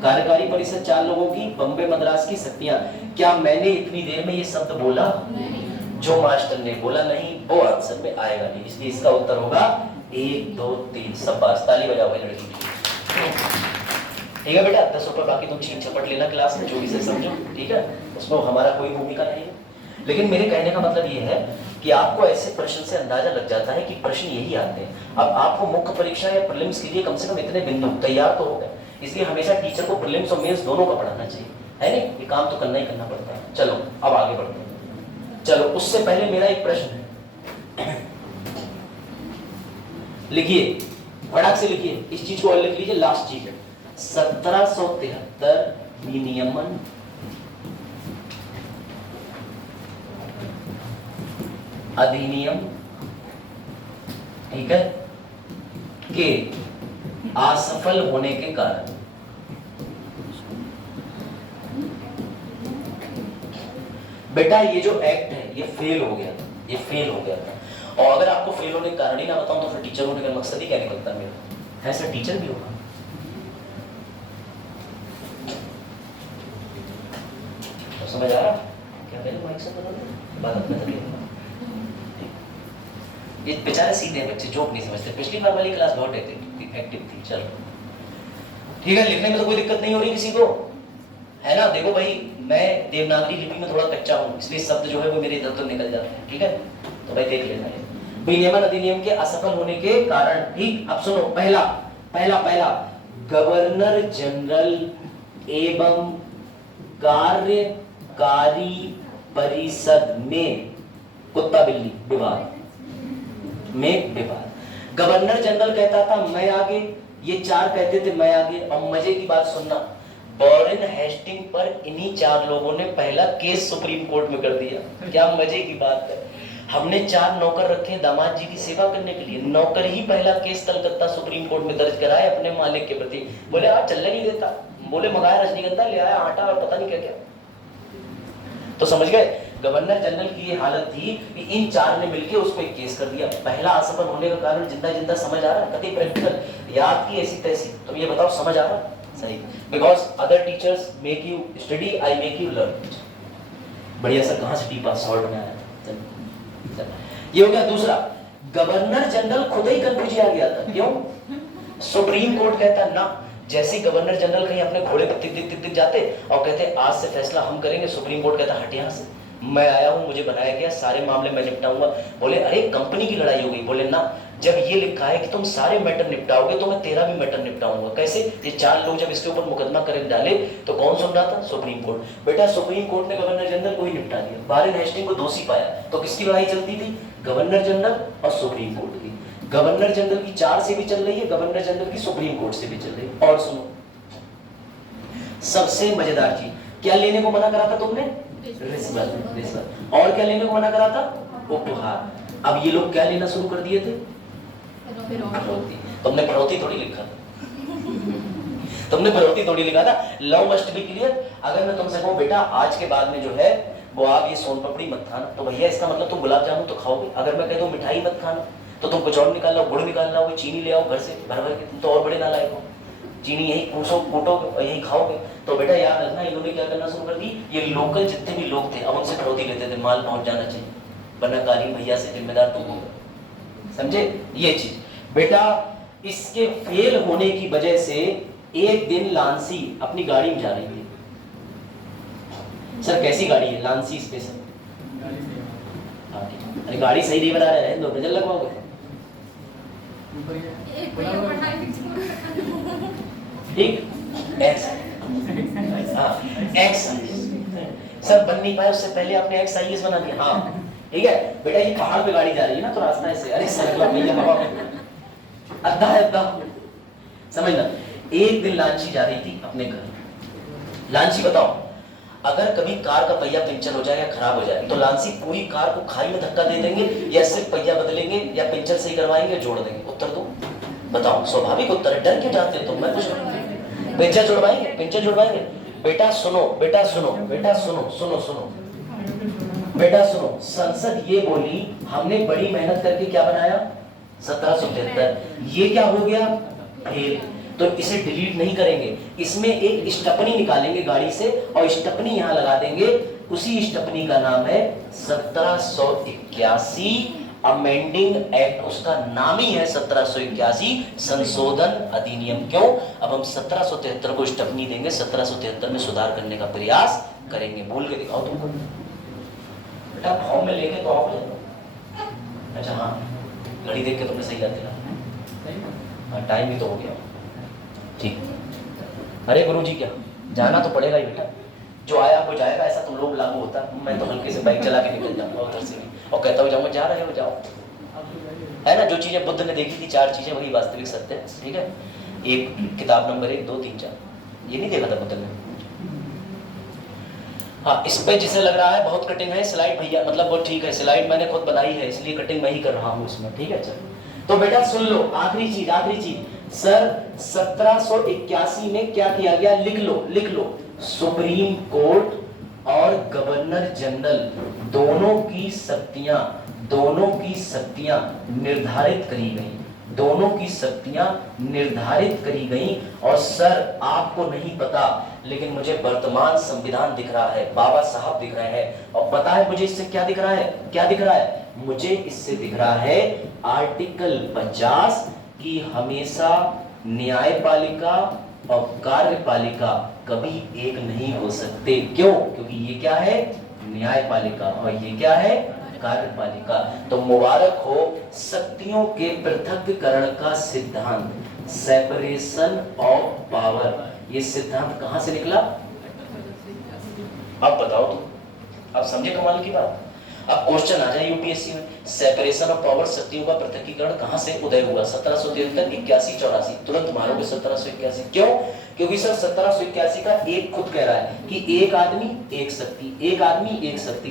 कार्यकारी परिषद 4 लोगों की, बम्बे मद्रास की शक्तियां। क्या मैंने इतनी देर में ये शब्द बोला? जो मास्टर ने बोला नहीं वो आंसर में आएगा नहीं, इसलिए इसका उत्तर होगा 1 2 3। शाबाश, ताली बजाओ भाई लड़की। ठीक है बेटा, 10 रुपए बाकी तुम छीन छपट लेना क्लास में, जो भी से समझो, ठीक है? उसमें हमारा कोई भूमिका नहीं है। लेकिन मेरे कहने का मतलब ये है कि आपको ऐसे प्रश्न से अंदाजा लग जाता है कि प्रश्न यही आते हैं। अब आपको मुख्य परीक्षा या प्रीलिम्स के लिए कम से कम इतने बिंदु तैयार तो हो गए, इसलिए हमेशा टीचर को प्रीलिम्स और मेंस दोनों का पढ़ाना चाहिए, है नहीं? ये काम तो करना ही करना पड़ता है। चलो अब आगे बढ़ते हैं। चलो उससे पहले मेरा एक प्रश्न है, लिखिए फटाक से लिखिए, इस चीज को और लिख लीजिए, लास्ट चीज है 1773 विनियमन अधिनियम, ठीक है, के असफल होने के कारण बेटा ये जो एक्ट है ये फेल हो गया था, ये फेल हो गया था। और अगर आपको फेल होने के कारण ही ना बताऊं तो फिर टीचर होने का मकसद ही क्या निकलता है मेरा? है सर टीचर भी होगा। तो समझ आ रहा क्या? पहले माइक से बता बात अपने तक। ये बेचारे सीधे बच्चे जोक नहीं समझते, पिछली बार वाली क्लास बहुत एक्टिव थी। चलो ठीक है, लिखने में तो कोई दिक्कत नहीं हो रही किसी को, है ना? देखो भाई मैं देवनागरी लिपि में थोड़ा कच्चा हूँ, इसलिए शब्द जो है वो मेरे इधर उधर निकल जाते हैं, ठीक है? तो भाई देख लेना है। विनियमन अधिनियम के असफल होने के कारण, ठीक? अब सुनो, पहला पहला पहला गवर्नर जनरल एवं कार्यकारी परिषद में कुत्ता बिल्ली विवाद में विवाद। गवर्नर जनरल कहता था मैं आगे, ये चार कहते थे मैं आगे। और मजे की बात सुनना, वॉरेन हेस्टिंग पर इन्हीं चार लोगों ने पहला केस सुप्रीम कोर्ट में कर दिया। क्या मजे की बात है। हमने चार नौकर रखे दामाद जी की सेवा करने के लिए, नौकर ही पहला केस कलकत्ता सुप्रीम कोर्ट में दर्ज कराए अपने मालिक के प्रति। बोले आज चलने नहीं देता, बोले मंगाया रजनीगंधा, ले आया आटा और पता नहीं क्या क्या। तो समझ गए, गवर्नर जनरल की ये हालत थी कि इन चार ने मिलकर उसको एक केस कर दिया। पहला असफल होने का कारण जिंदा जिंदा समझ आ रहा, कति प्रैक्टिकल याद की ऐसी तैसी। तुम ये बताओ समझ आ रहा? सही। Because other teachers make you study, I make you learn. बढ़िया सर, कहां से टीपा सॉल्ट में आया? ये हो गया। दूसरा, गवर्नर जनरल खुद ही कंफ्यूज आ गया था। क्यों? सुप्रीम कोर्ट कहता ना, जैसे गवर्नर जनरल कहीं अपने घोड़े पर तिक तिक जाते और कहते आज से फैसला हम करेंगे, सुप्रीम कोर्ट कहता हट यहां से, मैं आया हूं, मुझे बनाया गया, सारे मामले मैं निपटाऊंगा। बोले अरे कंपनी की लड़ाई हो गई। बोले ना, जब ये लिखा है कि तुम सारे मैटर निपटाओगे तो मैं तेरा भी मैटर निपटाऊंगा। कैसे? ये चार लोग जब इसके ऊपर मुकदमा कर डाले तो कौन सुन रहा था? Supreme court. बेटा सुप्रीम कोर्ट ने गवर्नर जनरल को ही निपटा दिया, वॉरेन हेस्टिंग को दोषी पाया। तो किसकी लड़ाई चलती थी? गवर्नर जनरल और सुप्रीम कोर्ट की। गवर्नर जनरल की चार से भी चल रही है, गवर्नर जनरल की सुप्रीम कोर्ट से भी चल रही है। और सुनो सबसे मजेदार चीज, क्या लेने को मना करा था तुमने? रिश्वत। और क्या लेने को मना करा था? उपहार। अब ये लोग क्या लेना शुरू कर दिए थे? फिरौती। तुमने फिरौती थोड़ी लिखा था, तुमने फिरौती थोड़ी लिखा था। Love must be clear. अगर मैं तुमसे कहूं बेटा आज के बाद में जो है वो आप ये सोन पपड़ी मत खाना, तो भैया इसका मतलब तुम गुलाब जामुन तो खाओगे। अगर मैं कह दूं मिठाई मत खाना तो तुम कुछ और निकाल लाओ, गुड़ निकाल लाओगे, चीनी ले आओ घर से भर भर के, तुम तो और बड़े नालायक हो। चीनी यही कूटोगे और यही खाओगे। तो बेटा याद रखना, इन्होंने क्या करना शुरू कर दी, ये लोकल जितने भी लोग थे अब उनसे फिरौती लेते थे, माल पहुंच जाना चाहिए, वरना कारी भैया से जिम्मेदार तुम हो। समझे ये चीज? बेटा इसके फेल होने की वजह से एक दिन लांसी अपनी गाड़ी में जा रही थी। सर कैसी गाड़ी है? लांसी स्पेशल। अरे गाड़ी सही नहीं बता रहे हैं, दो नजर लगवाओगे। ठीक, एक्स सब बन नहीं पाए, उससे पहले आपने एक्स आई एस बना दिया। हाँ ठीक है बेटा, ये पहाड़ पे गाड़ी जा रही है ना तो रास्ता ऐसे, अरे सर भैया हवा अद्धा है अद्धा, समझना। एक दिन लांची जा रही थी अपने घर। लांची बताओ अगर कभी कार का पहिया पंचर हो जाए या खराब हो जाए तो लांसी पूरी कार को खाई में धक्का दे देंगे या सिर्फ पहिया बदलेंगे या पंचर सही करवाएंगे, जोड़ देंगे? उत्तर दो, बताओ। स्वाभाविक उत्तर है, डर क्यों जाते हो तुम? मैं कुछ पंचर जुड़वाएंगे, पंचर जुड़वाएंगे। बेटा सुनो, बेटा सुनो, बेटा सुनो, सुनो सुनो बेटा सुनो, संसद ये बोली हमने बड़ी मेहनत करके क्या बनाया 1773, ये क्या हो गया फेल, तो इसे डिलीट नहीं करेंगे, इसमें एक स्टपनी निकालेंगे गाड़ी से और स्टपनी यहां लगा देंगे, उसी स्टपनी का नाम है 1781 अमेंडिंग एक्ट, उसका नाम ही है 1781 संशोधन अधिनियम। क्यों? अब हम 1773 को स्टपनी देंगे, 1773 में सुधार करने का प्रयास करेंगे। बोल के दिखाओ तुमको बेटा, फॉर्म में लेके तो आओ, अच्छा हाँ, घड़ी देख के तुमने सही याद दिला। हाँ, टाइम भी तो हो गया। ठीक, अरे गुरु जी क्या जाना तो पड़ेगा ही बेटा, जो आया वो जाएगा, ऐसा तुम लोग लागू होता। मैं तो हल्के से बाइक चला के निकल जाऊंगा उधर से भी और कहता हूँ जाऊँगा, जा रहे हो जाओ, है ना। जो चीजें बुद्ध ने देखी थी 4 चीजें, वही वास्तविक सत्य है, ठीक है। एक किताब नंबर 1 2 3 4, ये नहीं देखा था बुद्ध ने। हाँ, इस पे जिसे लग रहा है बहुत कटिंग है स्लाइड भैया, मतलब वो ठीक है, स्लाइड मैंने खुद बनाई है इसलिए कटिंग मैं ही कर रहा हूँ इसमें, ठीक है। चलो तो बेटा सुन लो, आखिरी चीज सर 1781 में क्या किया गया, लिख लो। सुप्रीम कोर्ट और गवर्नर जनरल दोनों की शक्तियां निर्धारित करी गई, और सर आपको नहीं पता लेकिन मुझे वर्तमान संविधान दिख रहा है, बाबा साहब दिख रहे हैं, और पता है मुझे इससे क्या दिख रहा है, मुझे इससे दिख रहा है आर्टिकल 50 की हमेशा न्यायपालिका और कार्यपालिका कभी एक नहीं हो सकते। क्यों? क्योंकि ये क्या है, न्यायपालिका, और ये क्या है, कार्यपालिका। तो मुबारक हो, शक्तियों के पृथक्करण का सिद्धांत, सेपरेशन ऑफ पावर, ये सिद्धांत कहां से निकला? अब बताओ तुम, अब समझे कमाल की बात। अब क्वेश्चन आ जाए यूपीएससी में, सेपरेशन ऑफ पावर, शक्तियों का पृथक्करण कहां से उदय हुआ? 1773, 81, 84, तुरंत मारोगे 1781। क्यों? क्योंकि सर 1781 का एक खुद कह रहा है कि एक आदमी एक शक्ति,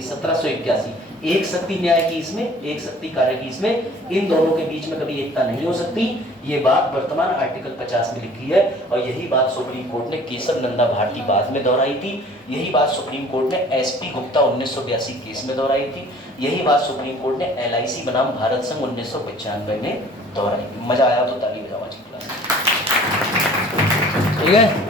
1781, एक शक्ति न्याय की इसमें, एक शक्ति कार्य की इसमें, इन दोनों के बीच में कभी एकता नहीं हो सकती। ये बात वर्तमान आर्टिकल 50 में लिखी है, और यही बात सुप्रीम कोर्ट ने केशव नंदा भारती बाद में दोहराई थी, यही बात सुप्रीम कोर्ट ने एसपी गुप्ता 1982 केस में दोहराई थी, यही बात सुप्रीम कोर्ट ने LIC बनाम भारत संघ 1995 में दोहराई थी। मजा आया तो ताली बजाओ आज की क्लास, ठीक है।